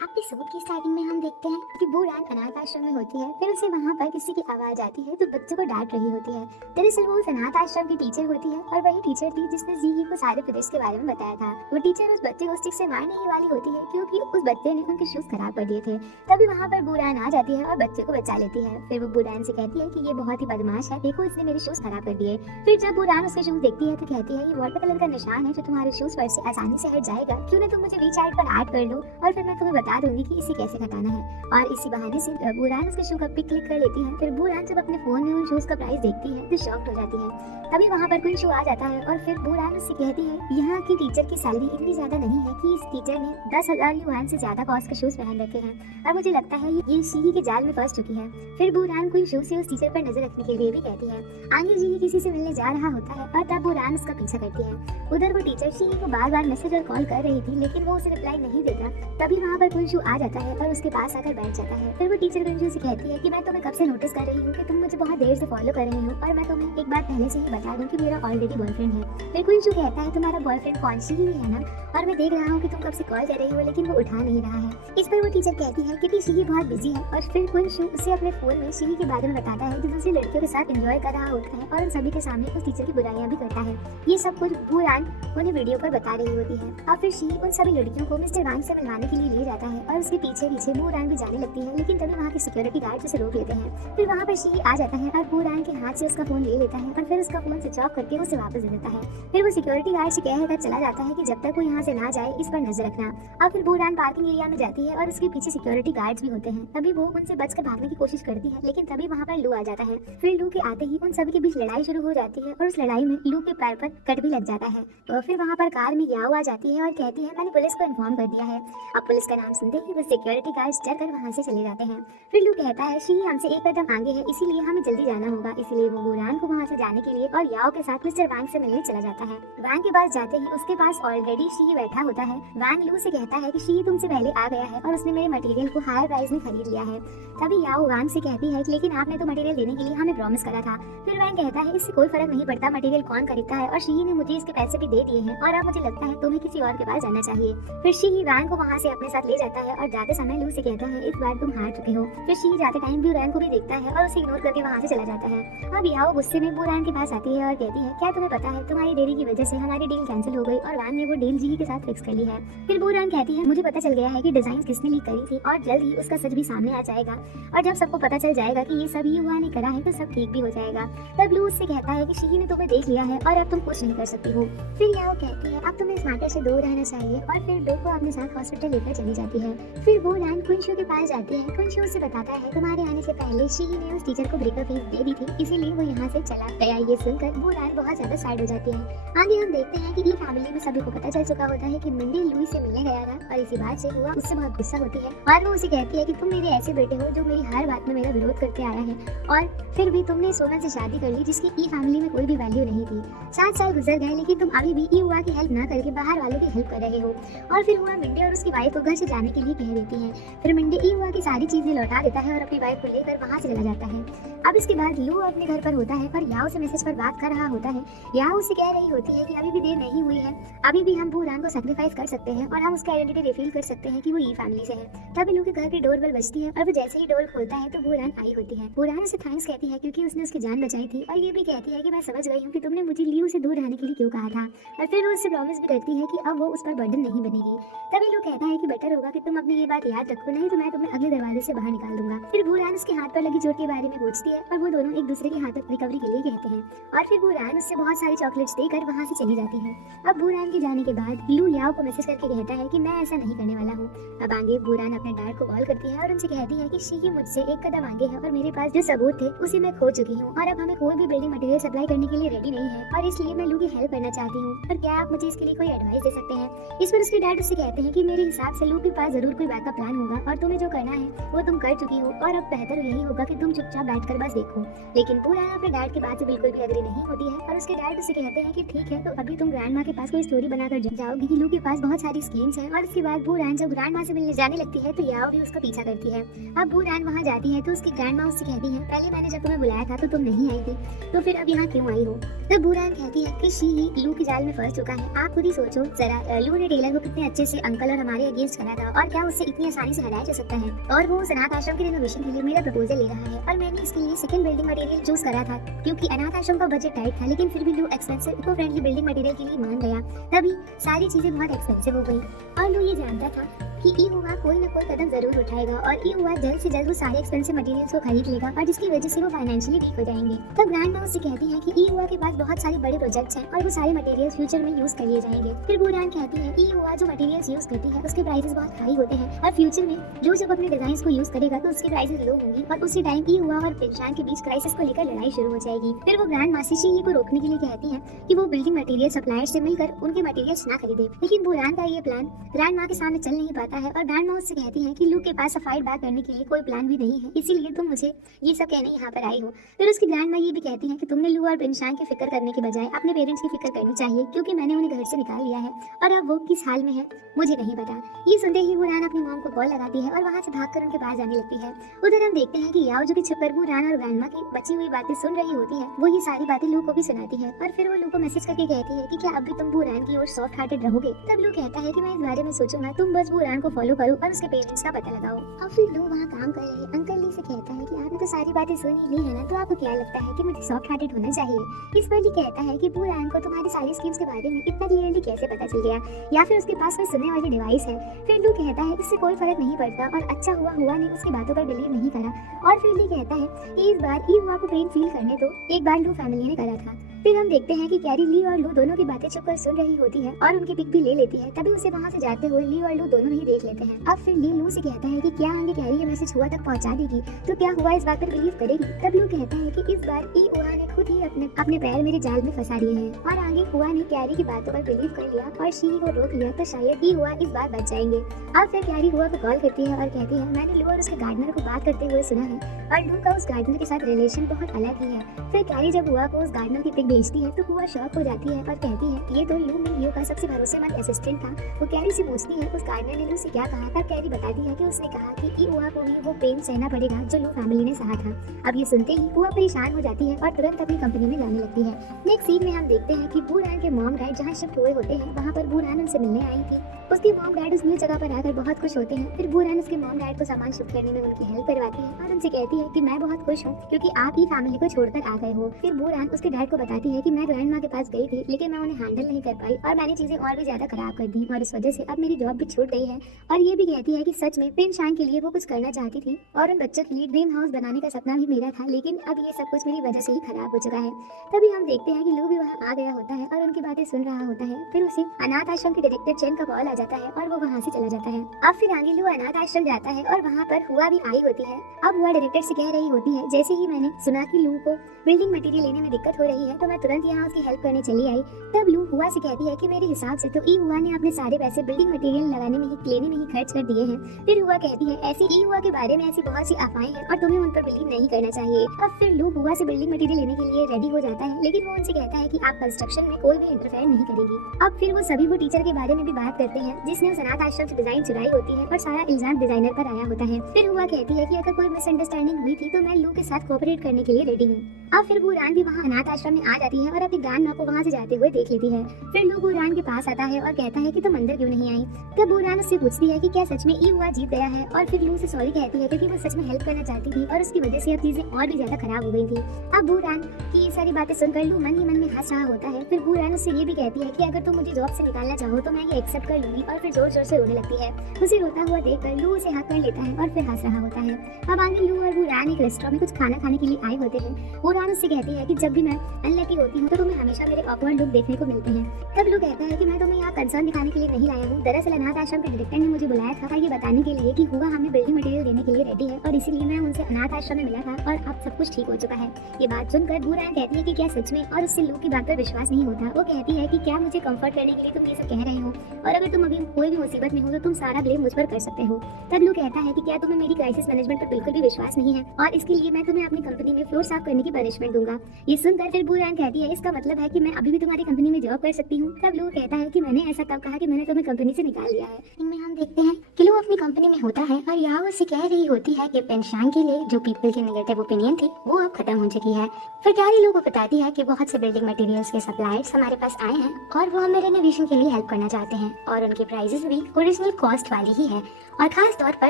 आपकी सूट की स्टार्टिंग में हम देखते हैं कि बूरान अनाथ आश्रम में होती है। फिर उसे वहाँ पर किसी की आवाज आती है तो बच्चों को डांट रही होती है। दरअसल वो उस अनाथ आश्रम की टीचर होती है और वही टीचर थी जिसने जीही को सारे प्रदेश के बारे में बताया था। वो टीचर उस बच्चे को स्टिक से मारने ही वाली होती है क्योंकि उस बच्चे ने उनके शूज खराब कर दिए थे। तभी वहाँ पर बूरान आ जाती है और बच्चे को बचा लेती है। फिर वो बूरान से कहती है कि ये बहुत ही बदमाश है, देखो इसने मेरे शूज खराब कर दिए। फिर जब बूरान उसके शूज देखती है तो कहती है ये वाटर कलर का निशान है जो तुम्हारे शूज पर से आसानी से हट जाएगा, क्यों ना तुम मुझे वीचार्ट पर ऐड कर लो और फिर मैं तुम्हें बता दूंगी कि इसे कैसे हटाना है। और इसी बहाने से बूरान उसके शू का पिक क्लिक कर लेती है। फिर बूरान जब अपने फोन में उन शूज का प्राइस देखती है तो शॉक्ड हो जाती है। तभी वहाँ पर कोई शू आ जाता है और फिर बूरान उससे कहती है यहाँ की टीचर की सैलरी इतनी ज्यादा नहीं है कि इस टीचर ने 10,000 युआन से ज्यादा कॉस्ट के शूज पहन रखे हैं और मुझे लगता है ये शीही के जाल में फंस चुकी है। फिर बूरान कोई शू से उस टीचर पर नजर रखने के लिए भी कहती है। आगे शीही किसी से मिलने जा रहा होता है और तब बूरान उसका पीछा करती है। उधर वो टीचर शीही को बार बार मैसेज और कॉल कर रही थी लेकिन वो उसे रिप्लाई नहीं देता। तभी वहाँ पर कोई शू आ जाता है और उसके पास आकर बैठ जाता है। फिर वो टीचर कुंशु से कहती है कि मैं तुम्हें कब से नोटिस कर रही हूँ कि तुम मुझे बहुत देर से फॉलो कर रहे हो और मैं तुम्हें एक बार पहले से ही बता दूं कि मेरा ऑलरेडी बॉयफ्रेंड है। फिर कुंशु कहता है तुम्हारा बॉयफ्रेंड कौनसी ही है ना, और मैं देख रहा हूँ कि तुम कब से कॉल कर रही हो लेकिन वो उठा नहीं रहा है। इस पर वो टीचर कहती है कि शीही बहुत बिजी है और फिर कुंशु उसे अपने फोन में शीही के बारे में बताता है जो दूसरी लड़कियों के साथ एंजॉय कर रहा होता है और उन सभी के सामने उस टीचर की बुराइयां भी करता है। ये सब कुछ बूरान उन्हें वीडियो पर बता रही होती है और फिर शीही उन सभी लड़कियों को मिस्टर वांग से मिलवाने के लिए ले जाता है और उसके पीछे पीछे बूरान भी जाने लगती है लेकिन तभी वहाँ के सिक्योरिटी गार्ड उसे रोक लेते हैं। फिर वहाँ पर शीही आ जाता है और बूरान के हाथ से उसका फोन ले लेता है और फिर उसका फोन स्विच ऑफ करके उसे वापस दे देता है। फिर वो सिक्योरिटी गार्ड से कहकर चला जाता है कि जब तक वो यहाँ से ना जाए इस पर नजर रखना। और फिर बूरान पार्किंग एरिया में जाती है और उसके पीछे सिक्योरिटी गार्ड्स भी होते हैं। तभी वो उनसे बचकर भागने की कोशिश करती है लेकिन तभी वहाँ पर लू आ जाता है। फिर लू के आते ही उन सभी के बीच लड़ाई शुरू हो जाती है और उस लड़ाई में लू के पैर पर कट भी लग जाता है। और फिर वहाँ पर कार में याओ आ जाती है और कहती है मैंने पुलिस को इन्फॉर्म कर दिया है। अब पुलिस का नाम सुनते ही वो सिक्योरिटी गार्ड्स डर कर वहाँ से चले जाते हैं। फिर लू कहता है शी हमसे एक कदम आगे है इसीलिए हमें जल्दी जाना होगा, इसीलिए वो बूरान को वहाँ से जाने के लिए और याओ के साथ मिस्टर वांग से मिलने चला जाता है। वांग के पास जाते ही उसके पास ऑलरेडी शी बैठा होता है। वांग लू से कहता है कि शी तुमसे पहले आ गया है और उसने मेरे मटेरियल को हायर प्राइस में खरीद लिया है। तभी याओ वांग से कहती है कि लेकिन आपने तो मटेरियल देने के लिए हमें प्रॉमिस करा था। फिर वांग कहता है इससे कोई फर्क नहीं पड़ता मटेरियल कौन खरीदता है और शी ने मुझे इसके पैसे भी दे दिए हैं और अब मुझे लगता है तुम्हें किसी और के पास जाना चाहिए। फिर शी वांग को वहाँ से अपने साथ ले जाता है और जाते समय लू से कहता है इस बार तुम हार चुके हो। फिर शी जाते टाइम बूरान को भी देखता है और उसे इग्नोर करके वहाँ से चला जाता है। अब याओ गुस्से में बूरान के पास आती है और कहती है क्या तुम्हें पता है तुम्हारी देरी की वजह से हमारी डील कैंसिल हो गई और वांग ने वो डील जी के साथ फिक्स कर ली है। फिर बूरान कहती है मुझे पता चल गया है कि डिजाइन किसने लीक करी थी और जल्द ही उसका सच भी सामने आ जाएगा और जब सबको पता चल जाएगा कि ये सब युवा ने करा है तो सब ठीक भी हो जाएगा। तब लू उससे कहता है कि शी ने तुम्हें देख लिया है और अब तुम कुछ नहीं कर सकती हो। फिर याओ कहती है अब तुम्हें इस मैटर से दूर रहना चाहिए और फिर डो को अपने साथ हॉस्पिटल लेकर चली जाती है। फिर बूरान कुंशु के पास जाती है। कुंशु से बताता है तुम्हारे आने से पहले शी ने उस टीचर को ब्रेकअप फीस दे दी थी इसीलिए वो यहाँ से चला गया। ये सुनकर बूरान बहुत ज्यादा सैड हो जाती है। आगे हम देखते हैं कि फैमिली में सभी को पता चल चुका होता है कि मिंडी लुई से मिलने गया था और इसी बात से हुआ उससे बहुत गुस्सा होती है और वो उसे कहती है कि तुम मेरे ऐसे बेटे हो जो मेरी हर बात में मेरा विरोध करके आया है और फिर भी तुमने सोना से शादी कर ली जिसकी ई फैमिली में कोई भी वैल्यू नहीं थी। 7 साल गुजर गए लेकिन तुम अभी भी ई हुआ की हेल्प ना करके बाहर वालों की हेल्प कर रहे हो। और फिर हुआ मिंडी और उसकी वाइफ को घर से जाने के लिए कह देती है। फिर मिंडी ई हुआ की सारी चीजें लौटा देता है और अपनी वाइफ को लेकर वहाँ से चला जाता है। अब इसके बाद लू अपने घर पर होता है और याओ से मैसेज पर बात कर रहा होता है। याओ उसे कह रही होती है कि अभी भी देर नहीं हुई है, अभी भी हम बूरान को सैक्रिफाइस कर सकते हैं और हम उसकी आइडेंटिटी रिवील कर सकते हैं कि वो ई फैमिली से है। तभी लू के घर की डोर बेल बजती है और वो जैसे ही डोर खोलता है तो बूरान आई होती है। बूरान उसे थैंक्स कहती है क्योंकि उसने उसकी जान बचाई थी और ये भी कहती है कि मैं समझ गई हूँ कि तुमने मुझे लियू से दूर रहने के लिए क्यों कहा था। और फिर वो उससे प्रॉमिस भी करती है कि अब वो उस पर बर्डन नहीं बनेगी। तभी लू कहता है कि बेटर होगा कि तुम अपनी ये बात याद रखो, नहीं तो मैं तुम्हें अगले दरवाजे से बाहर निकाल दूंगा। फिर बूरान उसके हाथ पर लगी चोट के बारे में पूछती है और वो दोनों एक दूसरे के हाथ तक रिकवरी के लिए कहते हैं और फिर बूरान उससे बहुत सारी चॉकलेट्स देकर वहाँ से चली जाती है। अब बूरान के जाने के बाद लू याओ को मैसेज करके कहता है कि मैं ऐसा नहीं करने वाला हूँ। अब आगे बूरान अपने डैड को कॉल करती है और उनसे कहती है कि शी मुझसे एक कदम आगे है और मेरे पास जो सबूत थे उसे मैं खो चुकी हूँ और अब हमें कोई भी बिल्डिंग मटेरियल सप्लाई करने के लिए रेडी नहीं है और इसलिए मैं लू की हेल्प करना चाहती हूँ और क्या आप मुझे इसके लिए कोई एडवाइस दे सकते हैं। इस पर उसके डैड उससे कहते हैं कि मेरे हिसाब से लू के पास जरूर कोई बैकअप प्लान होगा और तुम्हें जो करना है वो तुम कर चुकी हो और अब बेहतर यही होगा कि तुम चुपचाप बैठकर बस देखो। लेकिन बूरान अपने डैड के बात से बिल्कुल भी एग्री नहीं होती है और उसके डैड उससे कहते हैं कि ठीक है तो अभी तुम ग्रैंड माँ के पास कोई स्टोरी बनाकर जाओगी कि लू के पास बहुत सारी स्कीम्स हैं। और उसके बाद बूरान जब ग्रैंड माँ से मिलने जाने लगती है तो याओ भी उसका पीछा करती है। अब बूरान वहाँ जाती है तो उसकी ग्रैंड माँ उससे कहती है पहले मैंने जब तुम्हें बुलाया था तो तुम नहीं आई थी, तो फिर अब यहाँ क्यों आई हो। तब बूरान कहती है कि शी ही लू के जाल में फंस चुका है। आप खुद ही सोचो जरा, लू ने टेलर को कितने अच्छे से अंकल और हमारे अगेंस्ट करा था और क्या उससे इतनी आसानी से हटाया जा सकता है। और वो उस अनाथ आश्रम के रिनोवेशन के लिए मेरा प्रपोजल ले रहा है और मैंने इसके लिए सेकंड बिल्डिंग मटेरियल चूज करा था क्योंकि अनाथ आश्रम का बजट टाइट था, लेकिन फिर भी low expensive eco friendly building material के लिए मान गया। तभी सारी चीजें बहुत एक्सपेंसिव हो गई और लू ये जानता था कि ई हुआ कोई ना कोई कदम जरूर उठाएगा और ई हुआ जल्द से जल्द वो सारे एक्सपेंसिव मटेरियल्स को खरीद लेगा और जिसकी वजह से वो फाइनेंशियली वीक हो जाएंगे। तब ग्रैंड माँ उससे कहती है कि ई हुआ के पास बहुत सारे बड़े प्रोजेक्ट्स हैं और वो सारे मटेरियल्स फ्यूचर में यूज कर लिए जाएंगे। फिर बुरान कहती है ई हुआ जो मटेरियल्स यूज करती है उसके प्राइसेस बहुत हाई होते हैं और फ्यूचर में जो जब अपने डिजाइन को यूज करेगा तो उसकी प्राइसेस लो होंगी और उसी टाइम ई हुआ और पिंशान के बीच क्राइसिस को लेकर लड़ाई शुरू हो जाएगी। फिर वो ग्रैंड माँ शी को रोकने के लिए कहती है कि वो बिल्डिंग मटेरियल सप्लायर से मिलकर उनके मटेरियल्स ना खरीदे, लेकिन बुरान का ये प्लान ग्रैंड माँ के सामने चल नहीं पाता है और ग्रैंड माँ उससे कहती है कि लू के पास फाइट बैक करने के लिए कोई प्लान भी नहीं है, इसीलिए तुम मुझे ये सब कहने यहाँ पर आई हो। फिर उसकी ग्रैंड माँ ये भी कहती है कि तुमने लू और पिंशान की फिक्र करने के बजाय अपने पेरेंट्स की फिक्र करनी चाहिए क्योंकि मैंने उन्हें घर से निकाल लिया है और अब वो किस हाल में है मुझे नहीं पता। ये सुनते ही बुरान अपनी मॉम को कॉल लगाती है और वहाँ से भागकर उनके पास जाने लगती है। उधर हम देखते हैं कि याओ जो कि छुपकर बुरान और ग्रैंड माँ की बची हुई बातें सुन रही होती है, वो ये सारी बातें लू को भी सुनाती है और फिर वो लू को मैसेज करके कहती है कि क्या अब भी तुम बुरान की ओर सॉफ्ट हार्टेड रहोगे। तब लू कहता है कि मैं इस बारे में सोचूंगा, तुम बस बुरान को फॉलो करो और उसके पेरेंट्स का पता लगाओ। और फिर लू वहाँ काम कर रहे अंकल ली से कहता है कि आपने तो सारी बातें सुन ही ली है ना, तो आपको क्या लगता है कि मुझे सॉफ्ट हार्टेड होना चाहिए। इस पर ली कहता है कि बुरान को तुम्हारी सारी स्कीम्स के बारे में इतना क्लियरली कैसे पता चल गया, या फिर उसके पास कोई सुनने वाली डिवाइस है। फिर लू कहता है इससे कोई फर्क नहीं पड़ता और अच्छा हुआ ने उसकी बातों पर बिलीव नहीं करा। और फिर ली कहता है कि इस बार ई हुआ को पेन फील करने दो, एक बार लू फैमिली ने करा था। फिर हम देखते हैं कि कैरी ली और लू दोनों की बातें चुपकर सुन रही होती है और उनकी पिक भी ले लेती है। तभी उसे वहाँ से जाते हुए ली और लू दोनों ही देख लेते हैं। अब फिर ली लू से कहता है कि क्या आगे कैरी ये मैसेज हुआ तक पहुँचा देगी, तो क्या हुआ इस बात पर बिलीव करेगी। तब लू कहता है कि इस बार ई हुआ ने खुद ही अपने पैर मेरे जाल में फंसा दिए हैं और आगे हुआ ने कैरी की बातों पर बिलीव कर लिया और शी को रोक लिया, तो शायद ई हुआ इस बार बच जाएंगे। अब फिर कैरी हुआ को कॉल करती है और कहती है मैंने लू और उसके गार्डनर को बात करते हुए सुना है और लू का उस गार्डनर के साथ रिलेशन बहुत अलग ही है। फिर कैरी जब हुआ को उस गार्डनर की पिक भेजती है तो हुआ शॉक हो जाती है और कहती है ये तो लू मिंग का सबसे भरोसेमंद असिस्टेंट था। वो कैरी से पूछती है उस गार्डनर ने लू से क्या कहा। तब कैरी बताती है कि उसने कहा कि ई हुआ को भी वो पेन सहना पड़ेगा जो लू फैमिली ने सहा था। अब ये सुनते ही हुआ परेशान हो जाती है और तुरंत अपनी कंपनी में जाने लगती है। नेक्स्ट सीन में हम देखते हैं कि बुरान के मॉम डैड जहाँ शिफ्ट हुए होते हैं वहाँ पर बुरान उनसे मिलने आई थी। उसके मॉम डैड उस न्यू जगह पर आकर बहुत खुश होते हैं। फिर बुरान उसके मॉम डैड को सामान शिफ्ट करने में उनकी हेल्प करवाती है और उनसे कहती है कि मैं बहुत खुश हूँ क्योंकि आप ही फैमिली को छोड़कर आ गए हो। फिर बुरान उसके डैड को बताती है कि मैं ग्रैंड माँ के पास गई थी लेकिन मैं उन्हें हैंडल नहीं कर पाई और मैंने चीजें और भी ज्यादा खराब कर दी और इस वजह से अब मेरी जॉब भी छूट गई है। और ये भी कहती है कि सच में पिंशान के लिए वो कुछ करना चाहती थी और उन बच्चों के लिए ड्रीम हाउस बनाने का सपना भी मेरा था, लेकिन अब ये सब कुछ मेरी वजह से ही खराब हो चुका है। तभी हम देखते हैं कि लू भी वहाँ आ गया होता है और उनकी बातें सुन रहा होता है। फिर उसे अनाथ आश्रम के डायरेक्टर चेन का कॉल आ जाता है और वो वहाँ से चला जाता है। अब फिर आगे लू अनाथ आश्रम जाता है और वहाँ पर हुआ भी आई होती है। अब हुआ डायरेक्टर से कह रही होती है जैसे ही मैंने सुना कि लू को बिल्डिंग मटेरियल लेने में दिक्कत हो रही है तो मैं तुरंत यहाँ उसकी हेल्प करने चली आई। तब लू हुआ से कहती है कि मेरे हिसाब से तो ई हुआ ने अपने सारे पैसे बिल्डिंग मटेरियल लेने में ही खर्च कर दिए हैं। फिर हुआ कहती है ऐसी ई हुआ के बारे में ऐसी बहुत सी अफवाहें हैं और तुम्हें उन पर बिलीव नहीं करना चाहिए। अब फिर लू हुआ से बिल्डिंग मटेरियल लेने के लिए रेडी हो जाता है, लेकिन वो उनसे कहता है कि आप कंस्ट्रक्शन में कोई भी इंटरफेयर नहीं करेगी। अब फिर वो सभी वो टीचर के बारे में भी बात करते हैं जिसने उस अनाथ आश्रम से डिजाइन चुराई होती है और सारा इल्जाम डिजाइनर पर आया होता है। फिर हुआ कहती है कि अगर कोई मिसअंडरस्टैंडिंग हुई थी तो मैं लू के साथ कोऑपरेट करने के लिए रेडी हूँ। अब फिर बुरान भी वहाँ अनाथ आश्रम में आ जाती है और अपनी ग्रैंड माँ को वहाँ से जाते हुए देख लेती है। फिर लू बुरान के पास आता है और कहता है कि तुम अंदर क्यों नहीं आई। तब बुरान उससे पूछती है कि क्या सच में ई हुआ जीत गया है और फिर लू से सॉरी कहती है क्योंकि वो सच में हेल्प करना चाहती थी और उसकी वजह से अब चीजें और भी ज्यादा खराब हो गई थी। अब बुरान की ये सारी बातें सुनकर लू मन ही मन में हंस रहा होता है। फिर बुरान उससे ये भी कहती है कि अगर तुम मुझे जॉब से निकालना चाहो तो मैं ये एक्सेप्ट कर लूंगी और फिर जोर जोर से रोने लगती है। उसे रोता हुआ देखकर लू उसे हक कर लेता है और फिर हंस रहा होता है। अब आगे लू और बुरान एक रेस्टोरेंट में कुछ खाना खाने के लिए आए होते हैं। बुरान उससे कहती है कि जब भी मैं अनलकी होती हूँ तो तुम्हें हमेशा मेरे ऑकवर्ड लुक देखने को मिलते हैं। तब लू कहता है कि मैं तुम्हें यहाँ कंसर्न दिखाने के लिए नहीं लाया हूँ, दरअसल अनाथ आश्रम के डायरेक्टर ने मुझे बुलाया था ये बताने के लिए कि हुआ हमें बिल्डिंग मटेरियल देने के लिए रेडी है और इसीलिए मैं उनसे अनाथ आश्रम में मिला था और अब सब कुछ ठीक हो चुका है। ये बात सुनकर बुरान कहती है कि क्या सच में, और उससे लू की बात पर विश्वास नहीं होता। वो कहती है कि क्या मुझे कंफर्ट करने के लिए तुम ये सब कह रहे हो और अगर तुम अभी कोई भी मुसीबत में हो तो तुम सारा ब्लेम मुझ पर कर सकते हो। तब लू कहता है कि क्या तुम्हें मेरी क्राइसिस मैनेजमेंट पर बिल्कुल भी विश्वास नहीं है और इसके लिए मैं तुम्हें अपनी कंपनी में फ्लोर साफ करने की पनिशमेंट दूंगा। ये सुनकर फिर बुरान कहती है इसका मतलब है कि मैं अभी भी तुम्हारी कंपनी में जॉब कर सकती हूँ। तब लू कहता है कि मैंने ऐसा कब कहा कि मैंने तुम्हें कंपनी से निकाल दिया है। इनमें हम देखते हैं कि लू अपनी कंपनी में होता है और यहाँ उससे कह रही होती है कि पेंशान के लिए जो पीपल की नेगेटिव ओपिनियन थी वो अब खत्म हो चुकी है। फिर कैरी लू को बताती है कि बहुत से बिल्डिंग मटेरियल्स के सप्लायर्स हमारे पास आए हैं और वो हमें रेनोवेशन के लिए हेल्प करना चाहते हैं और उनकी इनके प्राइजेस भी ओरिजिनल कॉस्ट वाली ही है। और खास तौर पर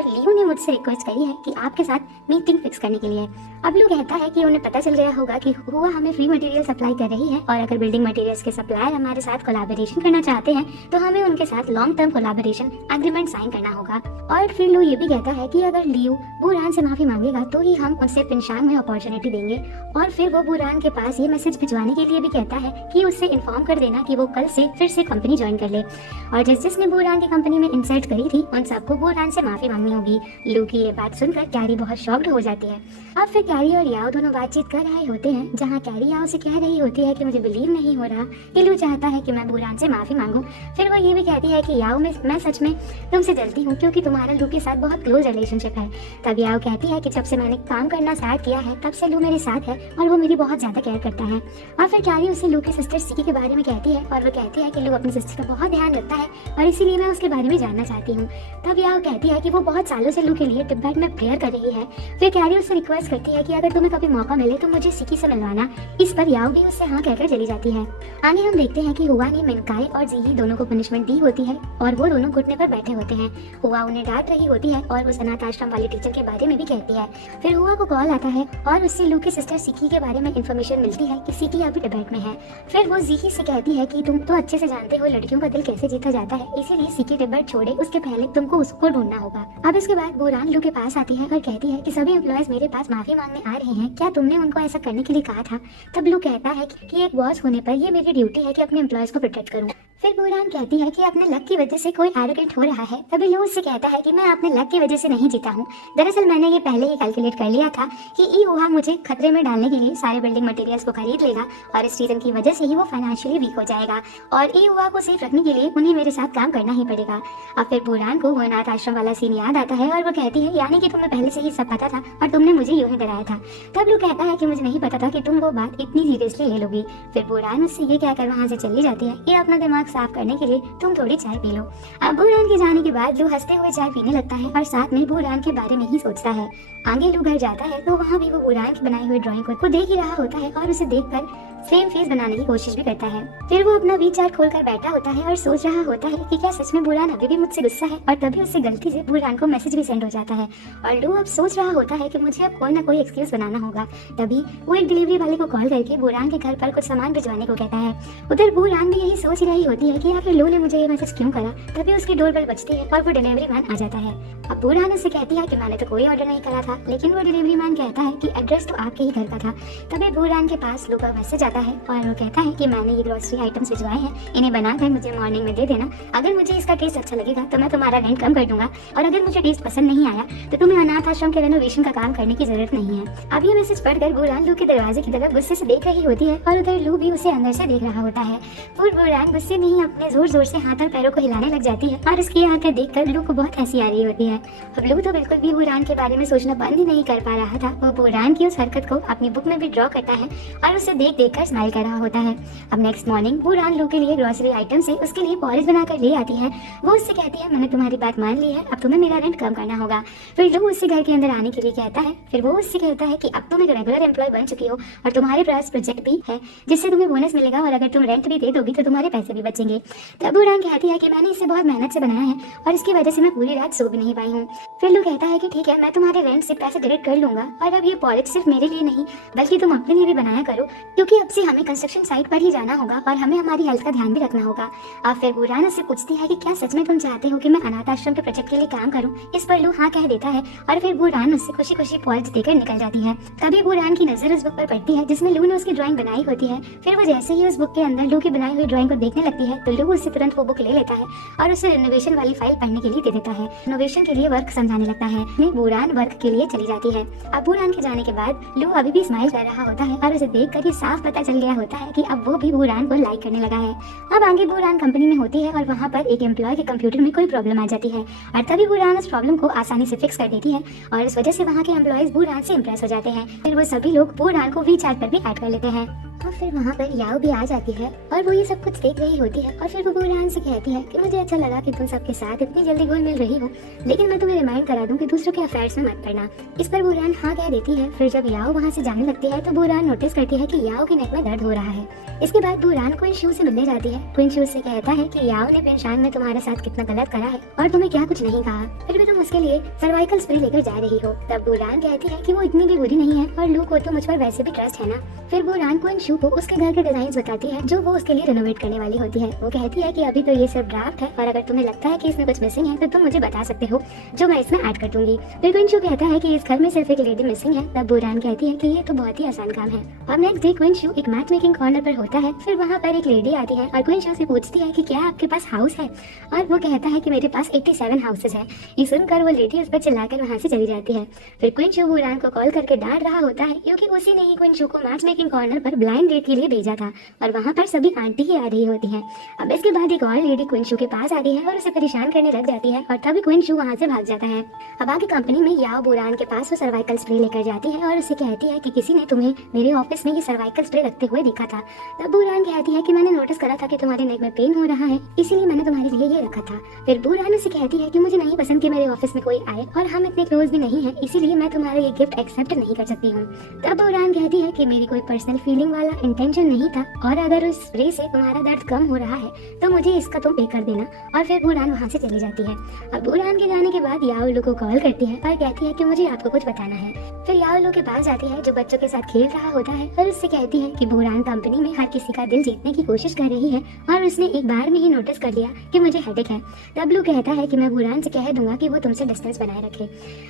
लियो ने मुझसे रिक्वेस्ट करी है कि आपके साथ मीटिंग फिक्स करने के लिए। अब लियो कहता है कि उन्हें पता चल गया होगा कि हुआ हमें फ्री मटेरियल सप्लाई कर रही है और अगर बिल्डिंग मटेरियल्स के सप्लायर हमारे साथ कोलैबोरेशन करना चाहते हैं तो हमें उनके साथ long term collaboration agreement sign करना होगा। और फिर लियो ये भी कहता है कि अगर लियो बुरान से माफी मांगेगा तो ही हम उनसे पिनशांग में अपॉर्चुनिटी देंगे। और फिर वो बुरान के पास ये मैसेज भिजवाने के लिए भी कहता है कि उससे इन्फॉर्म कर देना कि वो कल से फिर से कंपनी ज्वाइन कर ले। और जिसने बुरान की कंपनी में इंसल्ट करी थी उन सबको बुरान से माफी मांगनी होगी। लू की ये बात सुनकर कैरी बहुत शॉक्ड हो जाती है। अब फिर कैरी और याओ दोनों बातचीत कर रहे होते हैं, जहाँ कैरी याओ से कह रही होती है कि मुझे बिलीव नहीं हो रहा कि लू चाहता है कि मैं बुरान से माफी मांगूं। फिर वो ये भी कहती है कि याओ मैं सच में तुमसे जलती हूँ क्योंकि तुम्हारा लू के साथ बहुत क्लोज रिलेशनशिप है। तब याओ कहती है कि जब से मैंने काम करना स्टार्ट किया है तब से लू मेरे साथ है और वो मेरी बहुत ज्यादा केयर करता है। और फिर कैरी उसे लू की सिस्टर सिकी के बारे में कहती है और वो कहती है कि लू अपनी सिस्टर का बहुत ध्यान रखता है और इसीलिए मैं उसके बारे में जानना चाहती हूँ। तब याओ कहती है कि वो बहुत सालों से लू के लिए तिब्बत में प्रेयर कर रही है। फिर कैरी उससे रिक्वेस्ट करती है कि अगर तुम्हें कभी मौका मिले तो मुझे सिकी से मिलवाना। इस पर याओ भी उससे हाँ कहकर चली जाती है। आगे हम देखते हैं कि हुआ ने मिनकाई और जीही दोनों को पनिशमेंट दी होती है और वो दोनों घुटने पर बैठे होते हैं। हुआ उन्हें डांट रही होती है और वो अनाथ आश्रम वाले टीचर के बारे में भी कहती है। फिर हुआ को कॉल आता है और उससे लू की सिस्टर सिकी के बारे में इंफॉर्मेशन मिलती है कि सिकी अभी तिब्बत में है। फिर वो जीही से कहती है कि तुम तो अच्छे से जानते हो लड़कियों का दिल कैसे जीता जाता है, इसीलिए सिकी तिब्बत छोड़े उसके पहले तुमको उसको ढूंढना होगा। अब इसके बाद बुरान लू के पास आती है और कहती है कि सभी एम्प्लॉयज मेरे पास माफी मांगने आ रहे हैं, क्या तुमने उनको ऐसा करने के लिए कहा था? तब लू कहता है कि एक बॉस होने पर ये मेरी ड्यूटी है कि अपने एम्प्लॉयज को प्रोटेक्ट करूं। फिर बुरान कहती है कि अपने लक की वजह से कोई एरोगेंट हो रहा है। तभी लू उससे कहता है कि मैं अपने लक की वजह से नहीं जीता हूँ, दरअसल मैंने ये पहले ही कैलकुलेट कर लिया था कि ई हुआ मुझे खतरे में डालने के लिए सारे बिल्डिंग मटेरियल्स को खरीद लेगा और इस रीजन की वजह से ही वो फाइनेंशियली वीक हो जाएगा और ई हुआ को सेफ रखने के लिए उन्हें मेरे साथ काम करना ही पड़ेगा। अब फिर बुरान को वो अनाथ आश्रम वाला सीन याद आता है और वो कहती है यानी कि तुम्हें पहले से ही सब पता था और तुमने मुझे यूं ही डराया था। तब लू कहता है कि मुझे नहीं पता था कि तुम वो बात इतनी सीरियसली ले लोगी। फिर बुरान उससे ये कहकर वहाँ से चली जाती है कि अपना दिमाग साफ करने के लिए तुम थोड़ी चाय पी लो। अब बुरान के जाने के बाद लू हंसते हुए चाय पीने लगता है और साथ में बुरान के बारे में ही सोचता है। आगे लू घर जाता है तो वहाँ भी वो बुरान की बनाई हुई ड्राइंग को देख ही रहा होता है और उसे देखकर सेम फेस बनाने की कोशिश भी करता है। फिर वो अपना वी चार्ट खोलकर बैठा होता है और सोच रहा होता है कि क्या सच में बुरान अभी भी मुझसे गुस्सा है और तभी उससे गलती से बुरान को मैसेज भी सेंड हो जाता है और लू अब सोच रहा होता है कि मुझे अब कोई ना कोई एक्सक्यूज बनाना होगा। तभी वो एक डिलीवरी वाले को कॉल करके बुरान के घर पर कुछ सामान भिजवाने को कहता है। उधर बुरान भी यही सोच रही होती है कि आखिर लू ने मुझे ये मैसेज क्यों करा। तभी उसकी डोरबेल बजती है और वो डिलीवरी मैन आ जाता है। अब बुरान उससे कहती है कि मैंने तो कोई ऑर्डर नहीं करा था, लेकिन वो डिलीवरी मैन कहता है कि एड्रेस तो आपके ही घर का था। तभी बुरान के पास लू का मैसेज आता है और वो कहता है कि मैंने ये ग्रोसरी आइटम्स भिजवाए हैं, इन्हें बनाकर मुझे मॉर्निंग में दे देना। अगर मुझे इसका टेस्ट अच्छा लगेगा तो मैं तुम्हारा रेंट कम कर दूंगा और अगर मुझे टेस्ट पसंद नहीं आया तो तुम्हें अनाथ आश्रम के रेनोवेशन का काम करने की जरूरत नहीं है। अब ये मैसेज पढ़कर बुरान लू के दरवाजे की तरफ गुस्से से देख रही होती है और उधर लू भी उसे अंदर से देख रहा होता है। फिर बुरान गुस्से में ही अपने जोर जोर से हाथ और पैरों को हिलाने लग जाती है और उसकी आंखें देखकर लू को बहुत हंसी आ रही होती है। अब लू तो बिल्कुल भी बुरान के बारे में सोचना बंद ही नहीं कर पा रहा था। वो बुरान की उस हरकत को अपनी बुक में भी ड्रॉ करता है और उसे देख देख कर स्माइल कर रहा होता है। अब नेक्स्ट मॉर्निंग बुरान लू के लिए ग्रोसरी आइटम से उसके लिए पॉलिश बनाकर ले आती है। वो उससे कहती है मैंने तुम्हारी बात मान ली है, अब तुम्हें मेरा रेंट कम करना होगा। फिर लू उससे घर के अंदर आने के लिए कहता है। फिर वो उससे कहता है कि अब तुम एक रेगुलर एम्प्लॉय बन चुकी हो और तुम्हारे पास प्रोजेक्ट भी है जिससे तुम्हें बोनस मिलेगा और अगर तुम रेंट भी दे दोगी तो तुम्हारे पैसे भी बचेंगे। तब बुरान कहती है कि मैंने इसे बहुत मेहनत से बनाया है और इसकी वजह से मैं पूरी रात सो भी नहीं पाई हूँ। फिर लू कहता है कि ठीक है मैं तुम्हारे रेंट से पैसे क्रेडिट कर लूंगा और अब ये पॉलिश सिर्फ मेरे लिए नहीं बल्कि तुम अपने लिए भी बनाया करो क्योंकि अब से हमें कंस्ट्रक्शन साइट पर ही जाना होगा और हमें हमारी हेल्थ का ध्यान भी रखना होगा। अब फिर बुरान उससे पूछती है कि क्या सच में तुम चाहते हो कि मैं अनाथ आश्रम के प्रोजेक्ट के लिए काम करूं? इस पर लू हाँ कह देता है और फिर बुरान उससे खुशी खुशी पॉलिश देकर निकल जाती है। तभी बुरान की नजर उस बुक पर पड़ती है जिसमें लू ने उसकी ड्राइंग बनाई होती है। फिर वो जैसे ही उस बुक के अंदर लू की बनाई हुई ड्राइंग को देखने लगती है तो लू उससे तुरंत वो बुक ले लेता है और उसे रिनोवेशन वाली फाइल पढ़ने के लिए दे देता है। रिनोवेशन के लिए वर्क समझाने लगता है। बुरान वर्क के लिए चली जाती है। अब बुरान के जाने के बाद लू अभी भी स्माइल कर रहा होता है और उसे देखकर ये साफ पता चल गया होता है कि अब वो भी बुरान को लाइक करने लगा है। अब आगे बुरान कंपनी में होती है और वहाँ पर एक एम्प्लॉय के कंप्यूटर में कोई प्रॉब्लम आ जाती है और तभी बुरान उस प्रॉब्लम को आसानी से फिक्स कर देती है और इस वजह से वहाँ के एम्प्लॉयज बुरान से इम्प्रेस हो जाते हैं। फिर वो सभी लोग बुरान को वी चार्ट पर भी ऐड कर लेते हैं और फिर वहाँ पर याओ भी आ जाती है और वो ये सब कुछ देख रही होती है और फिर वो बुरान से कहती है कि मुझे अच्छा लगा कि तुम सबके साथ इतनी जल्दी घुल मिल रही हो, लेकिन मैं तुम्हें रिमाइंड करा दूं कि दूसरों के अफेयर्स में मत पड़ना। इस पर बुरान हाँ कह देती है। फिर जब याओ वहाँ से जाने लगती है तो बुरान नोटिस करती है कि याओ के नेक में दर्द हो रहा है इसके बाद बुरान क्वीन शू से मिलने जाती है। क्वीन शू से कहता है कि याओ ने पेंशान में तुम्हारे साथ कितना गलत करा है और तुम्हें क्या कुछ नहीं कहा, फिर भी तुम उसके लिए सर्वाइकल स्प्रे लेकर जा रही हो। तब बुरान कहती है कि वो इतनी भी बुरी नहीं है और लू को तो मुझ पर वैसे भी ट्रस्ट है ना। फिर बुरान क्वीन शू को उसके घर के डिजाइन बताती है जो वो उसके लिए रिनोवेट करने वाली होती है। वो कहती है कि अभी तो ये सब ड्राफ्ट है और अगर तुम्हें लगता है कि इसमें कुछ मिसिंग है तो तुम मुझे बता सकते हो जो मैं इसमें ऐड कर दूंगी। फिर क्वीन शू कहता है कि इस घर में सिर्फ एक लेडी मिसिंग है। तब बुरान कहती है कि ये तो बहुत ही आसान काम है। और नेक्स्ट डे क्वीन शू एक मैच मेकिंग कॉर्नर पर होता है। फिर वहाँ पर एक लेडी आती है और क्वीन शू से पूछती है कि क्या आपके पास हाउस है, और वो कहता है कि मेरे पास 87 हाउसेस है। ये सुनकर वो लेडी उस पर चिल्लाकर वहाँ से चली जाती है। फिर क्वीन शू बुरान को कॉल करके डांट रहा होता है क्योंकि उसी ने ही क्वीन शू को मैच मेकिंग कॉर्नर पर ब्लाइंड डेट के लिए भेजा था और वहाँ पर सभी आंटी ही आ रही होती है। अब इसके बाद एक और लेडी क्वीन शू के पास आती है और उसे परेशान करने लग जाती है और तभी क्वीन शू वहाँ से भाग जाता है। अब आगे कंपनी में याओ बुरान के पास वो सर्वाइकल स्प्रे लेकर जाती है और उसे कहती है कि किसी ने तुम्हें मेरे ऑफिस में ये सर्वाइकल स्प्रे रखते हुए देखा था। तब बुरान कहती है कि मैंने नोटिस करा था कि तुम्हारे नेक में पेन हो रहा है, इसीलिए मैंने तुम्हारे लिए ये रखा था। फिर बुरान उसे कहती है कि मुझे नहीं पसंद कि मेरे ऑफिस में कोई आए और हम इतने क्लोज भी नहीं है, इसीलिए मैं तुम्हारा ये गिफ्ट एक्सेप्ट नहीं कर सकती हूँ। तब बुरान कहती है कि मेरी कोई पर्सनल फीलिंग वाला इंटेंशन नहीं था और अगर उस स्प्रे से तुम्हारा दर्द कम हो रहा है तो मुझे इसका तुम पे कर देना। और फिर बुरान वहाँ से चली जाती है। अब बुरान के जाने के बाद याओ लू को कॉल करती है और कहती है कि मुझे आपको कुछ बताना है। फिर याओ लू के पास जाती है जो बच्चों के साथ खेल रहा होता है और उससे कहती है कि बुरान कंपनी में हर किसी का दिल जीतने की कोशिश कर रही है और उसने एक बार में ही नोटिस कर लिया कि मुझे हेडेक है। तब लू कहता है कि मैं बुरान से कह दूंगा कि वो तुमसे डिस्टेंस बनाए रखे।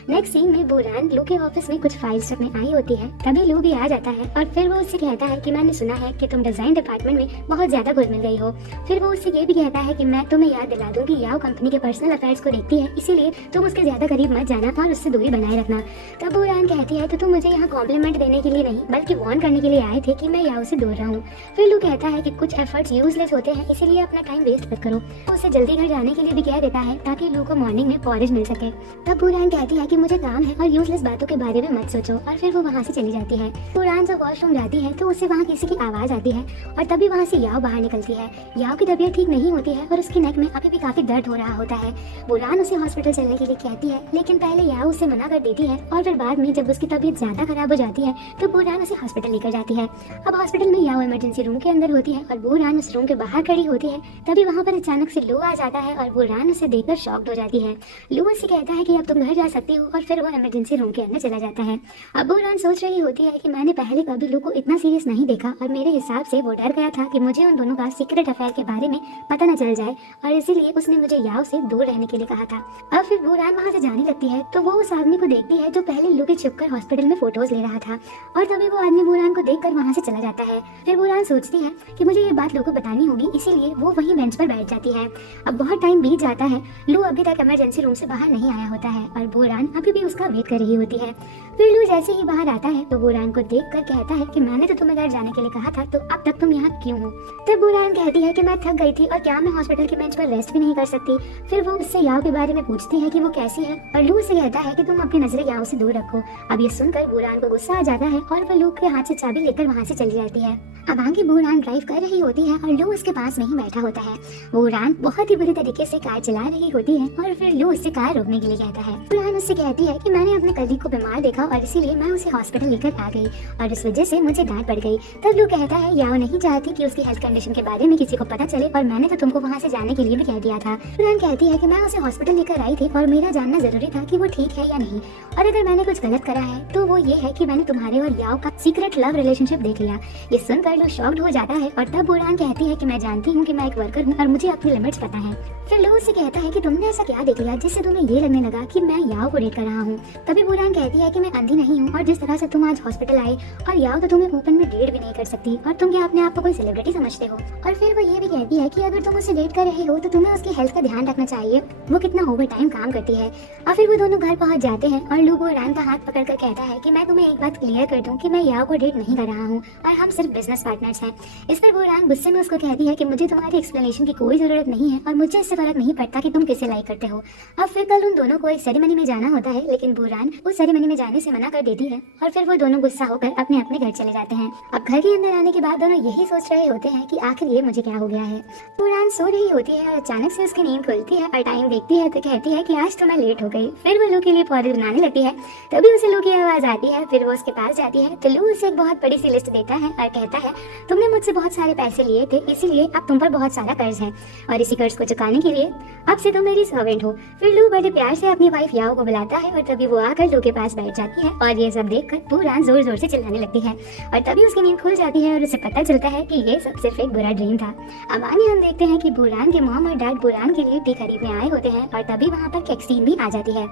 नेक्स्ट सीन में बुरान लू के ऑफिस में कुछ फाइल्स रखने आई होती है। तभी लू भी आ जाता है और फिर वो उससे कहता है कि मैंने सुना है कि तुम डिजाइन डिपार्टमेंट में बहुत ज्यादा घुल मिल गई हो। फिर वो उससे ये भी कहता है कि मैं तुम्हें याद दिला दूं कि याओ कंपनी के पर्सनल अफेयर्स को देखती है, इसीलिए तुम उसके ज्यादा करीब मत जाना और उससे दूरी बनाए रखना। तब बुरान कहती है तो तुम मुझे यहाँ कॉम्प्लीमेंट देने के लिए नहीं बल्कि वार्न करने के लिए आए थे कि मैं याओ से दूर रहूं। फिर लू कहता है कि कुछ एफर्ट्स यूजलेस होते हैं, इसीलिए अपना टाइम वेस्ट मत करो। वो उसे जल्दी घर जाने के लिए भी कह देता है ताकि लू को मॉर्निंग में पॉरेज मिल सके। तब बुरान कहती है कि मुझे काम है और यूजलेस बातों के बारे में मत सोचो, और फिर वो वहाँ से चली जाती है। बुरान जब वॉशरूम जाती है तो उससे वहाँ किसी की आवाज आती है और तभी वहाँ से याओ बाहर निकलती है। याओ की तबीयत ठीक नहीं होती है और उसकी नेक में अभी भी काफी दर्द हो रहा होता है। बुरान उसे हॉस्पिटल चलने के लिए कहती है, लेकिन पहले याओ उसे मना कर देती है और फिर बाद में जब उसकी तबीयत ज्यादा खराब हो जाती है तो बुरान उसे हॉस्पिटल लेकर जाती है। अब हॉस्पिटल में याओ इमरजेंसी रूम के अंदर होती है और बुरान उस रूम के बाहर खड़ी होती है। तभी वहाँ पर अचानक से लू आ जाता है और बुरान उसे देखकर शॉक्ड हो जाती है। लू उससे कहता है कि अब तुम घर जा सकती हो और फिर वो इमरजेंसी रूम के अंदर चला जाता है। अब बुरान सोच रही होती है कि मैंने पहले कभी लू को इतना सीरियस नहीं देखा और मेरे हिसाब से वो डर गया था कि मुझे उन दोनों का सीक्रेट अफेयर के बारे में पता न चल जाए और इसीलिए उसने मुझे याओ से दूर रहने के लिए कहा था। अब फिर बुरान वहाँ से जाने लगती है तो वो उस आदमी को देखती है जो पहले लू के छुपकर हॉस्पिटल में फोटोज ले रहा था और तभी वो आदमी बुरान को देखकर वहाँ से चला जाता है। फिर बुरान सोचती है कि मुझे ये बात लू को बतानी होगी, इसीलिए वो वहीं बेंच पर बैठ जाती है। अब बहुत टाइम बीत जाता है, लू अभी तक इमरजेंसी रूम से बाहर नहीं आया होता है और बुरान अभी भी उसका वेट कर रही होती है। फिर लू जैसे ही बाहर आता है तो बुरान को देखकर कहता है कि मैंने तो तुम्हें घर जाने के लिए कहा था, तो अब तक तुम यहाँ क्यों हो? तब बुरान कहती है कि मैं थक गई थी और क्या मैं हॉस्पिटल के बेंच पर रेस्ट भी नहीं कर सकती। फिर वो उससे याओ के बारे में पूछती है कि वो कैसी है और लू से कहता है कि तुम अपनी नजरें याओ से दूर रखो। अब ये सुनकर बुरान को गुस्सा आ जाता है और वो लू के हाथ से चाबी लेकर वहाँ से चली जाती है। अब आगे बुरान ड्राइव कर रही होती है और लू उसके पास नहीं बैठा होता है। बुरान बहुत ही बुरी तरीके से कार चला रही होती है और फिर लू उससे कार रोकने के लिए कहता है। बुरान उससे कहती है कि मैंने अपने कलीग को बीमार देखा और इसीलिए मैं उसे हॉस्पिटल लेकर आ गई और इस वजह से मुझे डांट पड़ गई। तब लू कहता है याओ नहीं चाहती कि उसकी हेल्थ कंडीशन के बारे में किसी को पता चले और मैंने तो तुमको वहाँ से जाने के लिए भी कह दिया था। बुरान कहती है कि मैं उसे हॉस्पिटल लेकर आई थी और मेरा जानना जरूरी था कि वो ठीक है या नहीं, और अगर मैंने कुछ गलत करा है तो वो ये है कि मैंने तुम्हारे और याओ का सीक्रेट लव रिलेशनशिप देख लिया। ये सुनकर लू शॉक्ड हो जाता है और तब बुरान कहती है कि मैं जानती हूँ कि मैं एक वर्कर हूँ और मुझे अपनी लिमिट्स पता है। फिर लू उससे कहता है कि तुमने ऐसा क्या देख लिया जिससे तुम्हें ये लगने लगा कि मैं याओ को डेट कर रहा हूँ। तभी बुरान कहती है कि मैं अंधी नहीं हूँ और जिस तरह से तुम आज हॉस्पिटल आए और याओ तो तुम्हें ओपन में डेट भी नहीं कर सकती और तुम क्या अपने आप को कोई सेलिब्रिटी समझते हो। और फिर वो ये भी कहती है कि अगर तुम उसे डेट कर रहे हो तो तुम्हें उसकी हेल्थ का ध्यान रखना चाहिए, वो कितना ओवर टाइम काम करती है। और फिर वो दोनों घर पहुंच जाते हैं और लू बुरान का हाथ पकड़कर कहता है कि मैं तुम्हें एक बात क्लियर कर दूं कि मैं याओ को डेट नहीं कर रहा हूँ और हम सिर्फ बिजनेस पार्टनर्स हैं। इस पर बुरान गुस्से में उसको कहती है कि मुझे तुम्हारी एक्सप्लेनेशन की कोई जरूरत नहीं है और मुझे इससे फर्क नहीं पड़ता कि तुम किसे लाइक करते हो। अब फिर कल उन दोनों को एक सेरेमनी में जाना होता है, लेकिन बुरान उस सेरेमनी में जाने से मना कर देती है और फिर वो दोनों गुस्सा होकर अपने अपने घर चले जाते हैं। अब घर के अंदर आने के बाद दोनों यही सोच रहे होते हैं कि आखिर ये मुझे क्या हो गया है। बुरान सो रही होती है और अचानक से उसकी नींद खुलती है और टाइम देखती है तो कहती है कि आज तो मैं लेट हो गई। फिर वो लू के लिए पौधे बनाने लगती है, तभी से लू की आवाज आती है। फिर वो उसके पास जाती है तो लू उसे एक बहुत बड़ी सी लिस्ट देता है और कहता है तुमने मुझसे बहुत सारे पैसे लिए थे, इसीलिए अब तुम पर बहुत सारा कर्ज है और इसी कर्ज को चुकाने के लिए अब से तुम मेरी सर्वेंट हो। फिर लू बड़े प्यार से अपनी वाइफ याओ को बुलाता है और तभी वो आकर लू के पास बैठ जाती है और ये सब देखकर बुरान जोर जोर से चिल्लाने लगती है और तभी उसकी नींद खुल जाती है और उसे पता चलता है कि ये सब सिर्फ एक बुरा ड्रीम था। अब आगे हम देखते हैं कि बुरान के मॉम और डैड बुरान के लिए टी खरीदने आए होते हैं और तभी वहाँ पर कैक्सीन भी आ जाती है।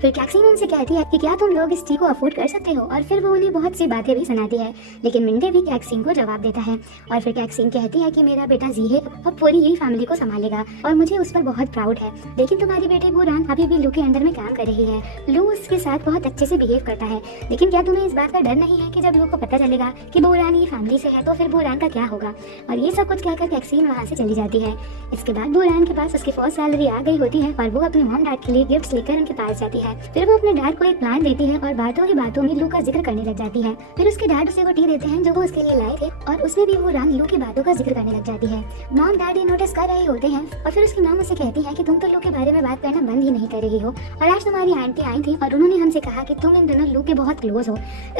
फिर कैक्सीन उनसे कहती है कि क्या तुम लोग इस टी को अफोर्ड कर सकते हो, और फिर वो उन्हें बहुत सी बातें भी सुनाती है। लेकिन मिंटे भी कैक्सीन को जवाब देता है और फिर कैक्सीन कहती है कि मेरा बेटा जी है अब पूरी ही फैमिली को संभालेगा और मुझे उस पर बहुत प्राउड है, लेकिन तुम्हारी बेटी बुरान अभी भी लू के अंडर में काम कर रही है। लू उसके साथ बहुत अच्छे से बिहेव करता है, लेकिन क्या तुम्हें इस बात का डर नहीं है कि जब लू को पता चलेगा कि बुरान ये फैमिली से है तो फिर बुरान का क्या होगा। और ये सब कुछ कहकर कैक्सीन वहाँ से चली जाती है। इसके बाद बुरान के पास उसकी फर्स्ट सैलरी आ गई होती है और वो अपने मॉम डैड के लिए गिफ्ट्स लेकर उनके पास जाती है। फिर वो अपने डैड को एक प्लान देती है और बातों ही बातों में लू का जिक्र करने लग जाती है। फिर उसके डैड उसे वो टी देते हैं जो वो उसके लिए लाए थे और उसमें भी बुरान लू की बातों का जिक्र करने लग जाती है। मॉम डैड ये नोटिस कर रहे होते हैं और फिर उसकी मॉम उसे कहती है कि तुम तो लू के बारे में बात करना बंद ही नहीं कर रही हो और आज तुम्हारी आंटी आई थी और उन्होंने हमसे कहा कि तुम इन दोनों लू के बहुत क्लोज हो।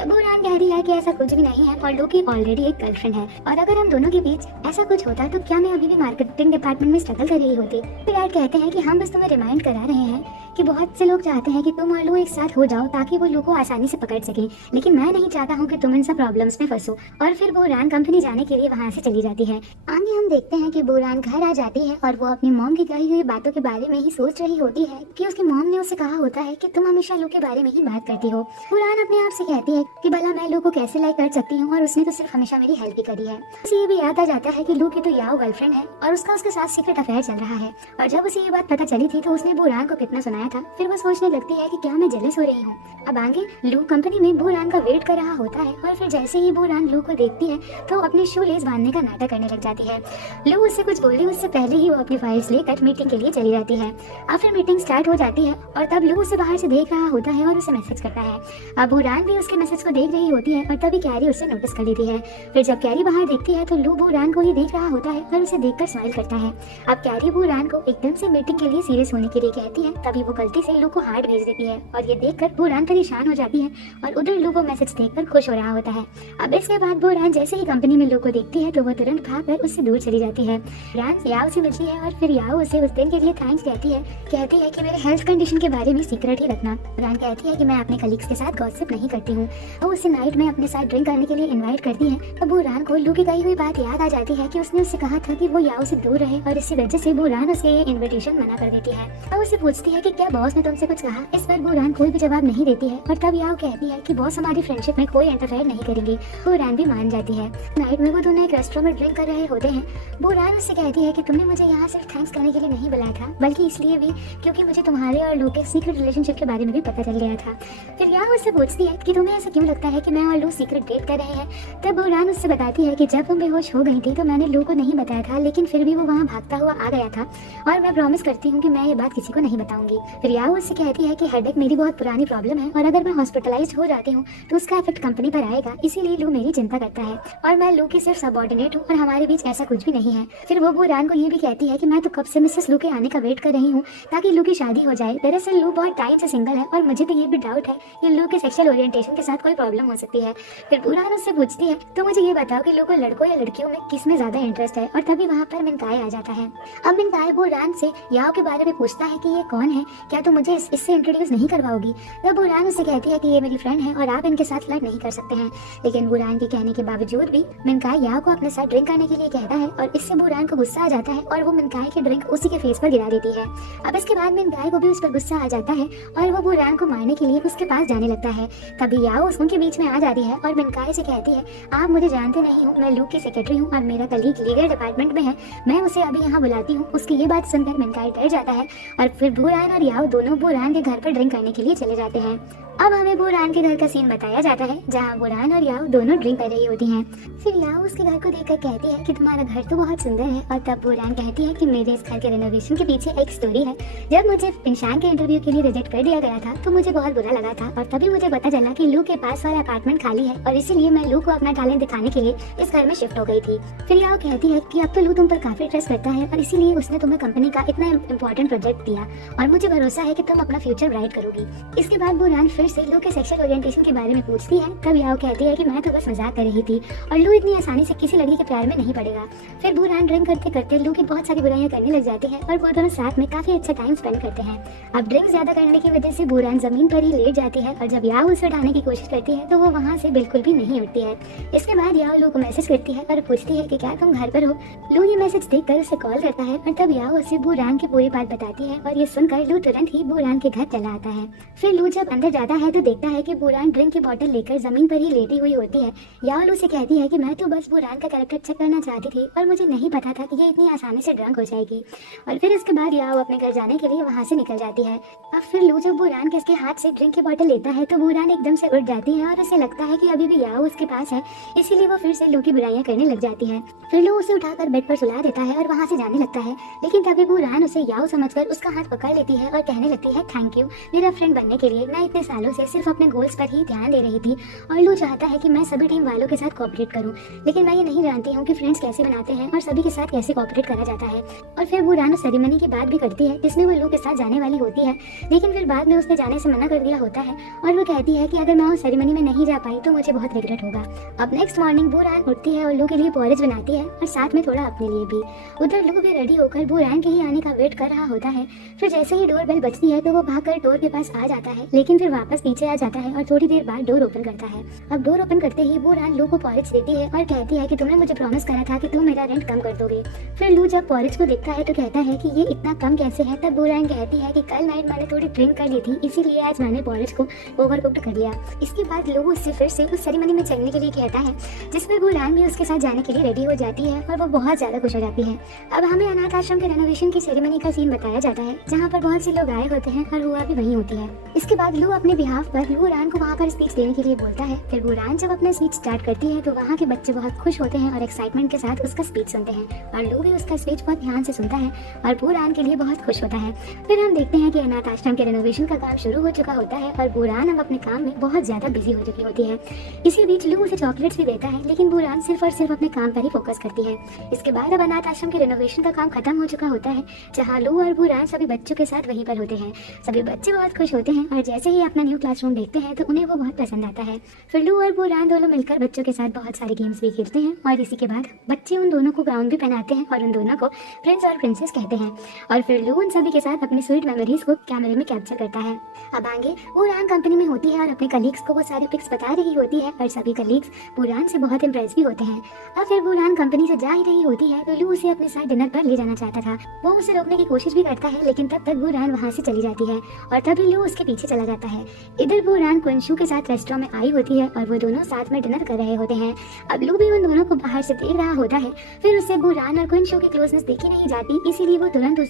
बुरान कह रही है कि ऐसा कुछ भी नहीं है और लू की ऑलरेडी एक गर्लफ्रेंड है और अगर हम दोनों के बीच ऐसा कुछ होता तो क्या मैं अभी भी मार्केटिंग डिपार्टमेंट में स्ट्रगल कर रही होती। फिर डैड कहते हैं कि हम बस तुम्हें रिमाइंड करा रहे हैं कि बहुत से लोग चाहते हैं कि तुम और लू एक साथ हो जाओ ताकि वो लू को आसानी से पकड़ सके, लेकिन मैं नहीं चाहता हूँ कि तुम इन सब प्रॉब्लम्स में फंसो। और फिर बुरान कंपनी जाने के लिए वहाँ से चली जाती है। आगे हम देखते हैं कि बुरान घर आ जाती है और वो अपनी मॉम की कही हुई बातों के बारे में ही सोच रही होती है कि उसकी मॉम ने उसे कहा होता है कि तुम हमेशा लू के बारे में ही बात करती हो। बुरान अपने आप से कहती है कि भला मैं लू को कैसे लाइक कर सकती हूँ और उसने तो सिर्फ हमेशा मेरी हेल्प ही करी है। उसे ये भी याद आ जाता है कि लू की तो याओ गर्लफ्रेंड है और उसका उसके साथ सीक्रेट अफेयर चल रहा है और जब उसे ये बात पता चली थी तो उसने बुरान को कितना सुनाया था। फिर वो सोचने लगती है कि क्या मैं जेलस हो रही हूँ। अब आगे लू कंपनी में बुरान का वेट कर रहा होता है और फिर जैसे ही बुरान लू को देखती है तो अपनी शू लेस बांधने का नाटक करने लग जाती है। लू उससे कुछ बोलने उससे पहले ही वो अपनी फाइल्स लेकर मीटिंग के लिए चली जाती है। अब फिर मीटिंग स्टार्ट हो जाती है और तब लू उसे बाहर से देख रहा होता है और उसे मैसेज करता है। अब बुरान भी उसके मैसेज को देख रही होती है और तभी कैरी उसे नोटिस कर लेती है। फिर जब कैरी बाहर देखती है तो लू बुरान को ही देख रहा होता है और उसे देखकर स्माइल करता है। अब कैरी बुरान को एकदम से मीटिंग के लिए सीरियस होने के लिए कहती है, तभी वो गलती से लू को हार्ट भेज देती है और ये देखकर बुरान परेशान हो जाती है और उधर लू को मैसेज देखकर खुश हो रहा होता है। अब इसके बाद बुरान जैसे ही कंपनी में लू को देखती है तो वो तुरंत भागकर उससे दूर चली जाती है। बुरान याओ से मिलती है और फिर याओ उसे उस दिन के लिए थैंक्स कहती है कि मेरे हेल्थ कंडीशन के बारे में सीक्रेट ही रखना। बुरान कहती है कि मैं अपने कलीग्स के साथ गॉसिप नहीं करती हूँ। वो उसे नाइट में अपने साथ ड्रिंक करने के लिए इन्वाइट करती है। तो बुरान को लू की कही हुई बात याद आ जाती है कि उसने उससे कहा था कि वो याओ से दूर रहे और इसी वजह से बुरान उसे ये इन्विटेशन मना कर देती है। वो उसे पूछती है कि क्या बॉस ने तुमसे कुछ कहा। इस पर बुरान कोई भी जवाब नहीं देती है और तब याओ कहती है कि बॉस हमारी फ्रेंडशिप में कोई इंटरफेयर नहीं करेंगे। बुरान भी मान जाती है। नाइट में वो दोनों एक रेस्टोरेंट में ड्रिंक कर रहे होते हैं। बुरान उससे कहती है कि तुमने मुझे यहाँ सिर्फ थैंक्स करने के लिए नहीं बुलाया था, बल्कि इसलिए भी क्योंकि मुझे तुम्हारे और लू के सीक्रेट रिलेशनशिप के बारे में भी पता चल गया था। फिर याओ उससे पूछती है कि तुम्हें ऐसा क्यों लगता है कि मैं और लू सीक्रेट डेट कर रहे हैं। तब बुरान उससे बताती है कि जब तुम बेहोश हो गई थी तो मैंने लू को नहीं बताया था, लेकिन फिर भी वो वहाँ भागता हुआ आ गया था और मैं प्रॉमिस करती हूँ कि मैं ये बात किसी को नहीं बताऊंगी। फिर याओ उससे कहती है कि हेडेक मेरी बहुत पुरानी प्रॉब्लम है और अगर मैं हॉस्पिटलाइज्ड हो जाती हूँ तो उसका इफेक्ट कंपनी पर आएगा, इसीलिए लू मेरी चिंता करता है और मैं लू की सिर्फ सबऑर्डिनेट हूँ और हमारे बीच ऐसा कुछ भी नहीं है। फिर वो बुरान को ये भी कहती है कि मैं तो कब से मिसेस लू के आने का वेट कर रही हूँ ताकि लू की शादी हो जाए। दरअसल लू बहुत टाइम से सिंगल है और मुझे तो ये भी डाउट है कि लू के सेक्सुअल ओरिएंटेशन के साथ कोई प्रॉब्लम हो सकती है। फिर बुरान उससे पूछती है तो मुझे ये बताओ कि लू को लड़कों या लड़कियों में किस में ज्यादा इंटरेस्ट है। और तभी वहाँ पर मिनकाय आ जाता है। अब मिनकाय बुरान से याओ के बारे में पूछता है कि ये कौन है, क्या तुम मुझे इससे इंट्रोड्यूस नहीं करवाओगी। तब बुरान उससे कहती है कि ये मेरी फ्रेंड है और आप इनके साथ फ्लर्ट नहीं कर सकते हैं। लेकिन बुरान के कहने के बावजूद भी मिनकाय याओ को अपने साथ ड्रिंक करने के लिए कहता है और इससे बुरान को गुस्सा आ जाता है और वो मिनकाय की ड्रिंक उसी के फेस पर गिरा देती है। अब इसके बाद मिनकाय को भी उस पर गुस्सा आ जाता है और वो बुरान को मारने के लिए उसके पास जाने लगता है। तभी याओ उनके बीच में आ जाती है और मिनकाय से कहती है, आप मुझे जानते नहीं हो, मैं लू की सेक्रेटरी हूँ और मेरा कलीग लीगल डिपार्टमेंट में है, मैं उसे अभी यहाँ बुलाती हूँ। उसकी ये बात सुनकर मिनकाय डर जाता है और फिर बुरान और याओ दोनों बुरान के घर पर ड्रिंक करने के लिए चले जाते हैं। अब हमें बुरान के घर का सीन बताया जाता है जहाँ बुरान और याओ दोनों ड्रिंक कर रही होती हैं। फिर याओ उसके घर को देखकर कहती है कि तुम्हारा घर तो बहुत सुंदर है और तब बुरान कहती है कि मेरे इस घर के रेनोवेशन के पीछे एक स्टोरी है। जब मुझे पिंशांग के इंटरव्यू के लिए रिजेक्ट कर दिया गया था तो मुझे बहुत बुरा लगा था और तभी मुझे पता चला कि लू के पास वाला अपार्टमेंट खाली है और इसीलिए मैं लू को अपना टैलेंट दिखाने के लिए इस घर में शिफ्ट हो गई थी। फिर याओ कहती है कि अब तो लू तुम पर काफी ट्रस्ट करता है और इसीलिए उसने तुम्हें कंपनी का इतना इम्पोर्टेंट प्रोजेक्ट दिया और मुझे भरोसा है कि तुम अपना फ्यूचर ब्राइट करोगी। इसके बाद बुरान फिर फिर से लू के सेक्सुअल ओरिएंटेशन के बारे में पूछती है, तब याओ कहती है कि मैं तो बस मजाक कर रही थी और लू इतनी आसानी से किसी लड़की के प्यार में नहीं पड़ेगा। फिर बूरान ड्रिंक करते करते लू की बहुत सारी बुराइयां करने लग जाती है और वो दोनों साथ में काफी अच्छा टाइम स्पेंड करते हैं। अब ड्रिंक ज्यादा करने की वजह से बूरान जमीन पर ही लेट जाती है और जब याओ उसे उठाने की कोशिश करती है तो वो वहाँ से बिल्कुल भी नहीं उठती है। इसके बाद याओ लू को मैसेज करती है और पूछती है कि क्या तुम घर पर हो। लू ये मैसेज देखकर उसे कॉल करता है और तब याओ उसे बूरान की पूरी बात बताती है और ये सुनकर लू तुरंत ही बूरान के घर चला आता है। फिर लू जब अंदर जाता है तो देखता है कि बूरान ड्रिंक की बोतल लेकर जमीन पर ही लेटी हुई होती है। याओ लू से कहती है कि मैं तो बस बूरान का कैरेक्टर चेक करना चाहती थी और मुझे नहीं पता था कि ये इतनी आसानी से ड्रंक हो जाएगी। और फिर इसके बाद याओ अपने घर जाने के लिए वहाँ से निकल जाती है। अब फिर लू जब बूरान के हाथ से ड्रिंक की बोतल लेता है तो बूरान एकदम से उठ जाती है और उसे लगता है कि अभी भी याओ उसके पास है, इसीलिए वो फिर से लू की बुराइयां करने लग जाती है। फिर लू उसे उठाकर बेड पर सुला देता है और वहाँ से जाने लगता है, लेकिन तभी बूरान उसे याओ समझकर उसका हाथ पकड़ लेती है और कहने लगती है थैंक यू मेरा फ्रेंड बनने के लिए। मैं इतने सालों से सिर्फ अपने गोल्स पर ही ध्यान दे रही थी और लू चाहता है कि मैं सभी टीम वालों के साथ कोऑपरेट करूं, लेकिन मैं ये नहीं जानती हूँ कि फ्रेंड्स कैसे बनाते हैं और सभी के साथ कैसे कोऑपरेट करा जाता है। और फिर बूरान उस सेरेमनी की बात भी करती है जिसमें वो लू के साथ जाने वाली होती है, लेकिन फिर बाद में उसने जाने से मना कर दिया होता है और वो कहती है कि अगर मैं उस सेरेमनी में नहीं जा पाई तो मुझे बहुत रिग्रेट होगा। अब नेक्स्ट मॉर्निंग बूरान उठती है और लू के लिए पॉरेज बनाती है और साथ में थोड़ा अपने लिए भी। उधर लू भी रेडी होकर बूरान के ही आने का वेट कर रहा होता है। फिर जैसे ही डोर बेल बजती है तो वो भागकर डोर के पास आ जाता है, लेकिन फिर वापस पीछे आ जाता है और थोड़ी देर बाद डोर ओपन करता है। अब डोर ओपन करते ही बूरान लू को पॉरेज देती है और कहती है कि तुमने मुझे प्रॉमिस करा था कि तुम मेरा रेंट कम कर दोगे। फिर लू जब पॉरेज को देखता है तो कहता है कि ये इतना कम कैसे है। तब बूरान कहती है कि कल नाइट मैंने थोड़ी ड्रिंक कर ली थी, इसीलिए आज मैंने पॉरेज को ओवरकुक्ड कर लिया। इसके बाद लू उससे फिर से उस सेरेमनी में चलने के लिए कहता है, जिसमें बूरान भी उसके साथ जाने के लिए रेडी हो जाती है और वो बहुत ज्यादा खुश हो जाती है। अब हमें अनाथ आश्रम के रेनोवेशन की सेरेमनी का सीन बताया जाता है जहाँ पर बहुत से लोग आए होते हैं और हुआ भी वही होती है। इसके बाद लू अपने बिहाफ पर बूरान को वहाँ पर स्पीच देने के लिए बोलता है। फिर बूरान जब अपना स्पीच स्टार्ट करती है तो वहाँ के बच्चे बहुत खुश होते हैं और एक्साइटमेंट के साथ उसका स्पीच सुनते हैं और लू भी उसका स्पीच बहुत ध्यान से सुनता है और बूरान के लिए बहुत खुश होता है। फिर हम देखते हैं कि अनाथ आश्रम के रेनोवेशन का काम शुरू हो चुका होता है और बूरान अब अपने काम में बहुत ज्यादा बिजी हो चुकी होती है। इसी बीच लू उसे चॉकलेट्स भी देता है, लेकिन बूरान सिर्फ और सिर्फ अपने काम पर ही फोकस करती है। इसके बाद अब अनाथ आश्रम के रेनोवेशन का काम खत्म हो चुका होता है, जहाँ लू और बूरान सभी बच्चों के साथ वहीं पर होते हैं। सभी बच्चे बहुत खुश होते हैं और जैसे ही अपना न्यू क्लासरूम देखते हैं तो उन्हें वो बहुत पसंद आता है। फिर लू और बूरान दोनों मिलकर बच्चों के साथ बहुत सारे गेम्स भी खेलते हैं और इसी के बाद बच्चे उन दोनों को गाउन भी पहनाते हैं और उन दोनों को प्रिंस और प्रिंसेस कहते हैं। और फिर लू उन सभी के साथ अपनी स्वीट मेमोरीज को कैमरे में कैप्चर करता है। अब आगे बूरान कंपनी में होती है और अपने कलीग्स को वो सारे पिक्स बता रही होती है और सभी कलीग्स बूरान से बहुत इम्प्रेस भी होते हैं। अब फिर बूरान कंपनी से जा ही रही होती है तो लू उसे अपने साथ डिनर पर ले जाना चाहता था। वो उसे रोकने की कोशिश भी करता है, लेकिन तब तक बूरान वहाँ से चली जाती है और तभी लू उसके पीछे चला जाता है। इधर बूरान कुंशु के साथ रेस्टोरेंट में आई होती है और वो दोनों साथ में डिनर कर रहे होते हैं। अब लू भी उन दोनों को बाहर से देख रहा होता है। फिर उससे बूरान और कुंशु की क्लोजनेस देखी नहीं जाती, इसीलिए वो तुरंत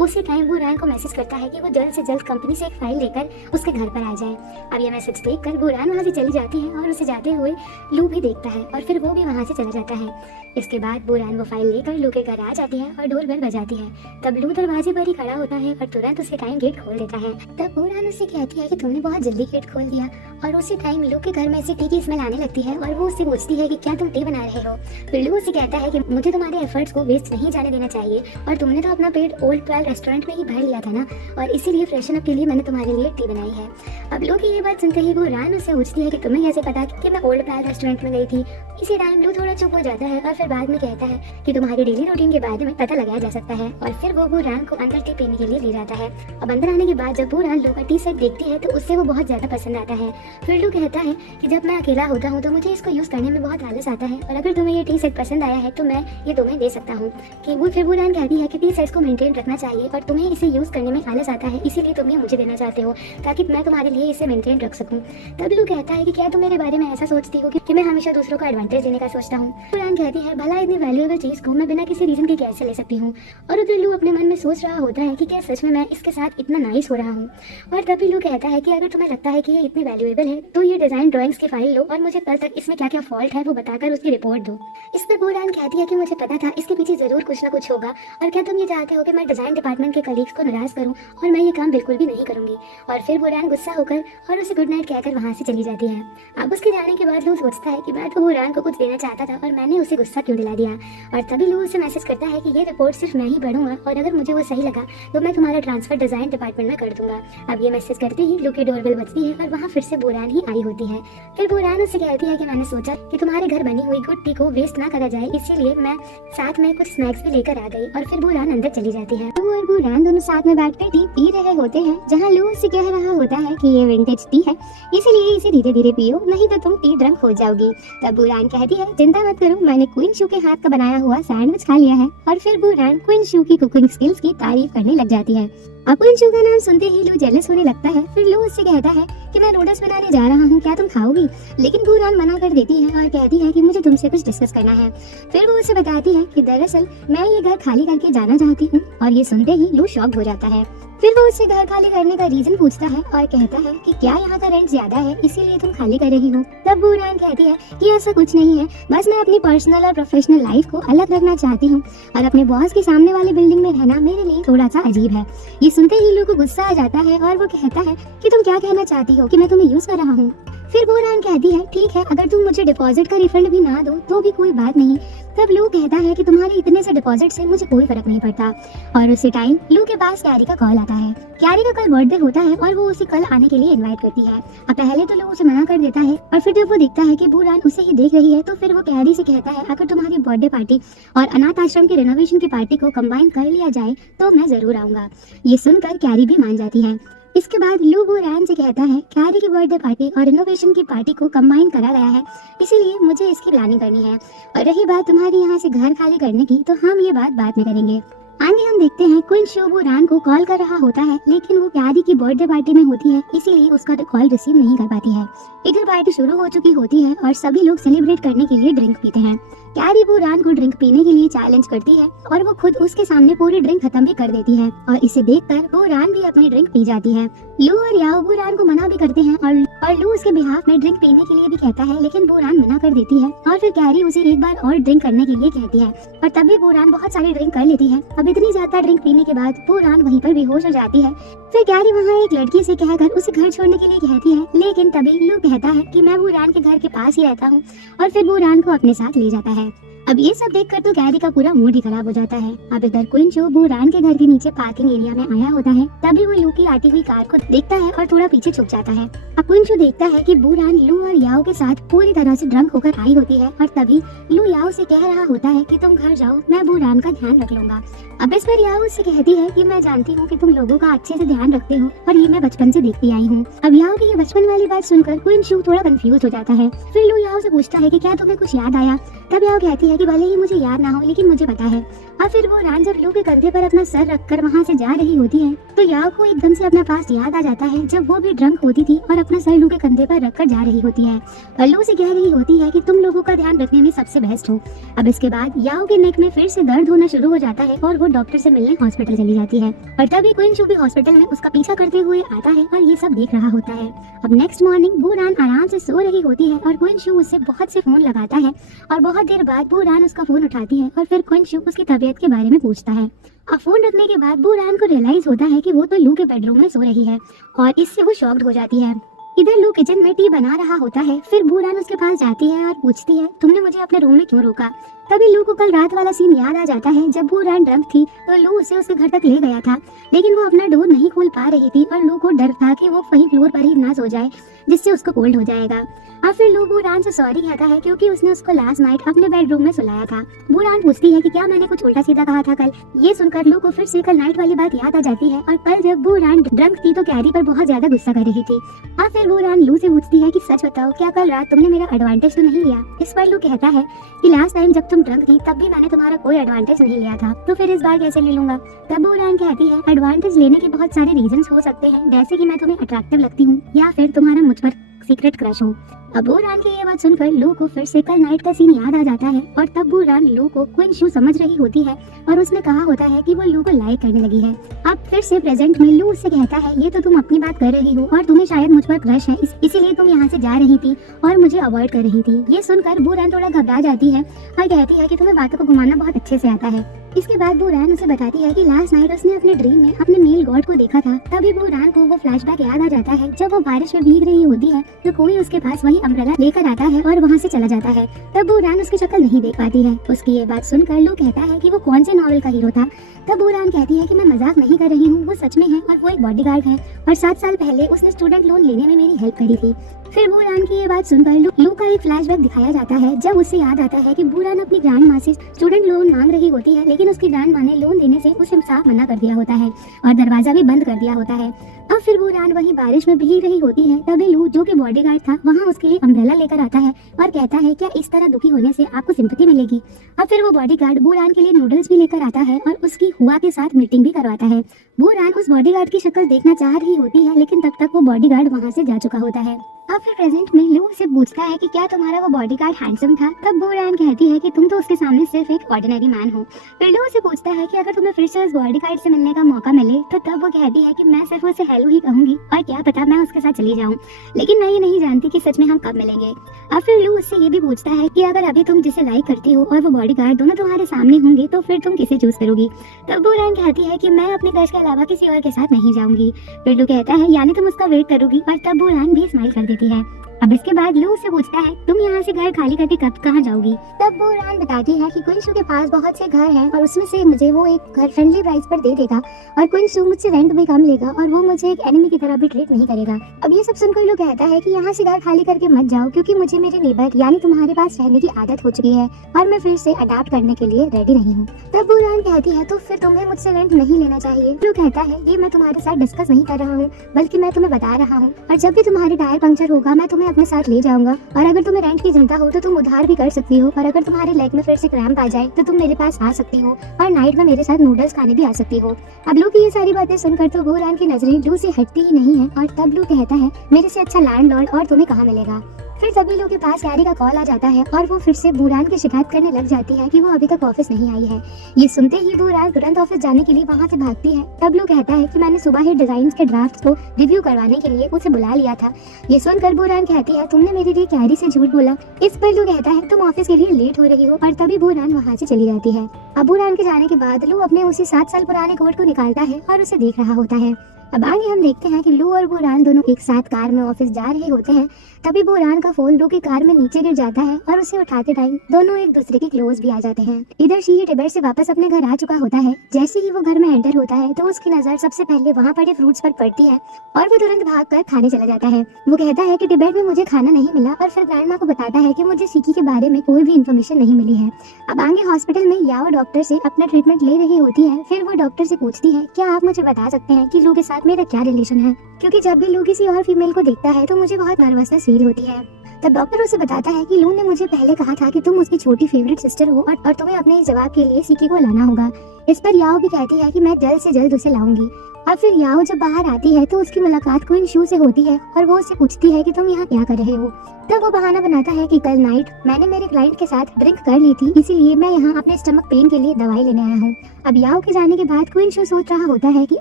उसी टाइम बूरान को मैसेज करता है कि वो जल्द से जल्द कंपनी से एक फाइल लेकर उसके घर पर आ जाए। अब ये मैसेज देखकर बूरान वहाँ से चली जाती है और उसे जाते हुए लू भी देखता है और फिर वो भी वहाँ से चला जाता है। इसके बाद बूरान वो फाइल लेकर लू के घर आ जाती है और डोर बेल बजाती है। तब लू दरवाजे पर ही खड़ा होता है और तुरंत उसी टाइम गेट खोल देता है। तब बूरान उससे कहती है कि तुमने बहुत जल्दी गेट खोल दिया और उसी टाइम लू के घर में से टी की स्मेल आने लगती है और वो उससे पूछती है कि क्या तुम टी बना रहे हो। फिर लू उससे कहता है कि मुझे तुम्हारे एफर्ट्स को वेस्ट नहीं जाने देना चाहिए और तुमने तो अपना पेट ओल्ड ट्वेल रेस्टोरेंट में ही भर लिया था ना, और इसीलिए फ्रेशन अप के लिए मैंने तुम्हारे लिए टी बनाई है। अब लू की ये बात सुनते ही बूरान उससे पूछती है कि तुम्हें कैसे पता कि मैं ओल्ड ट्वेल रेस्टोरेंट में गई थी। इसी टाइम लू थोड़ा चुप हो जाता है और फिर बाद में कहता है कि तुम्हारी डेली रूटीन के बारे में पता लगाया जा सकता है और फिर वो बूरान को अंदर टी पीने के लिए ले जाता है। अब अंदर आने के बाद जब बूरान लू का टी सेट देखती है तो उससे वो बहुत ज्यादा पसंद आता है। फिर लू कहता है कि जब मैं अकेला होता हूँ तो मुझे इसको यूज करने में बहुत आलस आता है और अगर तुम्हें ये टी सेट पसंद आया है तो मैं ये तुम्हें दे सकता हूँ। कि वो फिर बूरान कहती है कि टी सेट्स को मेंटेन रखना चाहिए और तुम्हें इसे यूज करने में आलस आता है, इसीलिए तुम ये मुझे देना चाहते हो ताकि मैं तुम्हारे लिए इसे मेंटेन रख सकूँ। तब लू कहता है कि क्या तुम मेरे बारे में ऐसा सोचती हो कि मैं हमेशा दूसरों को एडवांटेज देने का सोचता हूँ। बूरान कहती है भला इतनी वैल्यूएबल चीज को मैं बिना किसी रीजन के कैसे ले सकती हूँ। और उधर लू अपने मन में सोच रहा होता है कि क्या सच में मैं इसके साथ इतना नाइस हो रहा हूँ। और तभी लू कहता है कि अगर तुम्हें लगता है कि ये इतनी वैल्यूएबल अवेलेबल है तो ये डिजाइन ड्राइंग्स की फाइल लो और मुझे कल तक इसमें क्या क्या फॉल्ट है वो बताकर उसकी रिपोर्ट दो। इस पर बुरान कहती है कि मुझे पता था इसके पीछे जरूर कुछ ना कुछ होगा, और क्या तुम ये चाहते हो कि मैं डिजाइन डिपार्टमेंट के कलीग्स को नाराज करूं, और मैं ये काम बिल्कुल भी नहीं करूंगी। और फिर बुरान गुस्सा होकर और उसे गुड नाइट कहकर वहाँ से चली जाती है। अब उसके जाने के बाद लू सोचता है कि मैं तो बुरान को कुछ देना चाहता था और मैंने उसे गुस्सा क्यों दिला दिया। और तभी लू उसे मैसेज करता है कि ये रिपोर्ट सिर्फ मैं ही पढ़ूंगा और अगर मुझे वो सही लगा तो मैं तुम्हारा ट्रांसफर डिजाइन डिपार्टमेंट में कर दूंगा। अब ये मैसेज करते ही लू की डोरबेल बजती है और वहाँ फिर से बुरान ही आई होती है। फिर बुरान उससे कहती है कि मैंने सोचा कि तुम्हारे घर बनी हुई गुड टी को वेस्ट ना करा जाए, इसीलिए मैं साथ में कुछ स्नैक्स भी लेकर आ गई। और फिर बुरान अंदर चली जाती है। लू और बुरान दोनों साथ में बैठकर टी पी रहे होते हैं, जहाँ लू उससे कह रहा होता है कि ये विंटेज टी है इसीलिए इसे धीरे धीरे पियो, नहीं तो तुम टी ड्रंक हो जाओगी। तब बुरान कहती है चिंता मत करो, मैंने क्वीन शू के हाथ का बनाया हुआ सैंडविच खा लिया है। और फिर बुरान क्वीन शू की कुकिंग स्किल्स की तारीफ करने लग जाती है। अब क्वीन शू का नाम सुनते ही लू जेलस होने लगता है। फिर लू उससे कहता है कि मैं नूडल्स बनाने जा रहा हूँ, क्या तुम खाओगी? लेकिन बुरान मना कर देती है और कहती है कि मुझे तुमसे कुछ डिस्कस करना है। फिर वो उसे बताती है कि दरअसल मैं ये घर खाली करके जाना चाहती हूँ। और ये सुनते ही लू शॉक्ड हो जाता है। फिर वो उससे घर खाली करने का रीजन पूछता है और कहता है कि क्या यहाँ का रेंट ज्यादा है इसीलिए तुम खाली कर रही हो। तब बुरान कहती है कि ऐसा कुछ नहीं है, बस मैं अपनी पर्सनल और प्रोफेशनल लाइफ को अलग रखना चाहती हूँ और अपने बॉस के सामने वाली बिल्डिंग में रहना मेरे लिए थोड़ा सा अजीब है। ये सुनते ही लू को गुस्सा आ जाता है और वो कहता है कि तुम क्या कहना चाहती हो कि मैं तुम्हें यूज कर रहा हूँ। फिर बुरान कहती है ठीक है, अगर तुम मुझे डिपॉजिट का रिफंड भी ना दो तो भी कोई बात नहीं। तब लू कहता है कि तुम्हारे इतने से डिपॉजिट से मुझे कोई फर्क नहीं पड़ता। और उसी टाइम लू के पास कैरी का कॉल आता है। कैरी का कल बर्थडे होता है और वो उसे कल आने के लिए इनवाइट करती है। अब पहले तो लू उसे मना कर देता है और फिर जब वो देखता है कि बुरान उसे ही देख रही है तो फिर वो कैरी से कहता है अगर तुम्हारी बर्थडे पार्टी और अनाथ आश्रम की रेनोवेशन की पार्टी को कंबाइन कर लिया जाए तो मैं जरूर आऊंगा। ये सुनकर कैरी भी मान जाती है। इसके बाद लू बुरान से कहता है कैरी की बर्थडे पार्टी और रिनोवेशन की पार्टी को कंबाइन करा गया है इसीलिए मुझे इसकी प्लानिंग करनी है, और रही बात तुम्हारी यहाँ से घर खाली करने की तो हम ये बात बाद में करेंगे। आगे हम देखते हैं क्वीन शू बुरान को कॉल कर रहा होता है लेकिन वो कैरी की बर्थडे पार्टी में होती है इसीलिए उसका कॉल रिसीव नहीं कर पाती है। इधर पार्टी शुरू हो चुकी होती है और सभी लोग सेलिब्रेट करने के लिए ड्रिंक पीते हैं। कैरी बुरान को ड्रिंक पीने के लिए चैलेंज करती है और वो खुद उसके सामने पूरी ड्रिंक खत्म भी कर देती है और इसे देखकर बुरान भी अपनी ड्रिंक पी जाती है। लू और याओ बुरान को मना भी करते हैं और लू उसके बिहाफ में ड्रिंक पीने के लिए भी कहता है लेकिन बुरान मना कर देती है और फिर कैरी उसे एक बार और ड्रिंक करने के लिए कहती है और तभी बुरान बहुत सारी ड्रिंक कर लेती है। अब इतनी ज्यादा ड्रिंक पीने के बाद बुरान वहीं पर बेहोश हो जाती है। फिर कैरी वहाँ एक लड़की से कहकर उसे घर छोड़ने के लिए कहती है लेकिन तभी लू कहता है कि मैं बुरान के घर के पास ही रहता हूँ और फिर बुरान को अपने साथ ले जाता है। अब ये सब देखकर तो कैरी का पूरा मूड ही खराब हो जाता है। अब इधर क्वीन शू बुरान के घर के नीचे पार्किंग एरिया में आया होता है तभी वो लू की आती हुई कार को देखता है और थोड़ा पीछे छुप जाता है। अब क्वीन शू देखता है कि बुरान लू और याओ के साथ पूरी तरह से ड्रंक होकर आई होती है और तभी लू याओ से कह रहा होता है कि तुम घर जाओ, मैं बुरान का ध्यान रख लूंगा। अब इस पर याओ उससे कहती है कि मैं जानती हूँ कि तुम लोगों का अच्छे से ध्यान रखते हो और ये मैं बचपन से देखती आई हूँ। अब याओ की ये बचपन वाली बात सुनकर क्वीन शू थोड़ा कंफ्यूज हो जाता है। फिर लू याओ से पूछता है कि क्या तुम्हें कुछ याद आया? तब याओ कहती है कि भले ही मुझे याद ना हो लेकिन मुझे पता है। और फिर वो रान जब लू के कंधे पर अपना सर रखकर वहाँ से जा रही होती है तो याओ को एकदम से अपना पास याद आ जाता है जब वो भी ड्रंक होती थी और अपना सर लू के कंधे पर रखकर जा रही होती है और लू से कह रही होती है कि तुम लोगों का ध्यान रखने में सबसे बेस्ट हो। अब इसके बाद याओ के नेक में फिर से दर्द होना शुरू हो जाता है और वो डॉक्टर से मिलने हॉस्पिटल चली जाती है और तभी क्वीन शू भी हॉस्पिटल में उसका पीछा करते हुए आता है और ये सब देख रहा होता है। अब नेक्स्ट मॉर्निंग बुरान आराम से सो रही होती है और क्वीन शू उससे बहुत से फोन लगाता है और बहुत देर बाद बुरान उसका फोन उठाती है और फिर क्वीन शू उसकी तबीयत के बारे में पूछता है। अब फोन रखने के बाद बुरान को रियलाइज होता है कि वो तो लू के बेडरूम में सो रही है और इससे वो शॉक्ड हो जाती है। इधर लू किचन में टी बना रहा होता है। फिर बुरान उसके पास जाती है और पूछती है तुमने मुझे अपने रूम में क्यों रोका? तभी लू को कल रात वाला सीन याद आ जाता है जब बुरान ड्रंक थी तो लू उसे उसके घर तक ले गया था लेकिन वो अपना डोर नहीं खोल पा रही थी और लू को डर था कि वो वहीं फ्लोर पर ही ना सो जाए जिससे उसको कोल्ड हो जाएगा। और फिर लू बुरान से सॉरी कहता है क्योंकि उसने उसको लास्ट नाइट अपने बेडरूम में सुलाया था। बुरान पूछती है कि क्या मैंने कुछ उल्टा सीधा कहा था कल? ये सुनकर लू को फिर से कल नाइट वाली बात याद आ जाती है और कल जब बुरान ड्रंक थी तो कैरी पर बहुत ज्यादा गुस्सा कर रही थी। और फिर बुरान लू से पूछती है कि सच बताओ क्या कल रात तुमने मेरा एडवांटेज तो नहीं लिया? इस पर लू कहता है कि लास्ट टाइम जब तुम ड्रंक थी तब भी मैंने तुम्हारा कोई एडवांटेज नहीं लिया था तो फिर इस बार कैसे ले लूंगा? तब बुरान कहती है एडवांटेज लेने के बहुत सारे रीजंस हो सकते हैं जैसे कि मैं तुम्हें अट्रैक्टिव लगती हूँ या फिर तुम्हारा मुझ पर सीक्रेट क्रश हो। अब बूरान की ये बात सुनकर लू को फिर से कल नाइट का सीन याद आ जाता है और तब बूरान लू को क्वीन शू समझ रही होती है और उसने कहा होता है कि वो लू को लाइक करने लगी है। अब फिर से प्रेजेंट में लू उससे कहता है ये तो तुम अपनी बात कर रही हो और तुम्हें शायद मुझ पर क्रश है, इसीलिए तुम यहाँ से जा रही थी और मुझे अवॉइड कर रही थी। ये सुनकर बूरान थोड़ा घबरा जाती है और कहती है कि तुम्हें बातों को घुमाना बहुत अच्छे से आता है। इसके बाद बूरान उसे बताती है कि लास्ट नाइट उसने अपने ड्रीम में अपने मेल गॉड को देखा था। तभी बूरान को वो फ्लैशबैक याद आ जाता है जब वो बारिश में भीग रही होती है तो कोई उसके पास वही अम्ब्रेला लेकर आता है और वहाँ से चला जाता है। तब बूरान उसकी शक्ल नहीं देख पाती है। उसकी ये बात सुनकर लू कहता है कि वो कौन से नॉवेल का हीरो था। तब बूरान कहती है कि मैं मजाक नहीं कर रही हूँ, वो सच में है और वो एक बॉडीगार्ड है और 7 साल पहले उसने स्टूडेंट लोन लेने में मेरी हेल्प करी थी। फिर बूरान की ये बात सुनकर लू का एक फ्लैशबैक दिखाया जाता है जब उसे याद आता है कि बूरान अपनी ग्रैंड माँ से स्टूडेंट लोन मांग रही होती है, लेकिन उसकी ग्रैंड माँ ने लोन देने से उसे साफ मना कर दिया होता है और दरवाजा भी बंद कर दिया होता है। अब फिर बूरान वहीं बारिश में भीग रही होती है। तभी लू जो कि बॉडीगार्ड था वहाँ उसके लिए अम्ब्रेला लेकर आता है और कहता है क्या इस तरह दुखी होने से आपको सिंपैथी मिलेगी। अब फिर वो बॉडीगार्ड बूरान के लिए नूडल्स भी लेकर आता है और उसकी हुआ के साथ मीटिंग भी करवाता है। बूरान उस बॉडीगार्ड की शक्ल देखना चाह रही होती है, लेकिन तब तक वो बॉडीगार्ड वहाँ से जा चुका होता है। अब फिर प्रेजेंट में लू से पूछता है कि क्या तुम्हारा वो बॉडीगार्ड हैंडसम था। तब बूरान कहती है कि तुम तो उसके सामने सिर्फ एक ऑर्डिनरी मैन हो। फिर लू से पूछता है कि अगर तुम्हें फिर से उस बॉडीगार्ड से मिलने का मौका मिले तो तब वो कहती है कि मैं सिर्फ उसे हेलो ही कहूंगी और क्या पता मैं उसके साथ चली जाऊं, लेकिन मैं ये नहीं जानती कि सच में हम कब मिलेंगे। अब फिर लू उससे ये भी पूछता है कि अगर अभी तुम जिसे लाइक करती हो और वो बॉडीगार्ड दोनों तुम्हारे सामने होंगे तो फिर तुम किसे चूज करोगी। तब बूरान कहती है कि मैं अपने क्रश के अलावा किसी और के साथ नहीं जाऊंगी। फिर लू कहता है यानी तुम उसका वेट करोगी और तब बूरान भी स्माइल कर देती है। अब इसके बाद लू से पूछता है तुम यहाँ से घर खाली करके कब कहाँ जाओगी। तब बूरान बताती है कि क्वीन शू के पास बहुत से घर हैं और उसमें से मुझे वो एक घर फ्रेंडली प्राइस पर दे देगा और क्वीन शू मुझसे रेंट भी कम लेगा और वो मुझे एक एनिमी की तरह भी ट्रीट नहीं करेगा। अब ये सब सुनकर लू कहता है कि यहाँ से घर खाली करके मत जाओ क्योंकि मुझे मेरे नेबर यानी तुम्हारे पास रहने की आदत हो चुकी है और मैं फिर से अडाप्ट करने के लिए रेडी नहीं हूँ। तब बूरान कहती है तो फिर तुम्हें मुझसे रेंट नहीं लेना चाहिए। लू कहता है ये मैं तुम्हारे साथ डिस्कस नहीं कर रहा हूँ बल्कि मैं तुम्हें बता रहा हूँ और जब भी तुम्हारे टायर पंक्चर होगा मैं तुम्हें अपने साथ ले जाऊंगा और अगर तुम्हें रेंट की चिंता हो तो तुम उधार भी कर सकती हो और अगर तुम्हारे लेग में फिर से क्रैम्प आ जाए तो तुम मेरे पास आ सकती हो और नाइट में मेरे साथ नूडल्स खाने भी आ सकती हो। अब लू की ये सारी बातें सुनकर तो बूरान की नजरें लू से हटती ही नहीं है और तब लू कहता है मेरे से अच्छा लैंडलॉर्ड और तुम्हें कहाँ मिलेगा। फिर सभी लोग के पास कैरी का कॉल आ जाता है और वो फिर से बूरान की शिकायत करने लग जाती है कि वो अभी तक ऑफिस नहीं आई है। ये सुनते ही बूरान तुरंत ऑफिस जाने के लिए वहाँ से भागती है। तब लू कहता है कि मैंने सुबह ही डिजाइन के ड्राफ्ट को रिव्यू करवाने के लिए उसे बुला लिया था। ये सुनकर बूरान कहती है तुमने मेरे लिए कैरी से झूठ बोला। इस पर लू कहता है तुम ऑफिस के लिए लेट हो रही हो और तभी बूरान वहाँ से चली जाती है। अब बूरान के जाने के बाद लू अपने उसी 7 साल पुराने कोट को निकालता है और उसे देख रहा होता है। अब आगे हम देखते हैं कि लू और बूरान दोनों एक साथ कार में ऑफिस जा रहे होते हैं। तभी बूरान का फोन लू की कार में नीचे गिर जाता है और उसे उठाते टाइम दोनों एक दूसरे के क्लोज भी आ जाते हैं। इधर शी टिबेट से वापस अपने घर आ चुका होता है। जैसे ही वो घर में एंटर होता है तो उसकी नजर सबसे पहले वहाँ पड़े फ्रूट्स पर पड़ती है और वो तुरंत भागकर खाने चला जाता है। वो कहता है कि टिबेट में मुझे खाना नहीं मिला और फिर ग्रैंड माँ को बताता है कि मुझे सिकी के बारे में कोई भी इन्फॉर्मेशन नहीं मिली है। अब आगे हॉस्पिटल में याओ डॉक्टर से अपना ट्रीटमेंट ले रही होती है। फिर वो डॉक्टर से पूछती है क्या आप मुझे बता सकते हैं कि लू के साथ मेरा क्या रिलेशन है, क्योंकि जब भी लू किसी और फीमेल को देखता है तो मुझे बहुत नर्वसनेस फील होती है। तब डॉक्टर उसे बताता है कि लू ने मुझे पहले कहा था कि तुम उसकी छोटी फेवरेट सिस्टर हो और तुम्हें अपने इस जवाब के लिए सिकी को लाना होगा। इस पर याओ भी कहती है कि मैं जल्द से जल्द उसे लाऊंगी। अब फिर याओ जब बाहर आती है तो उसकी मुलाकात क्वीन शू से होती है और वो उससे पूछती है कि तुम यहाँ क्या कर रहे हो। तब वो बहाना बनाता है कि कल नाइट मैंने मेरे क्लाइंट के साथ ड्रिंक कर ली थी, इसीलिए मैं यहाँ अपने स्टमक पेन के लिए दवाई लेने आया हूँ। अब याओ के जाने के बाद क्वीन शू सोच रहा होता है कि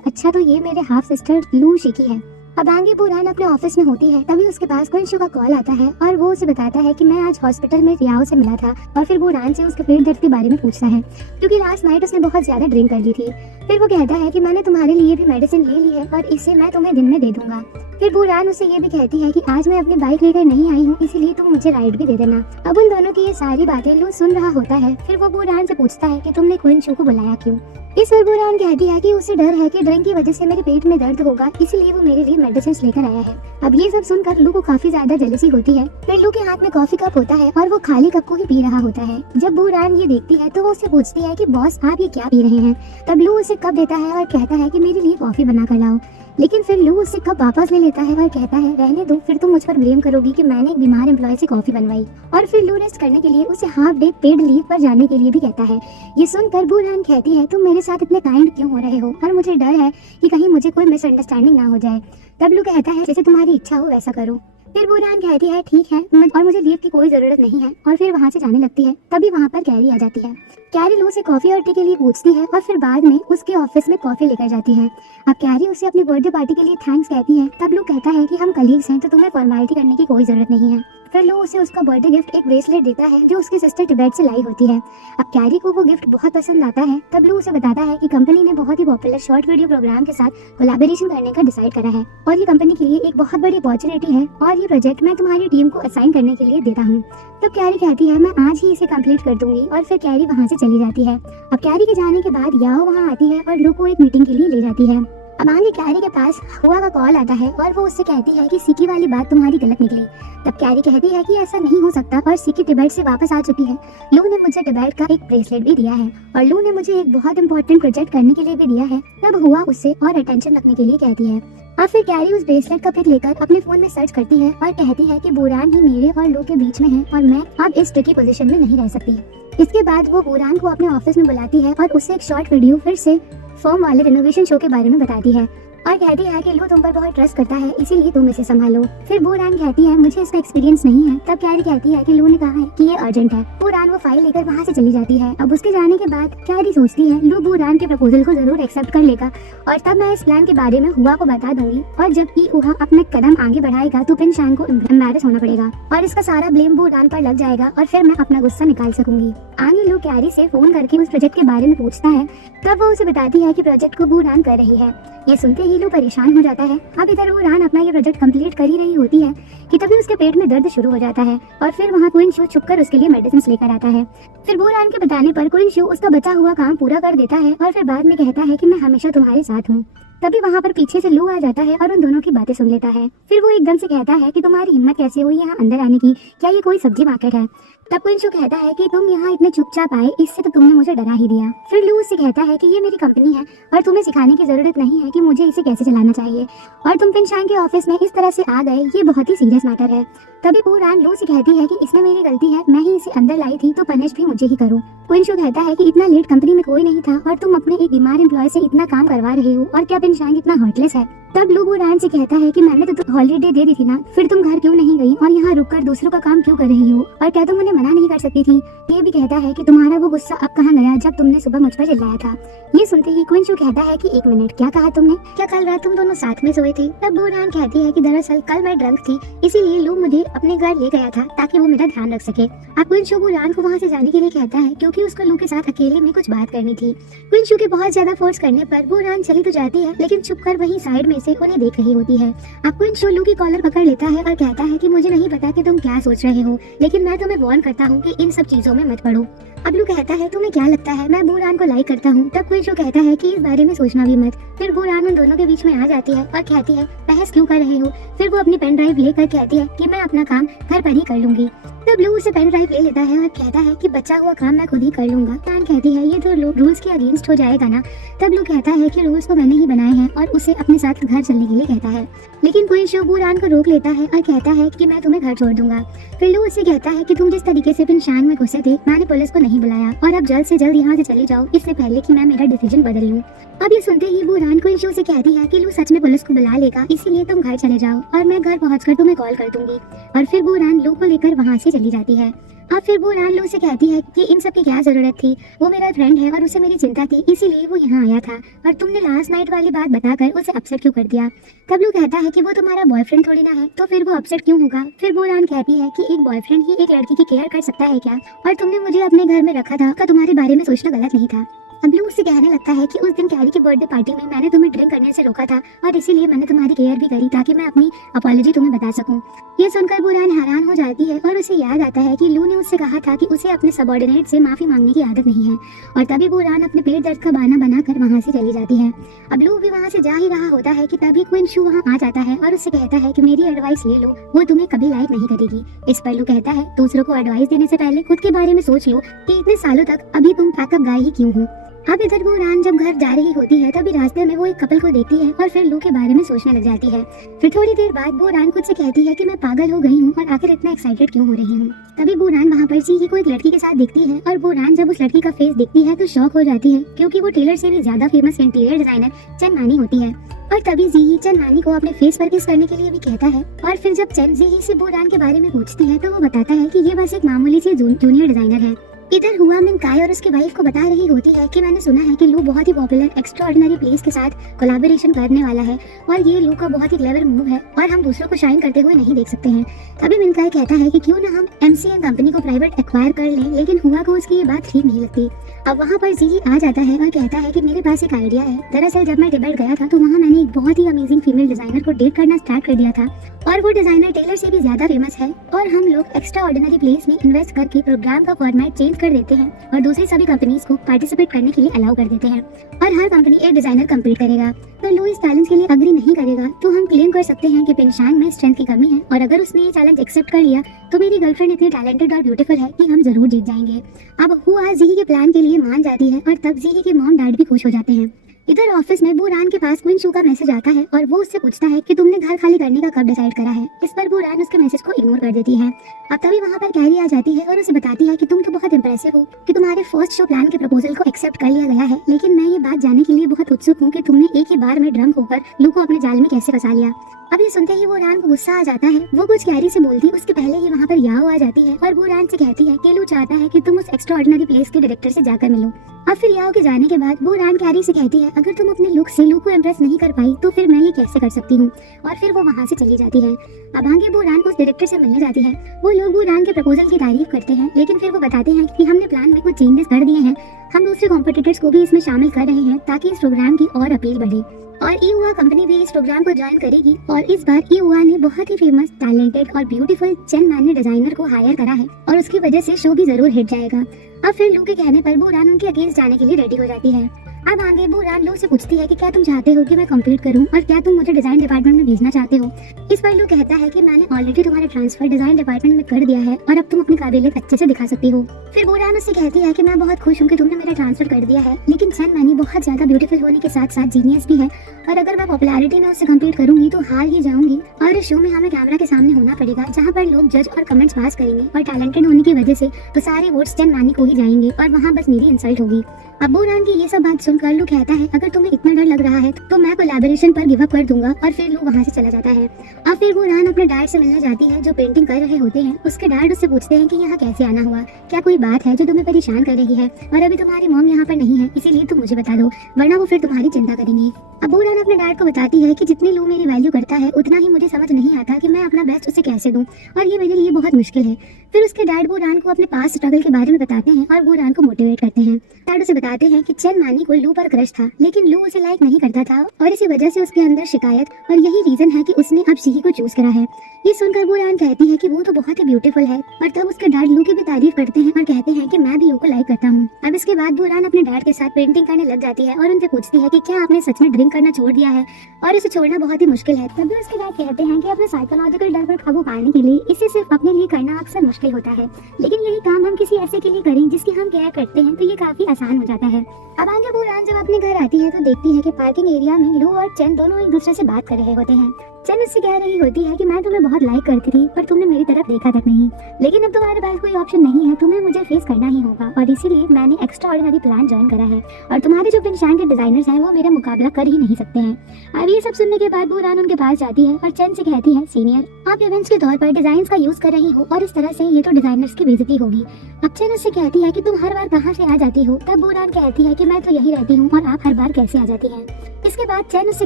अच्छा तो ये मेरे हाफ सिस्टर लू शिकी है। अब आगे बूरान अपने ऑफिस में होती है। तभी उसके पास क्वीन शू का कॉल आता है और वो उसे बताता है कि मैं आज हॉस्पिटल में याओ से मिला था और फिर बूरान से उसके पेट दर्द के बारे में पूछता है क्योंकि लास्ट नाइट उसने बहुत ज्यादा ड्रिंक कर ली थी। फिर वो कहता है कि मैंने तुम्हारे लिए भी मेडिसिन ले ली है और इसे मैं तुम्हें दिन में दे दूंगा। फिर बूरान उसे ये भी कहती है कि आज मैं अपनी बाइक लेकर नहीं आई हूँ, इसीलिए तुम मुझे राइड भी दे देना। अब उन दोनों की ये सारी बातें लू सुन रहा होता है। फिर वो बूरान से पूछता है कि तुमने क्वीन शू को बुलाया क्यों। इस पर बूरान कहती है कि उसे डर है कि ड्रिंक की वजह से मेरे पेट में दर्द होगा, इसीलिए वो मेरे लिए मेडिसिन लेकर आया है। अब ये सब सुनकर लू को काफी ज्यादा जेलसी होती है। फिर लू के हाथ में कॉफी कप होता है और वो खाली कप को ही पी रहा होता है। जब बूरान ये देखती है तो वो उससे पूछती है कि बॉस आप ये क्या पी रहे हैं। तब लू उसे कप देता है और कहता है कि मेरे लिए कॉफी बना कर लाओ, लेकिन फिर लू उससे कप वापस ले लेता है और कहता है रहने दो, फिर तुम मुझ पर ब्लेम करोगी कि मैंने एक बीमार एम्प्लॉय से कॉफी बनवाई। और फिर लू रेस्ट करने के लिए उसे हाफ डे पेड लीव पर जाने के लिए भी कहता है। ये सुनकर बूरान कहती है तुम मेरे साथ इतने काइंड क्यों हो रहे हो और मुझे डर है कि कहीं मुझे कोई मिसअंडरस्टैंडिंग ना हो जाए। तब लू कहता है जैसे तुम्हारी इच्छा हो वैसा करो। फिर बुरान कहती है ठीक है और मुझे लीव की कोई जरूरत नहीं है और फिर वहाँ से जाने लगती है। तभी वहाँ पर कैरी आ जाती है। कैरी लू से कॉफी और टी के लिए पूछती है और फिर बाद में उसके ऑफिस में कॉफी लेकर जाती है। अब कैरी उसे अपनी बर्थडे पार्टी के लिए थैंक्स कहती है। तब लू कहता है कि हम कलीग्स हैं तो तुम्हें फॉर्मेलिटी करने की कोई जरूरत नहीं है। फिर लू उसे उसका बर्थडे गिफ्ट एक ब्रेसलेट देता है जो उसकी सिस्टर तिब्बत से लाई होती है। अब कैरी को वो गिफ्ट बहुत पसंद आता है। तब लू उसे बताता है कि कंपनी ने बहुत ही पॉपुलर शॉर्ट वीडियो प्रोग्राम के साथ कोलैबोरेशन करने का डिसाइड करा है और ये कंपनी के लिए एक बहुत बड़ी अपॉर्चुनिटी है और ये प्रोजेक्ट मैं तुम्हारी टीम को असाइन करने के लिए देता हूँ। तब कैरी कहती है मैं आज ही इसे कंप्लीट कर दूंगी और फिर कैरी वहाँ से चली जाती है। अब कैरी के जाने के बाद याओ वहाँ आती है और लू को एक मीटिंग के लिए ले जाती है। अब आगे कैरी के पास हुआ का कॉल आता है और वो उससे कहती है कि सिकी वाली बात तुम्हारी गलत निकली। तब कैरी कहती है कि ऐसा नहीं हो सकता और सिकी तिब्बत से वापस आ चुकी है। लू ने मुझे तिब्बत का एक ब्रेसलेट भी दिया है और लू ने मुझे एक बहुत इंपॉर्टेंट प्रोजेक्ट करने के लिए भी दिया है। तब हुआ उससे और अटेंशन रखने के लिए कहती है। अब फिर कैरी उस ब्रेसलेट का पिक लेकर अपने फोन में सर्च करती है और कहती है कि बुरान ही मेरे और लू के बीच में है और मैं अब इस ट्रिकी पोजीशन में नहीं रह सकती। इसके बाद वो बुरान को अपने ऑफिस में बुलाती है और उससे एक शॉर्ट वीडियो फिर से फॉर्म वाले रिनोवेशन शो के बारे में बताती है और कहती है कि लू तुम पर बहुत ट्रस्ट करता है इसीलिए तुम इसे संभालो। फिर बुरान कहती है मुझे इसका एक्सपीरियंस नहीं है। तब कैरी कहती है कि लू ने कहा है कि ये अर्जेंट है। बुरान वो फाइल लेकर वहाँ से चली जाती है। अब उसके जाने के बाद कैरी सोचती है लू बुरान के प्रपोजल को जरूर एक्सेप्ट कर लेगा और तब मैं इस प्लान के बारे में हुआ को बता दूंगी और जब भी हुआ अपना कदम आगे बढ़ाएगा तो पिनशान को एम्बैरस होना पड़ेगा और इसका सारा ब्लेम बुरान पर लग जाएगा और फिर मैं अपना गुस्सा निकाल सकूंगी। आगे लू कैरी से फोन करके उस प्रोजेक्ट के बारे में पूछता है। तब वो उसे बताती है कि प्रोजेक्ट को बुरान कर रही है। ये सुनते ही लू परेशान हो जाता है। अब इधर बुरान अपना ये प्रोजेक्ट कंप्लीट कर ही रही होती है कि तभी उसके पेट में दर्द शुरू हो जाता है और फिर वहाँ क्वीन शू छुपकर उसके लिए मेडिसिन लेकर आता है। फिर बुरान के बताने पर क्वीन शू उसका बचा हुआ काम पूरा कर देता है और फिर बाद में कहता है कि मैं हमेशा तुम्हारे साथ हूँ। तभी वहाँ पर पीछे से लू आ जाता है और उन दोनों की बातें सुन लेता है। फिर वो एकदम से कहता है कि तुम्हारी हिम्मत कैसे हुई यहाँ अंदर आने की, क्या ये कोई सब्जी मार्केट है। तब कुंशु कहता है कि तुम यहाँ इतने चुपचाप आए इससे तो तुमने मुझे डरा ही दिया। फिर लू उससे कहता है कि ये मेरी कंपनी है और तुम्हें सिखाने की जरूरत नहीं है कि मुझे इसे कैसे चलाना चाहिए और तुम पिनशान के ऑफिस में इस तरह से आ गए, ये बहुत ही सीरियस मैटर है। तभी बुरान लू से कहती है कि इसमें मेरी गलती है, मैं ही इसे अंदर लाई थी तो पनिश भी मुझे ही करो। कुंशु कहता है कि इतना लेट कंपनी में कोई नहीं था और तुम अपने एक बीमार एम्प्लॉय से इतना काम करवा रहे हो और क्या पिनशान इतना हार्टलेस है। तब लू बुरान से कहता है कि मैंने तो हॉलीडे दे दी थी ना, फिर तुम घर क्यों नहीं गई और यहाँ रुककर दूसरों का काम क्यों कर रही हो और क्या तुम उन्हें मना नहीं कर सकती थी। ये भी कहता है कि तुम्हारा वो गुस्सा अब कहाँ गया जब तुमने सुबह मुझ पर चिल्लाया था। ये सुनते ही कुंशु कहता है कि एक मिनट, क्या कहा तुमने, क्या कल रात तुम दोनों साथ में सोए थे। तब बुरान कहती है कि दरअसल कल मैं ड्रंक थी इसीलिए लू मुझे अपने घर ले गया था ताकि वो मेरा ध्यान रख सके। अब कुंशु बुरान को वहाँ से जाने के लिए कहता है क्योंकि उसको लू के साथ अकेले में कुछ बात करनी थी। कुंशु के बहुत ज्यादा फोर्स करने पर बुरान चली तो जाती है लेकिन छुपकर वहीं साइड में से उन्हें देख रही होती है। अब कुंशु लू की कॉलर पकड़ लेता है और कहता है कि मुझे नहीं पता कि तुम क्या सोच रहे हो लेकिन मैं तुम्हें वार्न करता हूँ कि इन सब चीजों में मत पड़ो। अब लू कहता है तुम्हें क्या लगता है मैं बुरान को लाइक करता हूँ। तब कुंशु कहता है कि इस बारे में सोचना भी मत। फिर बुरान उन दोनों के बीच में आ जाती है और कहती है बहस क्यों कर रहे हो। फिर वो अपनी पेन ड्राइव लेकर कहती है कि मैं अपना काम घर पर ही कर लूंगी। तब लू उसे पेन ड्राइव ले लेता है और कहता है कि बचा हुआ काम मैं खुद ही कर लूंगा। बुरान कहती है ये तो रूल्स के अगेंस्ट हो जाएगा ना। तब लू कहता है कि रूल्स तो मैंने ही बनाए हैं और उसे अपने साथ घर चलने के लिए कहता है लेकिन कुंशु बुरान को रोक लेता है और कहता है कि मैं तुम्हें घर छोड़ दूंगा। फिर लू उससे कहता है कि तुम जिस तरीके से पिनशान में घुसे थे मैंने पुलिस को नहीं बुलाया और अब जल्द से जल्द यहाँ से चले जाओ इससे पहले कि मैं मेरा डिसीजन बदल लूँ। अब ये सुनते ही बुरान कुंशु से कहती है कि लू सच में पुलिस को बुला लेगा इसीलिए तुम घर चले जाओ और मैं घर पहुंचकर तुम्हें कॉल कर दूंगी। और फिर बुरान लू को लेकर वहाँ से चली जाती है। अब फिर बुरान लू से कहती है कि इन सब की क्या जरूरत थी, वो मेरा फ्रेंड है और उसे मेरी चिंता थी इसीलिए वो यहाँ आया था और तुमने लास्ट नाइट वाली बात बताकर उसे अपसेट क्यों कर दिया। तब लू कहता है कि वो तुम्हारा बॉयफ्रेंड थोड़ी ना है तो फिर वो अपसेट क्यों होगा। फिर बुरान कहती है कि एक बॉयफ्रेंड ही एक लड़की की केयर कर सकता है क्या और तुमने मुझे अपने घर में रखा था का तुम्हारे बारे में सोचना गलत नहीं था। अब लू उससे कहने लगता है कि उस दिन कैरी की बर्थडे पार्टी में मैंने तुम्हें ड्रिंक करने से रोका था और इसीलिए मैंने तुम्हारी केयर भी करी ताकि मैं अपनी अपॉलॉजी तुम्हें बता सकूं। ये सुनकर बुरान हैरान हो जाती है और उसे याद आता है कि लू ने उससे कहा था कि उसे अपने सबऑर्डिनेट से माफी मांगने की आदत नहीं है और तभी बुरान अपने पेट दर्द का बहाना बनाकर वहाँ से चली जाती है। अब लू भी वहाँ से जा ही रहा होता है कि तभी कुंशु वहाँ आ जाता है और उससे कहता है कि मेरी एडवाइस ले लो, वो तुम्हें कभी लाइक नहीं करेगी। इस पर लू कहता है दूसरों को एडवाइस देने से पहले खुद के बारे में सोच लो कि इतने सालों तक अभी तुम पैकअप गाय ही क्यों हो। अब इधर वो रान जब घर जा रही होती है तभी रास्ते में वो एक कपल को देखती है और फिर लू के बारे में सोचने लग जाती है। फिर थोड़ी देर बाद वो रान खुद से कहती है कि मैं पागल हो गई हूँ और आखिर इतना एक्साइटेड क्यों हो रही हूँ। तभी वो रान वहाँ पर जी को एक लड़की के साथ देखती है और वो रान जब उस लड़की का फेस देखती है तो शॉक हो जाती है, क्योंकि वो टेलर से भी ज्यादा फेमस इंटीरियर डिजाइनर चन मानी होती है। और तभी जी चन मानी को अपने फेस पर किस करने के लिए भी कहता है। और फिर जब चन जी से वो रान के बारे में पूछती है तो वो बताता है कि ये बस एक मामूली सी जूनियर डिजाइनर है। इधर हुआ मिन काय और उसकी वाइफ को बता रही होती है कि मैंने सुना है कि लू बहुत ही पॉपुलर एक्स्ट्राऑर्डिनरी प्लेस के साथ कोलैबोरेशन करने वाला है और ये लू का बहुत ही क्लेवर मूव है और हम दूसरों को शाइन करते हुए नहीं देख सकते हैं। तभी मिन काय कहता है कि क्यों ना हम MCN कंपनी को प्राइवेट एक्वायर कर लें, लेकिन हुआ को उसकी ये बात ठीक नहीं लगती। अब वहाँ पर जी आ जाता है और कहता है कि मेरे पास एक आइडिया है। दरअसल जब मैं टिबेट गया था तो वहाँ मैंने एक बहुत ही अमेजिंग फीमेल डिजाइनर को डेट करना स्टार्ट कर दिया था और वो डिजाइनर टेलर से भी ज्यादा फेमस है और हम लोग एक्स्ट्रा ऑर्डिनरी प्लेस में इन्वेस्ट करके प्रोग्राम का फॉर्मेट चेंज कर देते हैं और दूसरी सभी कंपनीज को पार्टिसिपेट करने के लिए अलाउ कर देते हैं और हर कंपनी एक डिजाइनर कंप्लीट करेगा। तो लू इस चैलेंज के लिए अग्री नहीं करेगा तो हम क्लेम कर सकते हैं कि पिंशांग में स्ट्रेंथ की कमी है और अगर उसने ये चैलेंज एक्सेप्ट कर लिया तो मेरी गर्लफ्रेंड इतनी टैलेंटेड और ब्यूटीफुल है कि हम जरूर जीत जाएंगे। अब हुआ जी के प्लान के लिए मान जाती है और तब जी के मॉम डैड भी खुश हो जाते हैं। इधर ऑफिस में बुरान के पास क्विन शू का मैसेज आता है और वो उससे पूछता है कि तुमने घर खाली करने का कब डिसाइड करा है। इस पर बुरान उसके मैसेज को इग्नोर कर देती है। अब तभी वहाँ पर कैरी आ जाती है और उसे बताती है कि तुम तो बहुत इंप्रेसिव हो कि तुम्हारे फर्स्ट शो प्लान के प्रपोजल को एक्सेप्ट कर लिया गया है, लेकिन मैं ये बात जानने के लिए बहुत उत्सुक हूँ कि तुमने एक ही बार में ड्रंक होकर लू को अपने जाल में कैसे फंसा लिया। अब ये सुनते ही वो रान को गुस्सा आ जाता है। वो कुछ कैरी से बोलती उसके पहले ही वहाँ पर याओ आ जाती है और वो रान से कहती है कि लू चाहता है कि तुम उस एक्स्ट्राऑर्डिनरी प्लेस के डायरेक्टर से जाकर मिलो। अब फिर याओ के जाने के बाद वो रान कैरी से कहती है अगर तुम अपने लुक से लू को इम्प्रेस नहीं कर पाई तो फिर मैं ये कैसे कर सकती हूँ, और फिर वो वहाँ से चली जाती है। अब आगे वो रान को उस डायरेक्टर से मिलने जाती है। वो लोग वो रान के प्रपोजल की तारीफ करते हैं, लेकिन फिर वो बताते हैं कि हमने प्लान में कुछ चेंजेस कर दिए हैं, हम दूसरे कॉम्पिटिटर्स को भी इसमें शामिल कर रहे हैं ताकि इस प्रोग्राम की और अपील बढ़े और ईहुआ कंपनी भी इस प्रोग्राम को ज्वाइन करेगी। और इस बार ईहुआ ने बहुत ही फेमस टैलेंटेड और ब्यूटीफुल चेन मानी डिजाइनर को हायर करा है और उसकी वजह से शो भी जरूर हिट जाएगा। अब फिर लू के कहने पर बुरान उनके अगेंस्ट जाने के लिए रेडी हो जाती है। अब आगे बुरान लू से पूछती है कि क्या तुम चाहते हो कि मैं कम्पीट करूं और क्या तुम मुझे डिजाइन डिपार्टमेंट में भेजना चाहते हो। इस पर लू कहता है कि मैंने ऑलरेडी तुम्हारा ट्रांसफर डिजाइन डिपार्टमेंट में कर दिया है और अब तुम अपनी काबिलियत अच्छे से दिखा सकती हो। फिर बुरान उससे कहती है कि मैं बहुत खुश हूँ कि तुमने मेरा ट्रांसफर कर दिया है, लेकिन चेन मानी बहुत ज्यादा ब्यूटीफुल होने के साथ साथ जीनियस भी है और अगर मैं पॉपुलैरिटी में उससे कम्पीट करूंगी तो हार ही जाऊंगी और इस शो में हमें कैमरा के सामने होना पड़ेगा जहाँ पर लोग जज और कमेंट्स पास करेंगे और टैलेंटेड होने की वजह से तो सारे वोट्स चेन मानी को ही जाएंगे और वहाँ बस मेरी इंसल्ट होगी। अब बुरान की ये सब बात सुनकर लू कहता है अगर तुम्हें इतना डर लग रहा है तो मैं कोलैबोरेशन पर गिव अप कर दूंगा और फिर लू वहाँ से चला जाता है। अब फिर बुरान अपने डैड से मिलने जाती है जो पेंटिंग कर रहे होते हैं। उसके डैड उससे पूछते हैं कि यहाँ कैसे आना हुआ, क्या कोई बात है जो तुम्हें परेशान कर रही है, और अभी तुम्हारी मॉम यहाँ पर नहीं है इसीलिए तुम मुझे बता दो वरना वो फिर तुम्हारी चिंता करेंगी। अब बुरान अपने डैड को बताती है कि जितनी लू मेरी वैल्यू करता है उतना ही मुझे समझ नहीं आता कि मैं अपना बेस्ट उसे कैसे दूं और ये मेरे लिए बहुत मुश्किल है। फिर उसके डैड बुरान को अपने पास्ट स्ट्रगल के बारे में बताते हैं और बुरान को मोटिवेट करते हैं। डैड उसे बताते हैं कि चेन मानी को लू पर क्रश था, लेकिन लू उसे लाइक नहीं करता था और इसी वजह से उसके अंदर शिकायत और यही रीजन है कि उसने अब शीही को चूज करा है। ये सुनकर बुरान कहती है कि वो तो बहुत ही ब्यूटीफुल है और तब उसके डैड लू की भी तारीफ करते हैं और कहते हैं कि मैं भी लू को लाइक करता हूँ। अब इसके बाद बुरान अपने डैड के साथ पेंटिंग करने लग जाती है और उनसे पूछती है कि क्या आपने सच में ड्रिंक करना छोड़ दिया है और इसे छोड़ना बहुत ही मुश्किल है। तभी उसके डैड कहते हैं कि अपने साइकोलॉजिकल डर पर काबू पाने के लिए इसे सिर्फ अपने लिए करना अक्सर मुश्किल होता है, लेकिन यही काम हम किसी ऐसे के लिए करें जिसकी हम केयर करते हैं तो ये काफी आसान हो जाता है। अब आगे बुरान जब अपने घर आती है तो देखती है कि पार्किंग एरिया में लू और चेन दोनों एक दूसरे से बात कर रहे होते हैं। चेन उससे कह रही होती है कि मैं तुम्हें बहुत लाइक करती थी पर तुमने मेरी तरफ देखा तक नहीं, लेकिन अब तुम्हारे पास कोई ऑप्शन नहीं है, तुम्हें मुझे फेस करना ही होगा और इसीलिए मैंने एक्स्ट्रा ऑर्डिनरी प्लान ज्वाइन करा है और तुम्हारे जो पिंशांग के डिजाइनर्स हैं वो मेरा मुकाबला कर ही नहीं सकते हैं। अब ये सब सुनने के बाद बुरान उनके पास जाती है और चेन से कहती है सीनियर आप इवेंट्स के तौर पर डिजाइन का यूज कर रही हो और इस तरह से ये तो डिजाइनर्स की बेइज्जती होगी। अब चेन उससे कहती है कि तुम हर बार कहाँ से आ जाती हो, तब बुरान कहती है कि मैं तो यही रहती हूँ और आप हर बार कैसे आ जाती हैं। इसके बाद चेन उससे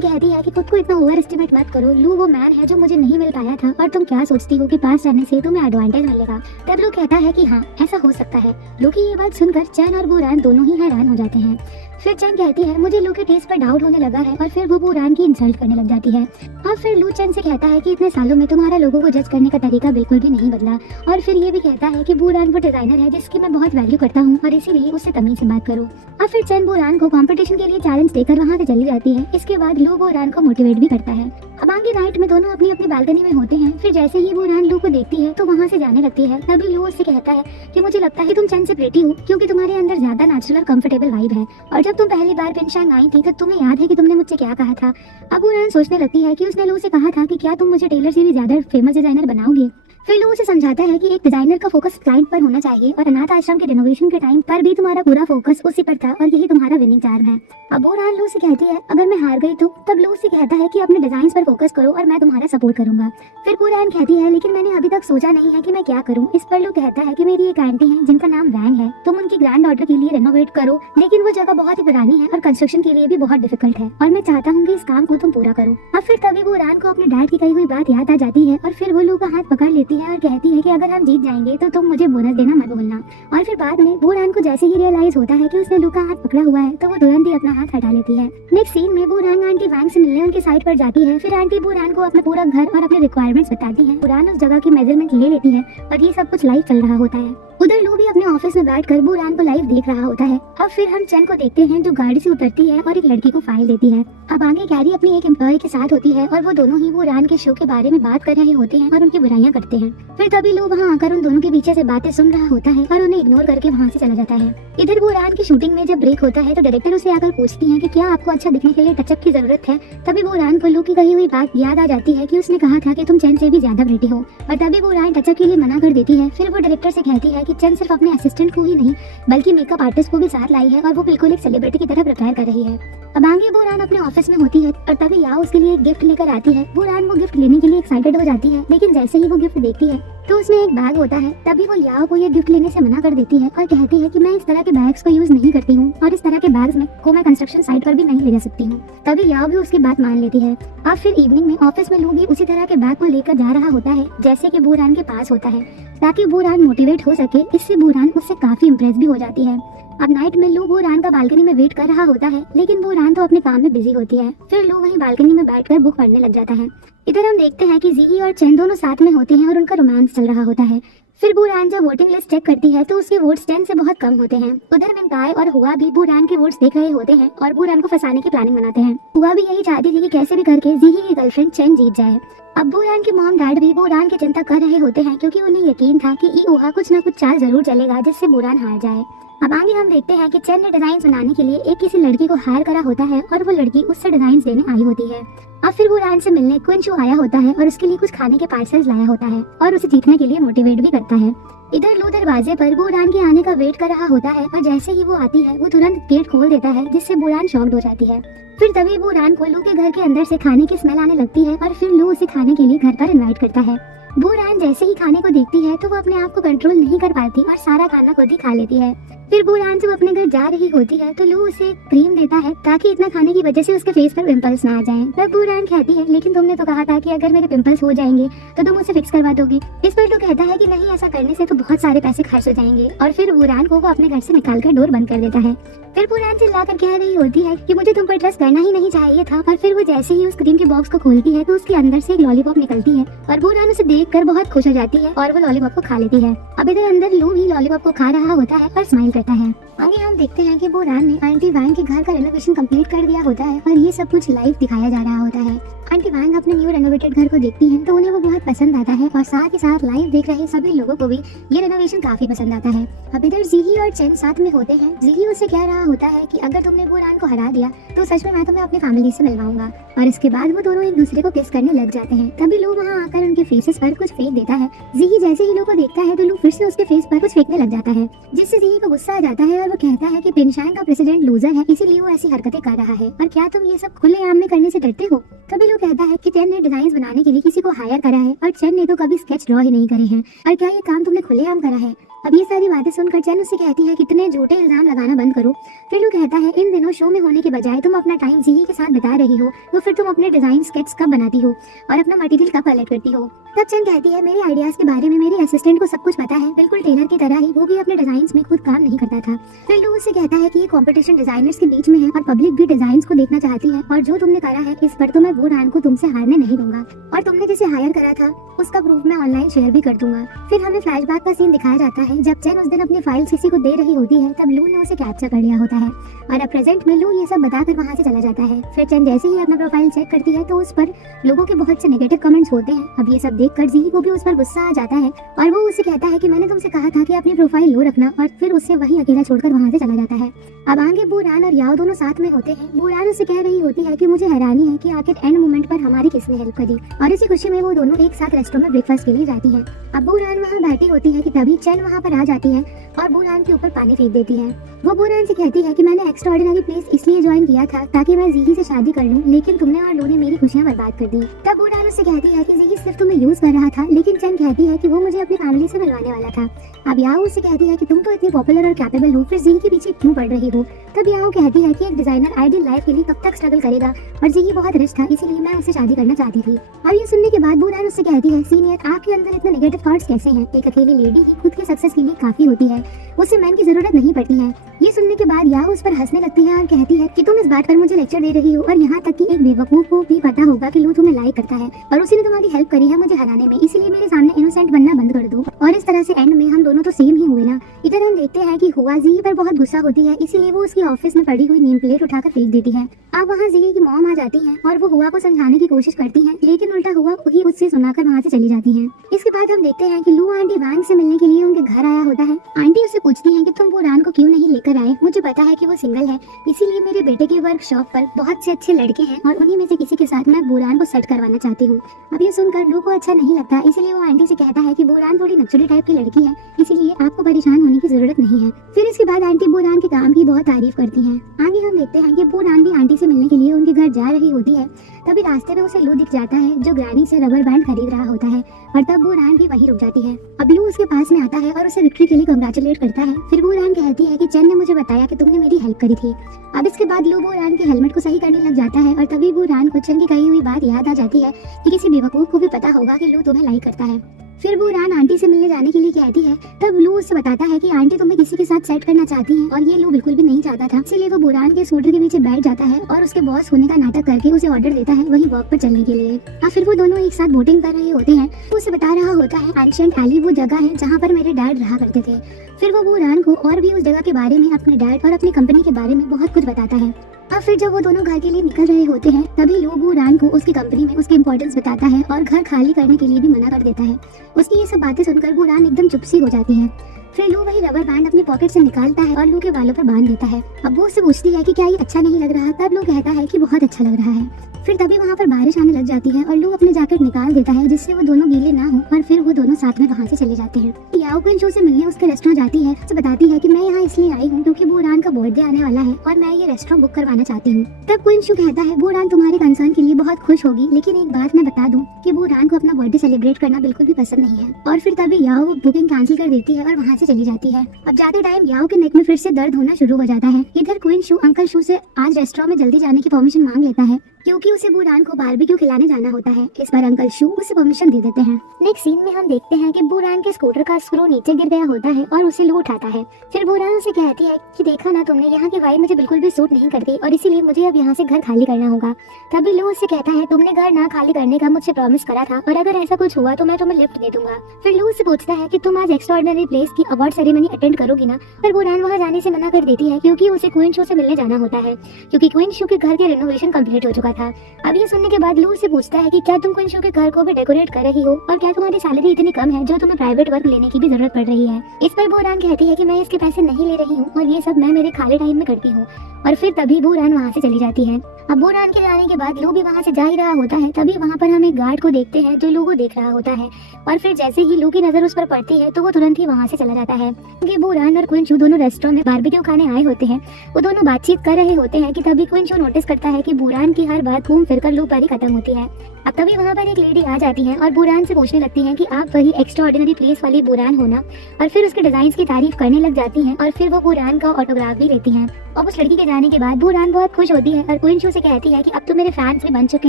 कहती है कि खुद को इतना ओवर एस्टिमेट मत करो, लू वो मैन है जो मुझे नहीं मिल पाया था और तुम क्या सोचती हो कि पास रहने से तुम्हें एडवांटेज मिलेगा। तब लू कहता है कि हाँ ऐसा हो सकता है। लू की ये बात सुनकर चेन और बुरान दोनों ही हैरान हो जाते हैं। फिर चेन कहती है मुझे लू के टेस्ट पर डाउट होने लगा है और फिर वो बुरान की इंसल्ट करने लग जाती है। और फिर लू चेन से कहता है कि इतने सालों में तुम्हारा लोगों को जज करने का तरीका बिल्कुल भी नहीं बदला और फिर ये भी कहता है कि बुरान वो डिजाइनर है जिसकी मैं बहुत वैल्यू करता हूँ और इसीलिए उससे तमीज से बात करो। और फिर चेन बुरान को कंपटीशन के लिए चैलेंज देकर वहाँ से चली जाती है। इसके बाद लू बुरान को मोटिवेट भी करता है। अब आगे नाइट में दोनों अपनी अपनी बालकनी में होते हैं। फिर जैसे ही बुरान लू को देखती है तो वहाँ से जाने लगती है। तभी लू उससे कहता है कि मुझे लगता है तुम चेन से प्रेटी हो क्योंकि तुम्हारे अंदर ज्यादा नेचुरल और कंफर्टेबल वाइब है और जब तुम पहली बार पेंशांग आई थी तो तुम्हें याद है कि तुमने मुझसे क्या कहा था? अब वो सोचने लगती है कि उसने लू से कहा था कि क्या तुम मुझे टेलर से भी ज्यादा फेमस डिजाइनर बनाओगे। फिर लू उसे समझाता है कि एक डिजाइनर का फोकस क्लाइंट पर होना चाहिए और अनाथ आश्रम के रिनोवेशन के टाइम पर भी तुम्हारा पूरा फोकस उसी पर था और यही तुम्हारा विनिंग चार्म है। अब वो लू से कहती है अगर मैं हार गई तो? तब लू से कहता है कि अपने डिजाइन पर फोकस करो और मैं तुम्हारा सपोर्ट करूंगा। फिर पूरान कहती है लेकिन मैंने अभी तक सोचा नहीं है कि मैं क्या करूं। इस पर लू कहता है कि मेरी एक आंटी है जिनका नाम वैंग है, तुम उनकी ग्रैंड डॉटर के लिए रेनोवेट करो, लेकिन वो जगह बहुत ही पुरानी है और कंस्ट्रक्शन के लिए भी बहुत डिफिकल्ट है और मैं चाहता हूँ कि इस काम को तुम पूरा करो। अब फिर तभी पूरान को अपने डैड की कही हुई बात याद आ जाती है और फिर वो लू का हाथ पकड़ लेती है और कहती है कि अगर हम जीत जाएंगे तो तुम मुझे बोनस देना मत भूलना। और फिर बाद में बूरान को जैसे ही रियलाइज होता है कि उसने लू का हाथ पकड़ा हुआ है तो वो तुरंत ही अपना हाथ हटा लेती है। नेक्स्ट सीन में बूरान आंटी वैंग से मिलने उनके साइड पर जाती है। फिर आंटी बूरान को अपना पूरा घर और अपने रिक्वायरमेंट्स बताती है। बूरान उस जगह की मेजरमेंट ले लेती है और ये सब कुछ लाइव चल रहा होता है। उधर लू भी अपने ऑफिस में बैठकर बूरान को लाइव देख रहा होता है। अब फिर हम चेन को देखते हैं जो गाड़ी से उतरती है और एक लड़की को फाइल देती है। अब आगे कैरी अपनी एक एम्प्लॉय के साथ होती है और वो दोनों ही बूरान के शो के बारे में बात कर रहे होते हैं और उनकी बुराइयां करते हैं। फिर तभी लू वहाँ आकर उन दोनों के पीछे से बातें सुन रहा होता है और उन्हें इग्नोर करके वहाँ से चला जाता है। इधर बूरान की शूटिंग में जब ब्रेक होता है तो डायरेक्टर उसे आकर पूछती है कि क्या आपको अच्छा दिखने के लिए टचअप की जरूरत है। तभी बूरान को लू की कही हुई बात याद आ जाती है कि उसने कहा था कि तुम चेन से भी ज्यादा प्रिटी हो और तभी बूरान टचअप के लिए मना कर देती है। फिर वो डायरेक्टर से कहती है कि चेन सिर्फ अपने असिस्टेंट को ही नहीं बल्कि मेकअप आर्टिस्ट को भी साथ लाई है और वो बिल्कुल एक सेलिब्रिटी की तरह प्रिपेयर कर रही है। अब आगे बूरान अपने ऑफिस में होती है और तभी याओ उसके लिए एक गिफ्ट लेकर आती है। बूरान वो गिफ्ट लेने के लिए एक्साइटेड हो जाती है, लेकिन जैसे ही वो गिफ्ट देखती है तो उसमें एक बैग होता है। तभी वो याओ को ये गिफ्ट लेने से मना कर देती है और कहती है कि मैं इस तरह के बैग्स को यूज नहीं करती हूँ और इस तरह के बैग्स में को मैं कंस्ट्रक्शन साइट पर भी नहीं ले जा सकती हूँ। तभी याओ भी उसकी बात मान लेती है। अब फिर इवनिंग में ऑफिस में लू भी उसी तरह के बैग को लेकर जा रहा होता है जैसे कि बूरान के पास होता है, ताकि बूरान मोटिवेट हो सके। इससे बूरान उससे काफी इम्प्रेस भी हो जाती है। अब नाइट में लू बूरान का बालकनी में वेट कर रहा होता है, लेकिन बूरान तो अपने काम में बिजी होती है। फिर लू वहीं बालकनी में बैठकर बुक पढ़ने लग जाता है। इधर हम देखते हैं कि जीही और चेन दोनों साथ में होते हैं और उनका रोमांस चल रहा होता है। फिर बूरान जब वोटिंग लिस्ट चेक करती है तो उसके वोट्स 10 से बहुत कम होते हैं। उधर मिंताई और हुआ भी बूरान के वोट्स देख रहे होते हैं और बूरान को फंसाने की प्लानिंग बनाते हैं। हुआ भी यही चाहती थी कि कैसे भी करके जीही की गर्लफ्रेंड चेन जीत जाए। अब बूरान के मॉम डैड भी बूरान की चिंता कर रहे होते हैं क्योंकि उन्हें यकीन था कि ईओहा कुछ न कुछ चाल जरूर चलेगा जिससे बूरान हार जाए। अब आगे हम देखते हैं कि चेन ने डिजाइन बनाने के लिए एक किसी लड़की को हायर करा होता है और वो लड़की उससे डिजाइन देने आई होती है। अब फिर बूरान से मिलने क्विंचू आया होता है और उसके लिए कुछ खाने के पार्सल्स लाया होता है और उसे जीतने के लिए मोटिवेट भी करता है। इधर लू दरवाजे पर बूरान के आने का वेट कर रहा होता है और जैसे ही वो आती है वो तुरंत गेट खोल देता है जिससे बूरान शॉक्ड हो जाती है। फिर तभी बूरान को लू के घर के अंदर से खाने की स्मेल आने लगती है और फिर लू उसे खाने के लिए घर पर इनवाइट करता है। बूरान जैसे ही खाने को देखती है तो वो अपने आप को कंट्रोल नहीं कर पाती और सारा खाना खुद ही खा लेती है। फिर बूरान जब अपने घर जा रही होती है तो लू उसे क्रीम देता है ताकि इतना खाने की वजह से उसके फेस पर पिंपल्स ना आ जाएं। तब बूरान कहती है लेकिन तुमने तो कहा था कि अगर मेरे पिंपल्स हो जाएंगे तो तुम उसे फिक्स करवा दोगी। इस पर तो कहता है कि नहीं, ऐसा करने से तो बहुत सारे पैसे खर्च हो जाएंगे और फिर बूरान को वो अपने घर से निकाल कर डोर बंद कर देता है। फिर बूरान चिल्लाकर कह रही होती है कि मुझे तुम पर ट्रस्ट करना ही नहीं चाहिए था और फिर वो जैसे ही उस क्रीम के बॉक्स को खोलती है तो उसके अंदर से एक लॉलीपॉप निकलती है और बूरान उसे देखकर बहुत खुश हो जाती है और वो लॉलीपॉप को खा लेती है। अब इधर अंदर लू भी लॉलीपॉप को खा रहा होता है और स्माइल करता है। आगे हम देखते हैं कि बूरान ने आंटी वैंग के घर का रेनोवेशन कंप्लीट कर दिया होता है और ये सब कुछ लाइव दिखाया जा रहा होता है। आंटी वैंग अपने न्यू रेनोवेटेड घर को देखती हैं तो उन्हें वो बहुत पसंद आता है और साथ ही साथ लाइव देख रहे सभी लोगों को भी ये रेनोवेशन काफी पसंद आता है। अब इधर जीही और चेन साथ में होते हैं। जीही उससे कह रहा होता है कि अगर तुमने बूरान को हरा दिया तो सच में मैं तुम्हें अपनी फैमिली से मिलवाऊंगा और इसके बाद वो दोनों एक दूसरे को किस करने लग जाते हैं। तभी लू वहाँ आकर उनके फेसेस पर कुछ फेंक देता है। जीही जैसे ही लू को देखता है तो लू फिर से उसके फेस पर कुछ फेंकने लग जाता है जिससे जीही को गुस्सा आ जाता है और वो कहता है कि पेंशांग का प्रेसिडेंट लूजर है इसीलिए वो ऐसी हरकतें कर रहा है और क्या तुम ये सब खुलेआम में करने से डरते हो। तभी लू कहता है कि चेन ने डिजाइन बनाने के लिए किसी को हायर करा है और चेन ने तो कभी स्केच ड्रॉ ही नहीं करे हैं और क्या ये काम तुमने खुलेआम करा है। अब ये सारी बातें सुनकर चेन उससे कहती है कितने झूठे इल्जाम लगाना बंद करो। फिर लू कहता है इन दिनों शो में होने के बजाय तुम अपना टाइम जीही के साथ बिता रही हो तो फिर तुम अपने डिजाइन स्केच कब बनाती हो और अपना मटेरियल कब कलेक्ट करती हो। तब चेन कहती है मेरे आइडियाज के बारे में मेरे असिस्टेंट को सब कुछ पता है, बिल्कुल टेलर की तरह ही वो भी अपने डिजाइन्स में खुद काम नहीं करता था। फिर लू उससे कहता है कि ये कंपटीशन डिजाइनर्स के बीच में है और पब्लिक भी डिजाइन्स को देखना चाहती है और जो तुमने करा है इस पर तो मैं बूरान को तुमसे हारने नहीं दूंगा और तुमने जिसे हायर करा था उसका प्रूफ मैं ऑनलाइन शेयर भी कर दूंगा। फिर हमें फ्लैशबैक का सीन दिखाया जाता है जब चैन उस दिन अपनी फाइल्स किसी को दे रही होती है तब लू ने उसे कैप्चर कर लिया होता है और अब प्रेजेंट में लू ये सब बताकर वहाँ से चला जाता है। फिर चैन जैसे ही अपना प्रोफाइल चेक करती है तो उस पर लोगों के बहुत से नेगेटिव कमेंट्स होते हैं। अब ये सब देखकर जी को भी उस पर गुस्सा आ जाता है और वो उसे कहता है कि मैंने तुमसे कहा था कि अपनी प्रोफाइल लो रखना, और फिर उसे वहीं अकेला छोड़कर वहाँ से चला जाता है। अब आगे बूरान और याओ दोनों साथ में होते हैं। बूरान उसे कह रही होती है कि मुझे हैरानी है कि आखिर एंड मोमेंट पर हमारी किसने हेल्प करी, और इसी खुशी में वो दोनों एक साथ रेस्टोरेंट में ब्रेकफास्ट के लिए जाती है। अब बूरान वहाँ बैठी होती है कि तभी चैन वहाँ पर आ जाती है और बूरान के ऊपर पानी फेंक देती है। वो बूरान से कहती है कि मैंने एक्स्ट्राऑर्डिनरी प्लेस इसलिए ज्वाइन किया था ताकि मैं जीही से शादी कर लूं, लेकिन तुमने और लू ने मेरी खुशियां बर्बाद कर दी। तब बूरान उससे कहती है कि जीही सिर्फ तुम्हें यूज कर रहा था, लेकिन चैन कहती है कि वो मुझे अपनी फैमिली से मिलवाने वाला था। अब याओ उससे कहती है कि तुम तो इतनी पॉपुलर और कैपेबल हो, फिर जीही के पीछे क्यों पड़ रही हो। तब याओ कहती है कि एक डिजाइनर आइडियल लाइफ के लिए कब तक स्ट्रगल करेगा और जीही बहुत रिच था, इसीलिए मैं उससे शादी करना चाहती थी। अब ये सुनने के बाद बूरान उससे कहती है, सीनियर आपके अंदर इतने नेगेटिव थॉट्स कैसे हैं? एक अकेली लेडी ही खुद के सक्सेस के लिए काफी होती है, उसे मैन की जरूरत नहीं पड़ती है। ये सुनने के बाद याओ उस पर हंसने लगती है और कहती है कि तुम इस बात पर मुझे लेक्चर दे रही हो, और यहाँ तक कि एक बेवकूफ को भी पता होगा कि लू तुम्हें लाइक करता है और उसी ने तुम्हारी हेल्प करी है मुझे हराने में, इसीलिए मेरे सामने इनोसेंट बनना बंद कर दो। और इस तरह से एंड में हम दोनों तो सेम ही हुए ना। इधर हम देखते हैं कि हुआ जीही पर बहुत गुस्सा होती है, इसीलिए वो उसकी ऑफिस में पड़ी हुई नेम प्लेट उठाकर फेंक देती है। अब वहाँ जीही की मॉम आ जाती है और वो हुआ को समझाने की कोशिश करती है, लेकिन उल्टा हुआ ही उससे सुनाकर वहाँ से चली जाती है। इसके बाद हम देखते हैं कि लू आंटी वैंग से मिलने के लिए उनके घर आया होता है। आंटी उससे पूछती है कि तुम बूरान को क्यों नहीं लेकर आए, मुझे पता है कि वो सिंगल है, इसीलिए मेरे बेटे के वर्कशॉप पर बहुत से अच्छे लड़के हैं और उन्हीं में से किसी के साथ मैं बूरान को सेट करवाना चाहती हूँ। अब ये सुनकर लू को अच्छा नहीं लगता, इसलिए वो आंटी से कहता है कि बूरान थोड़ी नक्सली टाइप की लड़की है, इसीलिए आपको परेशान होने की जरूरत नहीं है। फिर इसके बाद आंटी बूरान के काम की बहुत तारीफ करती है। आगे हम देखते हैं कि बूरान भी आंटी से मिलने के लिए उनके घर जा रही होती है। तभी रास्ते में उसे लू दिख जाता है जो ग्रैनी से रबर बैंड खरीद रहा होता है, और तब बूरान भी वहीं रुक जाती है। अब लू उसके पास में आता है और उसे विक्ट्री के लिए कंग्रेचुलेट करता है। फिर बूरान कहती है कि चैन ने मुझे बताया कि तुमने मेरी हेल्प करी थी। अब इसके बाद लू बूरान के हेलमेट को सही करने लग जाता है और तभी बूरान को चैन की कही हुई बात याद आ जाती है कि किसी बेवकूफ को भी पता होगा कि लू तुम्हें लाइक करता है। फिर बूरान आंटी से मिलने जाने के लिए कहती है। तब लू उससे बताता है कि आंटी तुम्हें किसी के साथ सेट करना चाहती हैं, और ये लू बिल्कुल भी नहीं चाहता था, इसीलिए वो बूरान के स्कूटर के पीछे बैठ जाता है और उसके बॉस होने का नाटक करके उसे ऑर्डर देता है वहीं वॉक पर चलने के लिए। और फिर वो दोनों एक साथ बोटिंग कर रहे होते हैं। वो उसे बता रहा होता है एंशिएंट एली वो जगह है जहाँ पर मेरे डैड रहा करते थे। फिर वो बूरान को और भी उस जगह के बारे में, अपने डैड और अपनी कंपनी के बारे में बहुत कुछ बताता है। अब फिर जब वो दोनों घर के लिए निकल रहे होते हैं तभी लू बूरान को उसकी कंपनी में उसकी इम्पोर्टेंस बताता है और घर खाली करने के लिए भी मना कर देता है। उसकी ये सब बातें सुनकर बूरान एकदम चुप सी हो जाती है। फिर लू वही रबर बैंड अपनी पॉकेट से निकालता है और लू के बालों पर बांध देता है। अब वो उससे पूछती है कि क्या ये अच्छा नहीं लग रहा, तब लू कहता है कि बहुत अच्छा लग रहा है। फिर तभी वहाँ पर बारिश आने लग जाती है और लू अपने जैकेट निकाल देता है जिससे वो दोनों गीले ना हो, और फिर वो दोनों साथ में वहाँ से चले जाते हैं। याओ क्विनशू से मिलने उसके रेस्टोरेंट जाती है। उसे बताती है कि मैं यहाँ इसलिए आई हूँ क्योंकि बूरान का बर्थडे आने वाला है और मैं ये रेस्टोरेंट बुक करवाना चाहती हूँ। तब क्विनशू कहता है बूरान तुम्हारे कंसर्न के लिए बहुत खुश होगी, लेकिन एक बात मैं बता दूं कि बूरान को अपना बर्थडे सेलिब्रेट करना बिल्कुल भी पसंद नहीं है। और फिर तभी याओ बुकिंग कैंसिल कर देती है और वहाँ से चली जाती है। अब जाते टाइम याओ के नेक में फिर से दर्द होना शुरू हो जाता है। इधर क्विनशू अंकल शू से आज रेस्टोरेंट में जल्दी जाने की परमिशन मांग लेता है क्योंकि उसे बूरान को बारबेक्यू खिलाने जाना होता है। इस पर अंकल शू उसे परमिशन दे देते हैं। नेक्स्ट सीन में हम देखते हैं कि बूरान के स्कूटर का स्क्रू नीचे गिर गया होता है और उसे लू उठाता है। फिर बूरान उसे कहती है कि देखा ना तुमने, यहाँ की वाइब मुझे बिल्कुल भी सूट नहीं करती और इसीलिए मुझे अब यहाँ से घर खाली करना होगा। तभी लू उससे कहता है तुमने घर ना खाली करने का मुझसे प्रॉमिस करा था और अगर ऐसा कुछ हुआ तो मैं तुम्हें लिफ्ट दे दूंगा। फिर लू उससे पूछता है कि तुम आज एक्स्ट्राऑर्डिनरी प्लेस की अवार्ड सेरेमनी अटेंड करोगी ना, पर बूरान वहाँ जाने से मना कर देती है क्योंकि उसे क्वीनशू से मिलने जाना होता है, क्योंकि क्वीनशू के घर के रेनोवेशन कंप्लीट हो चुका था। अब ये सुनने के बाद लू से पूछता है कि क्या तुम क्वीनशू के घर को भी डेकोरेट कर रही हो और क्या तुम्हारी सैलरी इतनी कम है जो तुम्हें प्राइवेट वर्क लेने की भी जरूरत पड़ रही है। इस पर बूरान कहती है कि मैं इसके पैसे नहीं ले रही हूँ और ये सब मैं मेरे खाली टाइम में करती हूँ, और फिर तभी बूरान वहाँ से चली जाती है। अब बूरान के जाने के बाद लू भी वहाँ से जा ही रहा होता है। तभी वहाँ पर हम एक गार्ड को देखते हैं जो लू को देख रहा होता है, और फिर जैसे ही लू की नजर उस पर पड़ती है तो वो तुरंत ही वहाँ से चला जाता है। क्योंकि बूरान और क्वीनशू दोनों रेस्टोरेंट में बारबेक्यू खाने आए होते हैं। वो दोनों बातचीत कर रहे होते हैं कि तभी क्वीनशू नोटिस करता है कि बूरान की हर बात घूम फिर कर लू पर ही खत्म होती है। अब तभी वहाँ पर एक लेडी आ जाती है और बूरान से पूछने लगती है कि आप वही एक्स्ट्राऑर्डिनरी प्लेस वाली बूरान हो ना, और फिर उसके डिजाइन की तारीफ करने लग जाती हैं और फिर वो बूरान का ऑटोग्राफ भी लेती हैं। और उस लड़की के जाने के बाद बूरान बहुत खुश होती है और क्वीनशू से कहती है कि अब तो मेरे फैंस भी बन चुके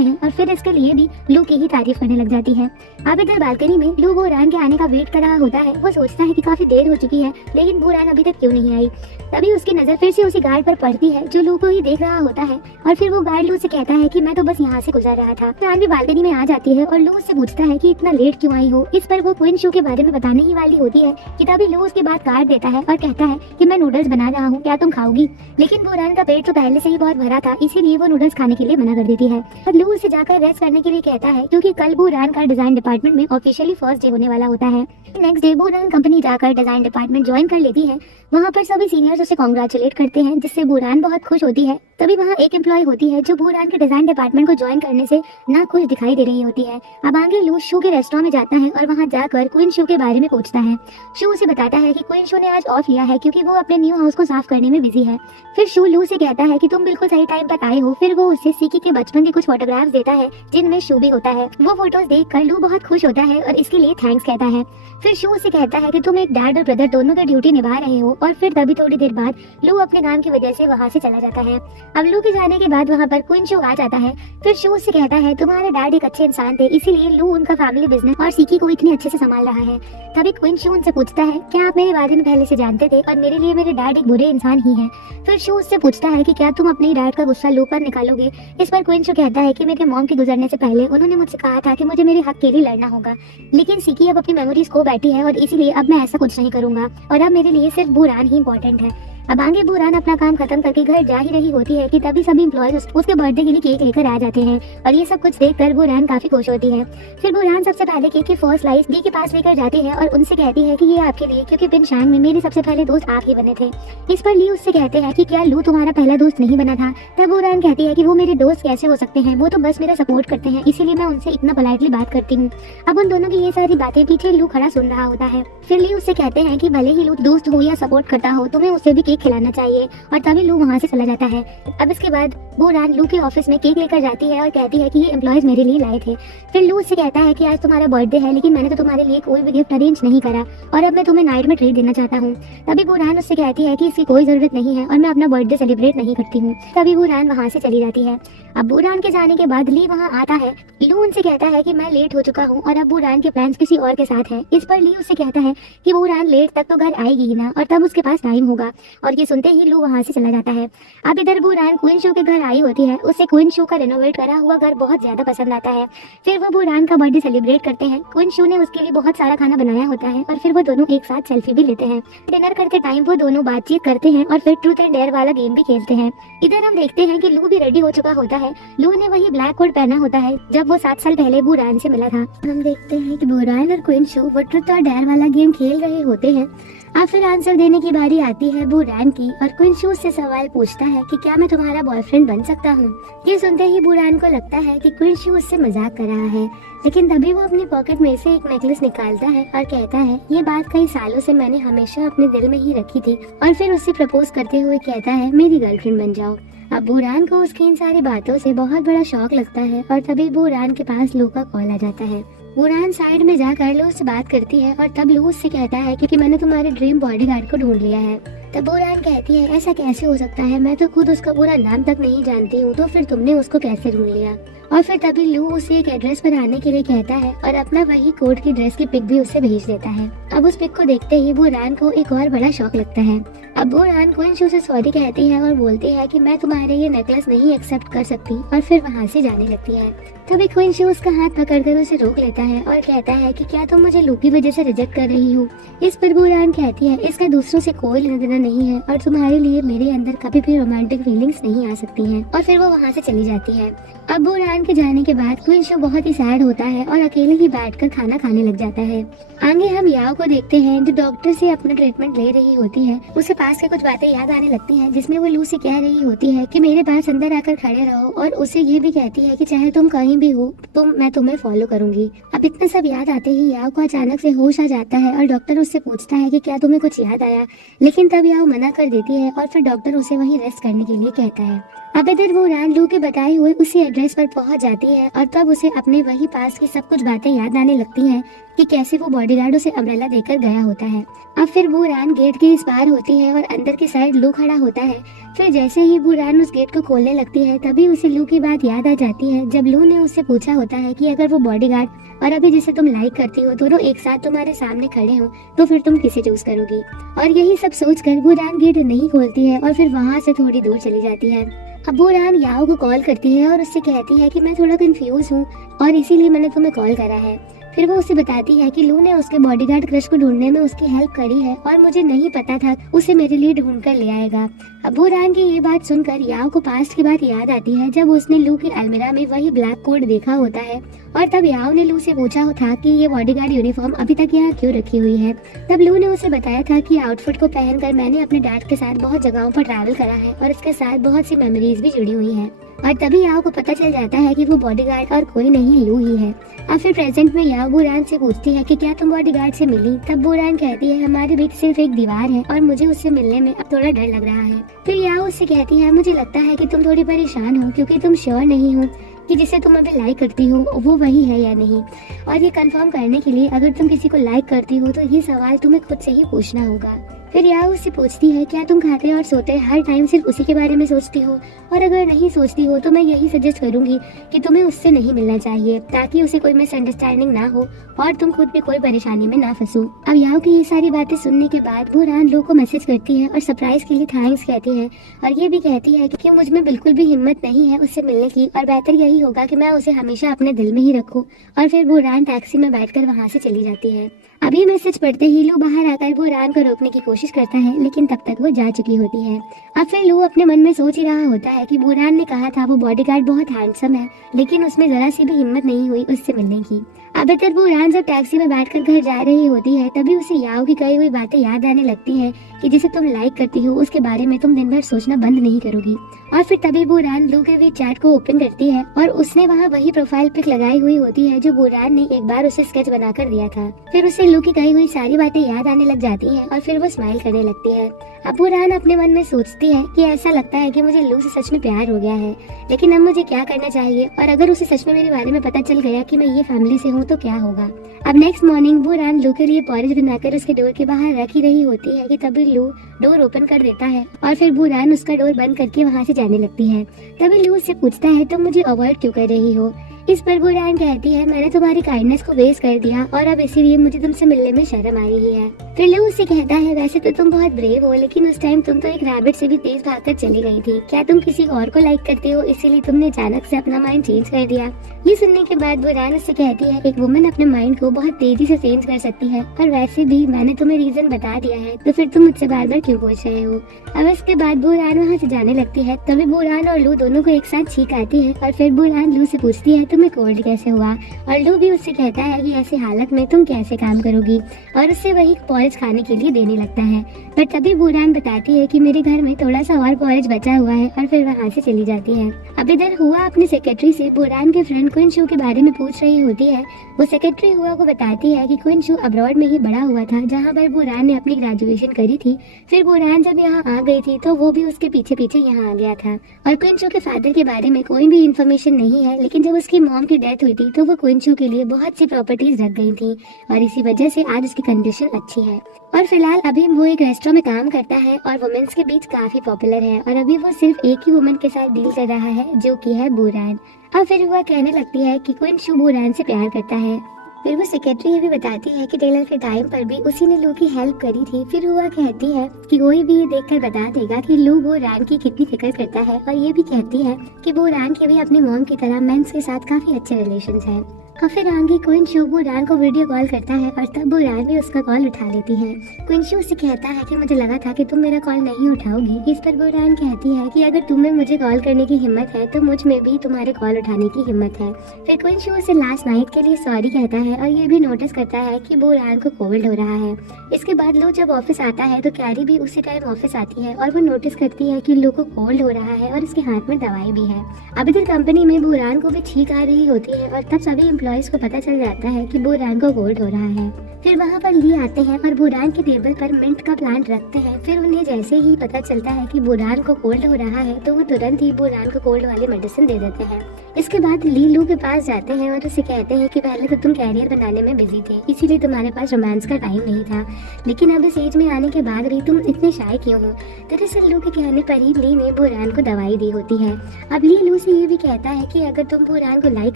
हैं, और फिर इसके लिए भी लू की ही तारीफ करने लग जाती है। अब इधर बालकनी में लू बूरान के आने का वेट कर रहा होता है। वो सोचता है कि काफी देर हो चुकी है लेकिन बूरान अभी तक क्यों नहीं आई। तभी उसकी नजर फिर से उसी गार्ड पर पड़ती है जो लू को ही देख रहा होता है और फिर वो गार्ड लू से कहता है कि मैं तो बस यहाँ से गुजर रहा था। जान भी बालकनी में आ जाती है और लू उससे पूछता है कि इतना लेट क्यों आई हो। इस पर वो क्वीन शू के बारे में बताने ही वाली होती है कि तभी लू उसके बाद कार्ड देता है और कहता है कि मैं नूडल्स बना रहा हूँ, क्या तुम खाओगी। लेकिन बूरान का पेट तो पहले से ही बहुत भरा था, इसीलिए वो नूडल्स खाने के लिए मना कर देती है और लू उसे जाकर रेस्ट करने के लिए कहता है क्योंकि कल बूरान का डिजाइन डिपार्टमेंट में ऑफिशियली फर्स्ट डे होने वाला होता है। नेक्स्ट डे बूरान कंपनी जाकर डिजाइन डिपार्टमेंट ज्वाइन कर लेती है। वहाँ पर सभी सीनियर्स उसे कॉन्ग्रेचुलेट करते हैं जिससे बूरान बहुत खुश होती है। तभी वहाँ एक एम्प्लॉय होती है जो बूरान के डिजाइन डिपार्टमेंट को ज्वाइन करने से ना खुश दिखाई दे रही होती है। अब आगे लू शू के रेस्टोरेंट में जाता है और वहाँ जाकर क्वीन शू के बारे में पूछता है। शू उसे बताता है कि क्वीन शू ने आज ऑफ लिया है क्योंकि वो अपने न्यू हाउस को साफ करने में बिजी है। फिर शू लू से कहता है कि तुम बिल्कुल सही टाइम पर आए हो। फिर वो उसे सीकी के बचपन के कुछ फोटोग्राफ्स देता है जिनमें शू भी होता है। वो फोटोज देखकर लू बहुत खुश होता है और इसके लिए थैंक्स कहता है। फिर शू उसे कहता है कि तुम एक डैड और ब्रदर दोनों का ड्यूटी निभा रहे हो और फिर तभी थोड़ी देर बाद लू अपने काम की वजह से वहाँ से चला जाता है। अब लू के जाने के बाद वहाँ पर क्वीन शू आ जाता है। फिर शू उससे कहता है तुम्हारे डैड एक अच्छे इंसान थे, इसीलिए लू उनका फैमिली बिजनेस और सीकी को इतने अच्छे से संभाल रहा है। तभी क्वीन शू उनसे पूछता है क्या आप मेरे बारे में पहले से जानते थे और मेरे लिए मेरे डैड एक बुरे इंसान ही है। फिर शू उससे पूछता है कि क्या तुम अपने डैड का गुस्सा लू पर निकालोगे। इस पर क्वीन शू कहता है कि मेरे मॉम के गुजरने से पहले उन्होंने मुझसे कहा था कि मुझे मेरे हक के लिए लड़ना होगा, लेकिन सीकी अब अपनी मेमोरीज खो बैठी है और इसीलिए अब मैं ऐसा कुछ नहीं करूंगा और अब मेरे लिए सिर्फ बूरान ही इम्पोर्टेंट है। अब आगे बूरान अपना काम खत्म करके घर जा ही रही होती है कि तभी सभी एम्प्लॉयज उसके बर्थडे के लिए केक लेकर आ जाते हैं और ये सब कुछ देखकर बूरान काफी खुश होती है। फिर बूरान सबसे पहले केक की फर्स्ट स्लाइस डी के पास लेकर जाती है और उनसे कहती है कि ये आपके लिए, क्योंकि पिनशान में मेरे सबसे पहले दोस्त आप ही बने थे। इस पर ली उससे कहते हैं कि क्या लू तुम्हारा पहला दोस्त नहीं बना था। तब बूरान कहती है कि वो मेरे दोस्त कैसे हो सकते हैं, वो तो बस मेरा सपोर्ट करते हैं, इसीलिए मैं उनसे इतना पोलाइटली बात करती हूँ। अब उन दोनों की ये सारी बातें पीछे लू खड़ा सुन रहा होता है। फिर ली उससे कहते हैं कि भले ही लू दोस्त हो या सपोर्ट करता हो, तुम्हें उसे भी केक खिलाना चाहिए और तभी लू वहाँ से चला जाता है। अब इसके बाद बूरान लू के ऑफिस में केक लेकर जाती है और कहती है कि ये एम्प्लॉयज मेरे लिए लाए थे। फिर लू उससे कहता है कि आज तुम्हारा बर्थडे है लेकिन मैंने तो तुम्हारे लिए कोई भी गिफ्ट अरेंज नहीं करा और अब मैं तुम्हें नाइट में ट्रीट देना चाहता हूँ। तभी बूरान उससे कहती है कि इसकी कोई जरूरत नहीं है और मैं अपना बर्थडे सेलिब्रेट नहीं करती हूँ। तभी बूरान वहाँ से चली जाती है। अब बूरान के जाने के बाद ली वहाँ आता है। लू उनसे कहता है कि मैं लेट हो चुका हूँ और अब बूरान के प्लान्स किसी और के साथ है। इस पर ली उससे कहता है कि बूरान लेट तक तो घर आएगी ही ना और तब उसके पास टाइम होगा और ये सुनते ही लू वहाँ से चला जाता है। अब इधर बूरान क्वीन शू के घर आई होती है। उसे क्वीन शू का रेनोवेट करा हुआ घर बहुत ज्यादा पसंद आता है। फिर वो बूरान का बर्थडे सेलिब्रेट करते हैं। क्वीन शू ने उसके लिए बहुत सारा खाना बनाया होता है और फिर वो दोनों एक साथ सेल्फी भी लेते हैं। डिनर करते टाइम वो दोनों बातचीत करते हैं और फिर ट्रूथ एंड डेयर वाला गेम भी खेलते हैं। इधर हम देखते हैं कि लू भी रेडी हो चुका होता है। लू ने वही ब्लैक कोट पहना होता है जब वो 7 साल पहले बूरान से मिला था। हम देखते हैं कि बूरान और क्वीन शू वो ट्रूथ और डेयर वाला गेम खेल रहे होते हैं। अब फिर आंसर देने की बारी आती है बूरान की और क्वीन शू से सवाल पूछता है कि क्या मैं तुम्हारा बॉयफ्रेंड बन सकता हूँ। ये सुनते ही बूरान को लगता है कि क्वीन शू उससे मजाक कर रहा है, लेकिन तभी वो अपनी पॉकेट में से एक नेकलेस निकालता है और कहता है ये बात कई सालों से मैंने हमेशा अपने दिल में ही रखी थी और फिर उससे प्रपोज करते हुए कहता है मेरी गर्लफ्रेंड बन जाओ। अब बूरान को उसकी इन सारी बातों से बहुत बड़ा शौक लगता है और तभी बूरान के पास लू का कॉल आ जाता है। बूरान साइड में जाकर लू से बात करती है और तब लू उससे कहता है कि मैंने तुम्हारे ड्रीम बॉडीगार्ड को ढूंढ लिया है। तब बूरान कहती है ऐसा कैसे हो सकता है, मैं तो खुद उसका पूरा नाम तक नहीं जानती हूँ, तो फिर तुमने उसको कैसे ढूंढ लिया। और फिर तभी लू उसे एक एड्रेस पर आने के लिए कहता है और अपना वही कोट की ड्रेस की पिक भी उसे भेज देता है। अब उस पिक को देखते ही बूरान को एक और बड़ा शौक लगता है। अब बूरान क्वीन शू से सॉरी कहती है और बोलती है कि मैं तुम्हारे ये नेकलेस नहीं एक्सेप्ट कर सकती और फिर वहाँ से जाने लगती है। तभी क्वीन शू उसका हाथ पकड़कर उसे रोक लेता है और कहता है कि क्या तुम मुझे लू की वजह से रिजेक्ट कर रही हो। इस पर बूरान कहती है इसका दूसरों से कोई लेना देना नहीं है और तुम्हारे लिए मेरे अंदर कभी भी रोमांटिक फीलिंग्स नहीं आ सकती हैं। और फिर वो वहाँ से चली जाती है। अब बूरान के जाने के बाद क्वीन शू बहुत ही सैड होता है और अकेले ही बैठकर खाना खाने लग जाता है। आगे हम याओ को देखते हैं जो डॉक्टर से अपना ट्रीटमेंट ले रही होती है। उसे पास के कुछ बातें याद आने लगती हैं जिसमें वो लू से कह रही होती है कि मेरे पास अंदर आकर खड़े रहो और उसे ये भी कहती है कि चाहे तुम कहीं भी हो मैं तुम्हें फॉलो करूंगी। अब इतना सब याद आते ही याओ को अचानक से होश आ जाता है और डॉक्टर उससे पूछता है कि क्या तुम्हें कुछ याद आया, लेकिन तब याओ मना कर देती है और फिर डॉक्टर उसे वहीं रेस्ट करने के लिए कहता है। अब इधर वो रान लू के बताए हुए उसी एड्रेस पर पहुंच जाती है और तब उसे अपने वही पास की सब कुछ बातें याद आने लगती हैं कि कैसे वो बॉडीगार्ड उसे अम्ब्रेला देकर गया होता है। अब फिर वो रान गेट के इस पार होती है और अंदर की साइड लू खड़ा होता है। फिर जैसे ही वो रान उस गेट को खोलने लगती है तभी उसे लू की बात याद आ जाती है जब लू ने उससे पूछा होता है कि अगर वो बॉडीगार्ड और अभी जिसे तुम लाइक करती हो दोनों एक साथ तुम्हारे सामने खड़े हो तो फिर तुम किसे चूज करोगी। और यही सब सोचकर वो रान गेट नहीं खोलती है और फिर वहाँ से थोड़ी दूर चली जाती है। अब वो रान याओ को कॉल करती है और उससे कहती है कि मैं थोड़ा कंफ्यूज हूँ और इसीलिए मैंने तुम्हें कॉल करा है। फिर वो उसे बताती है कि लू ने उसके बॉडीगार्ड क्रश को ढूंढने में उसकी हेल्प करी है और मुझे नहीं पता था उसे मेरे लिए ढूंढ कर ले आएगा। अब वो रान की ये बात सुनकर याओ को पास्ट की बात याद आती है जब उसने लू की अलमीरा में वही ब्लैक कोट देखा होता है और तब याओ ने लू से पूछा था कि ये बॉडीगार्ड यूनिफॉर्म अभी तक यहाँ क्यों रखी हुई है। तब लू ने उसे बताया था कि आउटफिट को पहनकर मैंने अपने डैड के साथ बहुत जगहों पर ट्रैवल करा है और इसके साथ बहुत सी मेमोरीज भी जुड़ी हुई है। और तभी याओ को पता चल जाता है कि वो बॉडीगार्ड और कोई नहीं लू ही है। अब फिर प्रेजेंट में याओ बुरान से पूछती है कि क्या तुम बॉडीगार्ड से मिली। तब बुरान कहती है हमारे बीच सिर्फ एक दीवार है और मुझे उससे मिलने में अब थोड़ा डर लग रहा है। फिर याओ उससे कहती है मुझे लगता है कि तुम थोड़ी परेशान हो क्योंकि तुम श्योर नहीं हो कि जिसे तुम अभी लाइक करती हो वो वही है या नहीं। और ये कंफर्म करने के लिए अगर तुम किसी को लाइक करती हो तो ये सवाल तुम्हें खुद से ही पूछना होगा। फिर याओ उससे पूछती है क्या तुम खाते और सोते हर टाइम सिर्फ उसी के बारे में सोचती हो, और अगर नहीं सोचती हो तो मैं यही सजेस्ट करूंगी कि तुम्हें उससे नहीं मिलना चाहिए ताकि उसे कोई मिसअंडरस्टैंडिंग ना हो और तुम खुद भी कोई परेशानी में ना फंसो। अब याओ की ये सारी बातें सुनने के बाद वो रान लो को मैसेज करती है और सरप्राइज के लिए थैंक्स कहती है और ये भी कहती है कि मुझ में बिल्कुल भी हिम्मत नहीं है उससे मिलने की और बेहतर यही होगा कि मैं उसे हमेशा अपने दिल में ही रखूं। और फिर वो रान टैक्सी में बैठकर वहाँ से चली जाती है। अभी मैसेज पढ़ते ही लू बाहर आकर वो रान को रोकने की कोशिश करता है लेकिन तब तक वो जा चुकी होती है। अब फिर लू अपने मन में सोच ही रहा होता है कि बुरान ने कहा था वो बॉडीगार्ड बहुत हैंडसम है लेकिन उसमें जरा सी भी हिम्मत नहीं हुई उससे मिलने की। अब इधर बुरान जब टैक्सी में बैठकर घर जा रही होती है तभी उसे याओ की कही हुई बातें याद आने लगती है कि जिसे तुम लाइक करती हो उसके बारे में तुम दिन भर सोचना बंद नहीं करोगी। और फिर तभी बुरान लू के चैट को ओपन करती है और उसने वहाँ वही प्रोफाइल पिक लगाई हुई होती है जो बुरान ने एक बार उसे स्केच बनाकर दिया था। फिर उसे लू की कही हुई सारी बातें याद आने लग जाती हैं और फिर वो स्माइल करने लगती है। अब बुरान अपने मन में सोचती है कि ऐसा लगता है कि मुझे लू से सच में प्यार हो गया है लेकिन अब मुझे क्या करना चाहिए, और अगर उसे सच में मेरे बारे में पता चल गया कि मैं ये फैमिली से हूँ तो क्या होगा। अब नेक्स्ट मॉर्निंग बुरान लू के लिए पॉरेज बनाकर उसके डोर के बाहर रखी रही होती है कि तभी लू डोर ओपन कर देता है और फिर बुरान उसका डोर बंद करके वहाँ से जाने लगती है। तभी लू उससे पूछता है तुम मुझे अवॉइड क्यों कर रही हो। इस पर बुरान कहती है मैंने तुम्हारी काइंडनेस को वेस्ट कर दिया और अब इसीलिए मुझे तुमसे मिलने में शर्म आ रही है। फिर लू उससे कहता है वैसे तो तुम बहुत ब्रेव हो लेकिन उस टाइम तुम तो एक रैबिट से भी तेज भागकर चली गई थी, क्या तुम किसी और को लाइक करती हो इसीलिए तुमने अचानक से अपना माइंड चेंज कर दिया। ये सुनने के बाद बुरान उससे कहती है एक वुमन अपने माइंड को बहुत तेजी से चेंज कर सकती है और वैसे भी मैंने तुम्हें रीजन बता दिया है तो फिर तुम मुझसे बार बार क्यों पूछ रहे हो। अब इसके बाद बुरान वहाँ से जाने लगती है। तभी बुरान और लू दोनों को एक साथ छींक आती है और फिर बुरान लू से पूछती है तुम्हें कोल्ड कैसे हुआ, और लू भी उससे कहता है कि ऐसी हालत में तुम कैसे काम करोगी और उससे वही पॉरेज खाने के लिए देने लगता है। पर तभी बुरान बताती है कि मेरे घर में थोड़ा सा और पॉरेज बचा हुआ है और फिर वहाँ से चली जाती है। अब इधर हुआ अपने सेक्रेटरी से बुरान के फ्रेंड क्विन शू के बारे में पूछ रही होती है। वो सेक्रेटरी हुआ को बताती है कि क्विन शू अब्रॉड में ही बड़ा हुआ था जहाँ पर बुरान ने अपनी ग्रेजुएशन करी थी। फिर बुरान जब यहाँ आ गई थी तो वो भी उसके पीछे पीछे यहाँ आ गया था। और क्विन शू के फादर के बारे में कोई भी इन्फॉर्मेशन नहीं है लेकिन जब उसकी मॉम की डेथ हुई थी तो वो क्विन शू के लिए बहुत सी प्रॉपर्टीज रख गई थी और इसी वजह से आज उसकी कंडीशन अच्छी है। और फिलहाल अभी वो एक रेस्टोरेंट में काम करता है और वुमेन्स के बीच काफी पॉपुलर है और अभी वो सिर्फ एक ही वुमेन के साथ डील कर रहा है जो कि है बुरान। अब फिर वो कहने लगती है कि क्विन शू बुरान से प्यार करता है। फिर वो सेक्रेटरी ये भी बताती है कि टेलर के टाइम पर भी उसी ने लू की हेल्प करी थी। फिर हुआ कहती है कि कोई भी ये देखकर बता देगा कि लू बुरान की कितनी फिक्र करता है, और ये भी कहती है कि बुरान के भी अपनी मॉम की तरह मेंस के साथ काफी अच्छे रिलेशंस हैं। और फिर आगे क्विन शू बुरान को वीडियो कॉल करता है और तब बुरान भी उसका कॉल उठा लेती है। क्विन शू से कहता है कि मुझे लगा था कि तुम मेरा कॉल नहीं उठाओगी। इस पर बुरान कहती है कि अगर तुम्हें मुझे कॉल करने की हिम्मत है तो मुझ में भी तुम्हारे कॉल उठाने की हिम्मत है। फिर क्विन शू उसे लास्ट नाइट के लिए सॉरी कहता है और ये भी नोटिस करता है कि बुरान को कोल्ड हो रहा है। इसके बाद लू जब ऑफिस आता है तो कैरी भी उसी टाइम ऑफिस आती है और वो नोटिस करती है कि लू को कोल्ड हो रहा है और उसके हाथ में दवाई भी है। अब इधर कंपनी में बुरान को भी छींक आ रही होती है और तब सभी एम्प्लॉयज को पता चल जाता है कि बुरान को कोल्ड हो रहा है। फिर वहाँ पर ली आते हैं और बुरान के टेबल पर मिंट का प्लांट रखते हैं। फिर उन्हें जैसे ही पता चलता है कि बुरान को कोल्ड हो रहा है तो वो तुरंत ही बुरान को कोल्ड वाली मेडिसिन दे देते हैं। इसके बाद ली लू के पास जाते हैं और उसे कहते हैं कि पहले तो तुम कैरियर बनाने में बिजी थे, इसीलिए तुम्हारे पास रोमांस का टाइम नहीं था, लेकिन अब इस एज में आने के बाद भी तुम इतने शाय क्यों हो। दरअसल लू के कहने पर ही ली ने बुरान को दवाई दी होती है। अब ली लू से ये भी कहता है कि अगर तुम बुरान को लाइक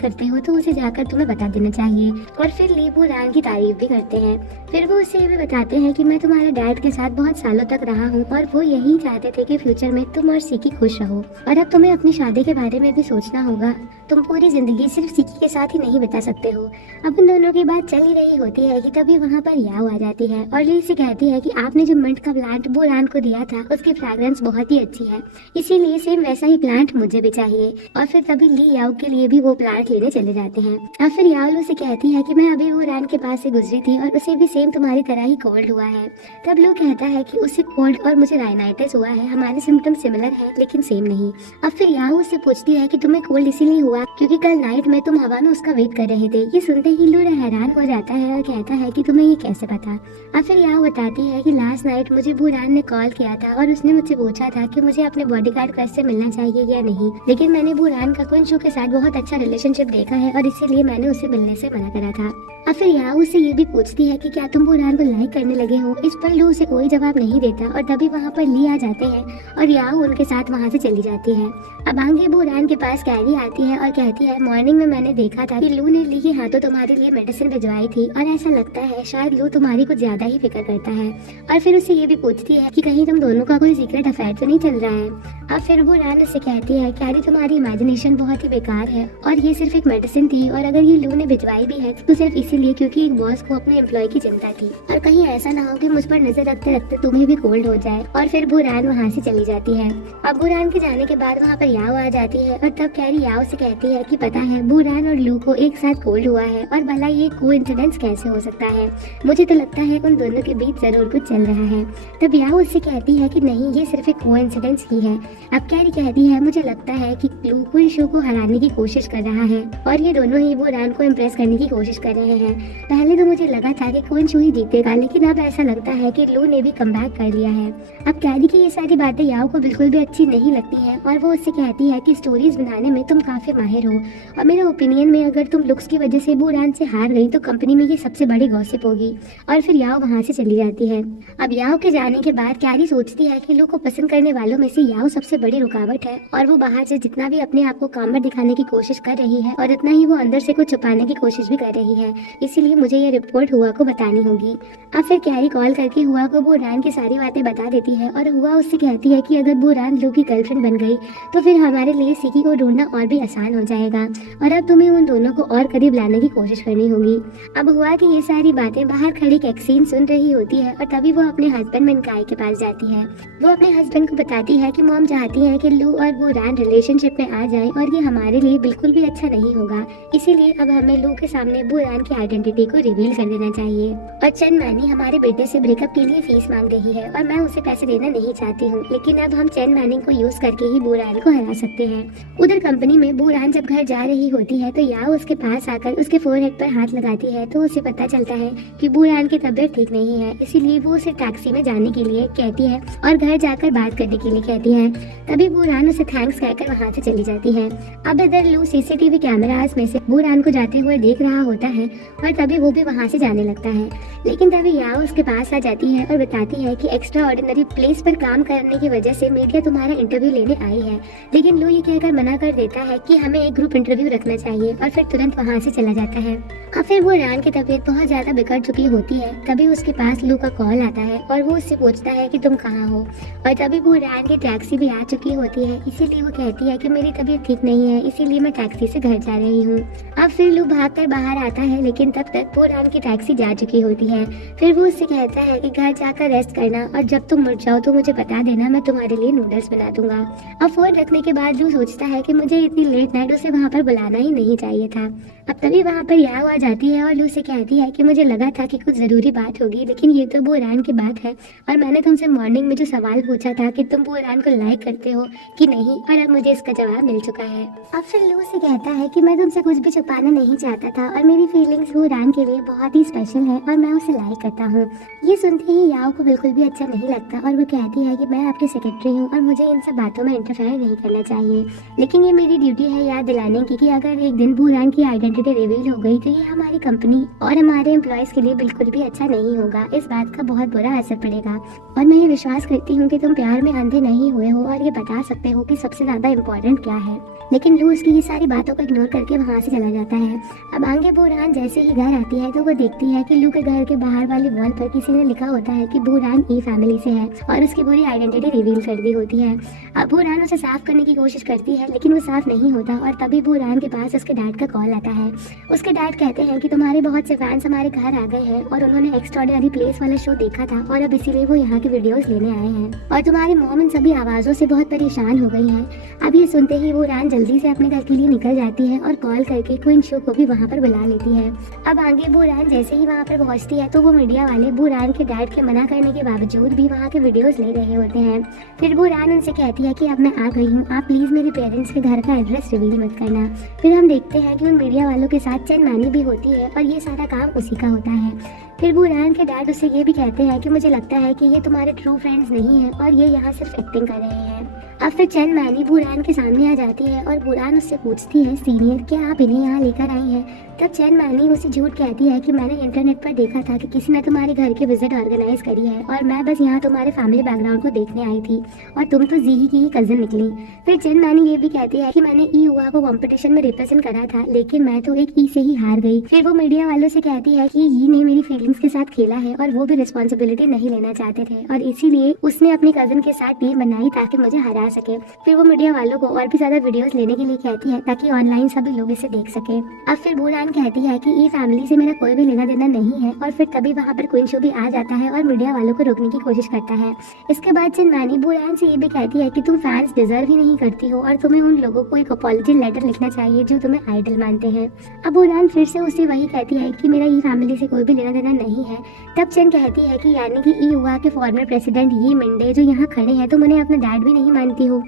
करते हो तो उसे जाकर तुम्हें बता देना चाहिए, और फिर ली बुरान की तारीफ भी करते हैं। फिर वो उसे ये भी बताते हैं कि मैं तुम्हारे डैड के साथ बहुत सालों तक रहा हूँ और वो यही चाहते थे कि फ्यूचर में तुम और सिकी खुश रहो, और अब तुम्हें अपनी शादी के बारे में भी सोचना होगा। तुम पूरी जिंदगी सिर्फ सिकी के साथ ही नहीं बिता सकते हो। अब उन दोनों की बात चल ही रही होती है कि तभी वहाँ पर याओ आ जाती है और ली से कहती है कि आपने जो मिंट का प्लांट बुरान को दिया था उसकी फ्रेग्रेंस बहुत ही अच्छी है, इसीलिए सेम वैसा ही प्लांट मुझे भी चाहिए। और फिर तभी ली याओ के लिए भी वो प्लांट लेने चले जाते हैं। और फिर याओ लू से कहती है कि मैं अभी बुरान के पास से गुजरी थी और उसे भी सेम तुम्हारी तरह ही कोल्ड हुआ है। तब लू कहता है कि उसे कोल्ड और मुझे राइनाइटिस हुआ है, हमारे सिम्टम्स सिमिलर हैं लेकिन सेम नहीं। अब फिर याओ उससे पूछती है कि तुम्हें कोल्ड इसीलिए हुआ क्योंकि कल नाइट में तुम हवा में उसका वेट कर रहे थे। ये सुनते ही लू हैरान हो जाता है और कहता है कि तुम्हें ये कैसे पता। अब फिर याओ बताती है कि लास्ट नाइट मुझे बुरान ने कॉल किया था और उसने मुझसे पूछा था कि मुझे अपने बॉडीगार्ड क्रश से मिलना चाहिए या नहीं, लेकिन मैंने बुरान का कुंशु के साथ बहुत अच्छा रिलेशनशिप देखा है और इसीलिए मैंने उसे मिलने से मना करा था। और फिर याओ उससे ये भी पूछती है कि क्या तुम बुरान को लाइक करने लगे हो। इस पर लू उसे कोई जवाब नहीं देता और तभी वहाँ पर ली आ जाते हैं और याओ उनके साथ वहाँ से चली जाती है। अब आगे बुरान के पास कैरी आती है और कहती है मॉर्निंग में मैंने देखा था कि लू ने ली के हाथों तुम्हारे लिए मेडिसिन भिजवाई थी और ऐसा लगता है शायद लू तुम्हारी कुछ ज्यादा ही फिक्र करता है। और फिर उसे ये भी पूछती है कि कहीं तुम दोनों का कोई सीक्रेट अफेयर तो नहीं चल रहा है। अब फिर बुरान उससे कहती है कैरी तुम्हारी इमेजिनेशन बहुत ही बेकार है और ये सिर्फ एक मेडिसिन थी, और अगर ये लू ने भिजवाई भी है तो सिर्फ इसीलिए क्योंकि एक बॉस को अपने एम्प्लॉय की चिंता थी, और कहीं ऐसा ना हो कि मुझ पर नजर रखते रखते तुम्हें भी कोल्ड हो जाए। और फिर बुरान वहाँ से चली जाती है। अब बुरान के जाने के बाद वहाँ पर याओ आ जाती है और तब कैरी याओ से कहती है कि पता है बुरान और लू को एक साथ कोल्ड हुआ है और भला ये कोइंसिडेंस कैसे हो सकता है, मुझे तो लगता है उन दोनों के बीच जरूर कुछ चल रहा है। तब याओ उससे कहती है कि नहीं, ये सिर्फ एक कोइंसिडेंस ही है। अब कैरी कहती है मुझे लगता है कि लू कुंशु को हराने की कोशिश कर रहा है और ये दोनों ही बुरान को इम्प्रेस करने की कोशिश कर रहे हैं। पहले तो मुझे लगा था कि कुंशु ही जीतेगा, लेकिन अब ऐसा लगता है कि लू ने भी कमबैक कर लिया है। अब कैरी की ये सारी बातें याओ को बिल्कुल भी अच्छी नहीं लगती है और वो उससे कहती है कि स्टोरीज बनाने में तुम काफी माहिर हो और मेरे ओपिनियन में अगर तुम लुक्स की वजह से बुरान से हार गई तो कंपनी में ये सबसे बड़ी गॉसिप होगी। और फिर याओ वहाँ से चली जाती है। अब याओ के जाने के बाद कैरी सोचती है कि लू को पसंद करने वालों में से याओ सबसे बड़ी रुकावट है और वो बाहर से जितना भी अपने आप को कामर दिखाने की कोशिश कर रही है और उतना ही वो अंदर से कुछ छुपाने की कोशिश भी कर रही है, इसीलिए मुझे ये रिपोर्ट हुआ को बतानी होगी। अब फिर कैरी कॉल करके हुआ को बुरान की सारी बातें बता देती है और हुआ उससे कहती है कि अगर बुरान लू की गर्लफ्रेंड बन गई तो फिर हमारे लिए सिकी को ढूंढना और भी आसान हो जाएगा और अब तुम्हें उन दोनों को और करीब लाने की कोशिश करनी होगी। अब हुआ कि ये सारी बातें बाहर खड़ी कैक्सीन सुन रही होती है और तभी वो अपने हस्बैंड मिनकाई के पास जाती है। वो अपने हस्बैंड को बताती है कि मॉम चाहती है कि लू और बुरान रिलेशनशिप में आ जाए और ये हमारे लिए बिल्कुल भी अच्छा नहीं होगा, इसीलिए अब हमें लू के सामने बुरान की आइडेंटिटी को रिवील कर देना चाहिए। और चंद मैनी हमारे बेटे से ब्रेकअप के लिए फीस मांग रही है और मैं उसे पैसे देना नहीं चाहती हूँ, लेकिन अब हम चंद मैनिंग को यूज करके ही बुरान को हरा सकते हैं। उधर कंपनी में बुरान जब घर जा रही होती है तो याओ उसके पास आकर उसके फोरहेड पर हाथ लगाती है तो उसे पता चलता है कि बुरान की तबीयत ठीक नहीं है, इसीलिए वो उसे टैक्सी में जाने के लिए कहती है और घर जाकर बात करने के लिए कहती है। तभी बुरान उसे थैंक्स कहकर वहाँ से चली जाती है। अब इधर लू सीसीटीवी कैमरास में से बुरान को जाते हुए देख रहा होता है और तभी वो भी वहाँ से जाने लगता है, लेकिन तभी याओ उसके पास आ जाती है और बताती है कि एक्स्ट्रा ऑर्डिनरी प्लेस पर काम करने की वजह से मीडिया तुम्हारा इंटरव्यू लेने आई है, लेकिन लू ये कहकर मना कर देता है कि हमें एक ग्रुप इंटरव्यू रखना चाहिए और फिर तुरंत वहाँ से चला जाता है। और फिर बुरान की तबीयत बहुत ज्यादा बिगड़ चुकी होती है। तभी उसके पास लू का कॉल आता है और वो उससे पूछता है कि तुम कहाँ हो, और तभी बुरान की टैक्सी भी आ चुकी होती है, इसीलिए वो कहती है कि मेरी तबीयत ठीक नहीं है, इसीलिए मैं टैक्सी से घर जा रही हूँ। अब फिर लू भागकर बाहर आता है, लेकिन लेकिन तब तक बोरान की टैक्सी जा चुकी होती है। फिर वो उससे कहता है कि घर जाकर रेस्ट करना और जब तुम मुड़ जाओ तो मुझे बता देना, मैं तुम्हारे लिए नूडल्स बना दूंगा। अब फोन रखने के बाद लू सोचता है कि मुझे इतनी लेट नाइट उसे वहाँ पर बुलाना ही नहीं चाहिए था। अब तभी वहाँ पर याओ आ जाती है और लू से कहती है कि मुझे लगा था कि कुछ जरूरी बात होगी, लेकिन ये तो बोरान की बात है और मैंने तुमसे मॉर्निंग में जो सवाल पूछा था कि तुम बोरान को लाइक करते हो कि नहीं, और अब मुझे इसका जवाब मिल चुका है। अब फिर लू से कहता है कि मैं तुमसे कुछ भी छुपाना नहीं चाहता था और मेरी फीलिंग्स बोरान के लिए बहुत ही स्पेशल है और मैं उसे लाइक करता हूँ। ये सुनते ही याओ को बिल्कुल भी अच्छा नहीं लगता और वो कहती है कि मैं आपकी सेक्रेटरी हूँ और मुझे इन सब बातों में इंटरफेयर नहीं करना चाहिए, लेकिन ये मेरी ड्यूटी है याद दिलाने की कि अगर एक दिन बोरान की आइडेंटिटी रिवील हो गई तो ये हमारी कंपनी और हमारे एम्प्लॉयज के लिए बिल्कुल भी अच्छा नहीं होगा। इस बात का बहुत बुरा असर पड़ेगा और मैं ये विश्वास करती हूँ कि तुम प्यार में अंधे नहीं हुए हो और ये बता सकते हो कि सबसे ज्यादा इम्पोर्टेंट क्या है। लेकिन लू उसकी ये सारी बातों को इग्नोर करके वहाँ से चला जाता है। अब आगे बोरान जैसे ही घर आती है तो वो देखती है कि लू के घर के बाहर वाली वॉल पर किसी ने लिखा होता है कि बोरान ई फैमिली से है और उसकी पूरी आइडेंटिटी रिवील कर दी होती है। अब बोरान उसे साफ करने की कोशिश करती है लेकिन वो साफ नहीं होता और तभी बोरान के पास उसके डैड का कॉल आता है। उसके डैड कहते हैं कि तुम्हारे बहुत से फैंस हमारे घर आ गए हैं और उन्होंने एक्स्ट्राऑर्डिनरी प्लेस वाला शो देखा था और अब इसीलिए वो यहाँ के वीडियोस लेने आए हैं और तुम्हारी मॉम इन सभी आवाजों से बहुत परेशान हो गई है। अब ये सुनते ही बोरान जल्दी से अपने घर के लिए निकल जाती है और कॉल करके क्वीन शो को भी वहाँ पर बुला लेती है। अब आगे बोरान जैसे ही वहाँ पर पहुँचती है तो वो मीडिया वाले बोरान के डैड के मना करने के बावजूद भी वहाँ के वीडियोस ले रहे होते हैं। फिर बोरान उनसे कहती है कि अब मैं आ गई हूँ, आप प्लीज मेरे पेरेंट्स के घर का एड्रेस रिवील मत करना। फिर हम देखते हैं कि उन मीडिया वालों के साथ चेन मैनी भी होती है और ये सारा काम उसी का होता है। फिर बोरान के डैड उससे ये भी कहते हैं कि मुझे लगता है कि ये तुम्हारे ट्रू फ्रेंड्स नहीं है और ये यहाँ सिर्फ एक्टिंग कर रहे हैं। अब फिर चेन मैनी बोरान के सामने आ जाती है और बोरान उससे पूछती है, सीनियर क्या आप इन्हें यहाँ लेकर आई हैं? तब चेन मैनी उसे झूठ कहती है कि मैंने इंटरनेट पर देखा था कि किसी ने तुम्हारे घर की विजिट ऑर्गेनाइज करी है और मैं बस यहाँ तुम्हारे फैमिली बैकग्राउंड को देखने आई थी और तुम तो जीही की ही कजिन निकली। फिर चेन मैनी ये भी कहती है कि मैंने ई हुआ को कॉम्पिटिशन में रिप्रेजेंट करा था लेकिन मैं तो एक ई से ही हार गई। फिर वो मीडिया वालों से कहती है कि ई ने मेरी फीलिंग्स के साथ खेला है और वो भी रिस्पॉन्सिबिलिटी नहीं लेना चाहते थे और इसीलिए उसने अपनी कजिन के साथ टीम बनाई ताकि मुझे हरा सके। फिर वो मीडिया वालों को और भी ज्यादा वीडियोस लेने के लिए कहती है ताकि ऑनलाइन सभी लोग इसे देख सके। अब फिर बोरान कहती है कि ई फैमिली से मेरा कोई भी लेना देना नहीं है और फिर तभी वहाँ पर क्वीन शो भी आ जाता है और मीडिया वालों को रोकने की कोशिश करता है। इसके बाद चेन मैनी बोरान से ये भी कहती है कि तुम फैंस डिजर्व ही नहीं करती हो और तुम्हें उन लोगों को एक अपॉलजी लेटर लिखना चाहिए जो तुम्हें आइडल मानते हैं। अब बोरान फिर से उससे वही कहती है कि मेरा ई फैमिली से कोई भी लेना देना नहीं है। तब चेन कहती है कि यानी कि ई हुआ के फॉर्मर प्रेसिडेंट ये मिंडे जो यहाँ खड़े हैं तुम उन्हें अपना डैड भी नहीं मानती हो।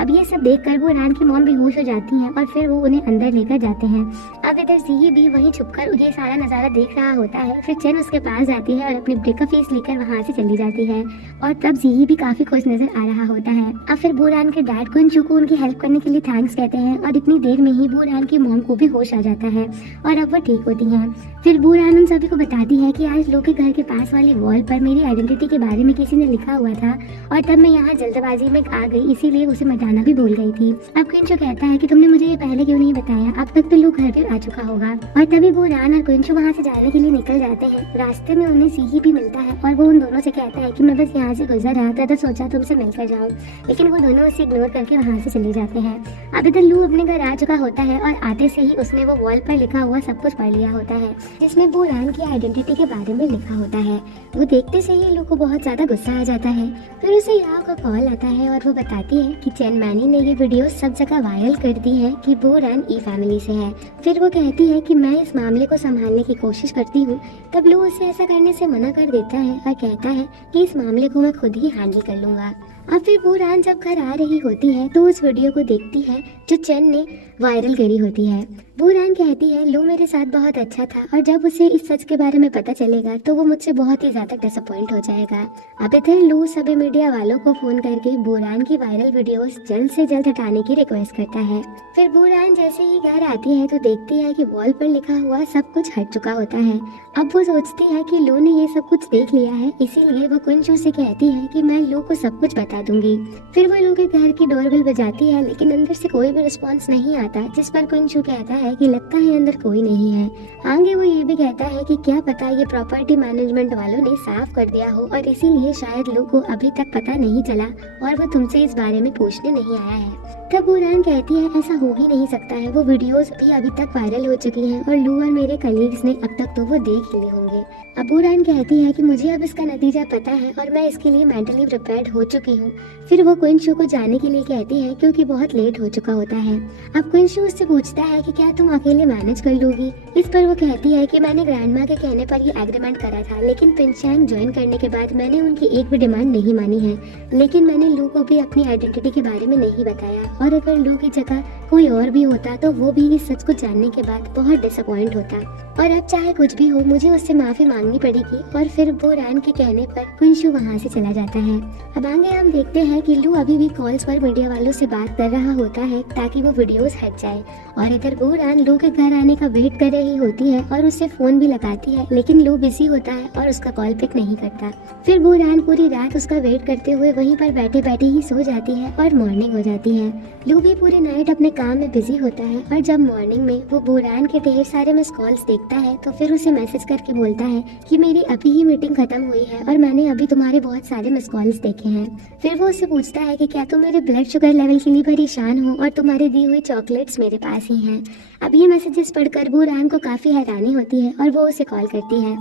अब ये सब देखकर बोरान की मॉम बेहोश हो जाती हैं और फिर वो उन्हें अंदर लेकर जाते हैं। अब इधर जीही भी वहीं छुपकर ये सारा नजारा देख रहा होता है। फिर चेन उसके पास जाती है और अपनी ब्रेकअप फेस लेकर वहाँ से चली जाती है और तब जीही भी काफी खुश नजर आ रहा होता है। अब फिर बोरान के डैड क्विन को उनकी हेल्प करने के लिए थैंक्स कहते हैं और इतनी देर में ही बोरान की मॉम को भी होश आ जाता है और अब वो ठीक होती है। फिर बोरान उन सभी को बताती है कि आज लोग के घर के पास वाली वॉल पर मेरी आइडेंटिटी के बारे में किसी ने लिखा हुआ था और तब मैं यहाँ जल्दबाजी में आ गई इसीलिए उसे मिटाना भी भूल गई थी। अब क्विंचो कहता है कि तुमने मुझे ये पहले क्यों नहीं बताया, अब तक तो लोग घर पे आ चुका होगा। और तभी बोरान और क्विंचो वहाँ से जाने के लिए निकल जाते हैं। रास्ते में उन्हें सीही भी मिलता है और वो उन दोनों से कहता है कि मैं बस यहाँ से गुजर रहा था तो सोचा तुमसे मिलकर जाऊँ, लेकिन वो दोनों उसे इग्नोर करके वहाँ से चले जाते हैं। अब इधर लू अपने घर आ चुका होता है और आते से ही उसने वो वॉल पर लिखा हुआ सब कुछ पढ़ लिया होता है जिसमें बोरान की आइडेंटिटी के बारे में लिखा होता है। वो देखते से ही लू को बहुत ज्यादा गुस्सा आ जाता है। फिर उसे याओ का कॉल आता है और वो बताती है कि चेन मैनी ने ये वीडियो सब जगह वायरल कर दी है कि बोरान ई फैमिली से है। फिर वो कहती है कि मैं इस मामले को संभालने की कोशिश करती हूँ। तब लू उसे ऐसा करने से मना कर देता है और कहता है कि इस मामले को मैं खुद ही हैंडल कर लूंगा। और फिर बोरान जब घर आ रही होती है तो उस वीडियो को देखती है जो चेन ने वायरल करी होती है। बोरान कहती है लू मेरे साथ बहुत अच्छा था और जब उसे इस सच के बारे में पता चलेगा तो वो मुझसे बहुत ही ज्यादा डिसअपॉइंट हो जाएगा। अब इधर लू सभी मीडिया वालों को फोन करके बोरान की वायरल वीडियोस जल्द से जल्द हटाने की रिक्वेस्ट करता है। फिर बोरान जैसे ही घर आती है तो देखती है कि वॉल पर लिखा हुआ सब कुछ हट चुका होता है। अब वो सोचती है कि लू ने ये सब कुछ देख लिया है, इसीलिए वो क्विंचो से कहती है कि मैं लू को सब कुछ बता दूंगी। फिर वो लू के घर की डोरबेल बजाती है लेकिन अंदर से कोई भी रिस्पॉन्स नहीं आता, जिस पर क्विंचो कहता है कि लगता है अंदर कोई नहीं है। आगे वो ये भी कहता है कि क्या पता ये प्रॉपर्टी मैनेजमेंट वालों ने साफ कर दिया हो और इसीलिए शायद लू को अभी तक पता नहीं चला और वो तुमसे इस बारे में पूछने नहीं आया है। तब बुरान कहती है ऐसा हो ही नहीं सकता है, वो वीडियोस भी अभी तक वायरल हो चुकी हैं और लू और मेरे कलीग्स ने अब तक तो वो देख लिए होंगे। अब बुरान कहती है कि मुझे अब इसका नतीजा पता है और मैं इसके लिए मेंटली प्रिपेयर्ड हो चुकी हूँ। फिर वो क्विंशू को जाने के लिए कहती है क्योंकि बहुत लेट हो चुका होता है। अब क्विंशू उससे पूछता है कि क्या तुम अकेले मैनेज कर लोगी। इस पर वो कहती है कि मैंने ग्रैंडमा के कहने पर ये एग्रीमेंट करा था, लेकिन पिनशांग ज्वाइन करने के बाद मैंने उनकी एक भी डिमांड नहीं मानी है। लेकिन मैंने लू को भी अपनी आइडेंटिटी के बारे में नहीं बताया और अगर लू की जगह कोई और भी होता तो वो भी इस सच को जानने के बाद बहुत डिसअपॉइंट होता। और अब चाहे कुछ भी हो मुझे उससे माफी मांगनी पड़ेगी। और फिर बुरान के कहने पर क्विंशू वहाँ से चला जाता है। अब आगे हम देखते हैं कि लू अभी भी कॉल्स पर मीडिया वालों से बात कर रहा होता है ताकि वो वीडियोस हट जाए और इधर बुरान लू के घर आने का वेट कर रही होती है और उसे फोन भी लगाती है, लेकिन लू बिजी होता है और उसका कॉल पिक नहीं करता। फिर बुरान पूरी रात उसका वेट करते हुए वहीं पर बैठे बैठे ही सो जाती है और मॉर्निंग हो जाती है। लू भी पूरे नाइट अपने काम में बिजी होता है और जब मॉर्निंग में वो बुरान के ढेर सारे मिस कॉल्स देखता है तो फिर उसे मैसेज करके बोलता है कि मेरी अभी ही मीटिंग खत्म हुई है और मैंने अभी तुम्हारे बहुत सारे मिस कॉल्स देखे हैं। फिर वो उससे पूछता है कि क्या तुम मेरे ब्लड शुगर लेवल के लिए परेशान हो और तुम्हारे दी हुई चॉकलेट्स मेरे पास ही हैं। अब ये मैसेजेस पढ़कर बुरान को काफी हैरानी होती है और वो उसे कॉल करती है।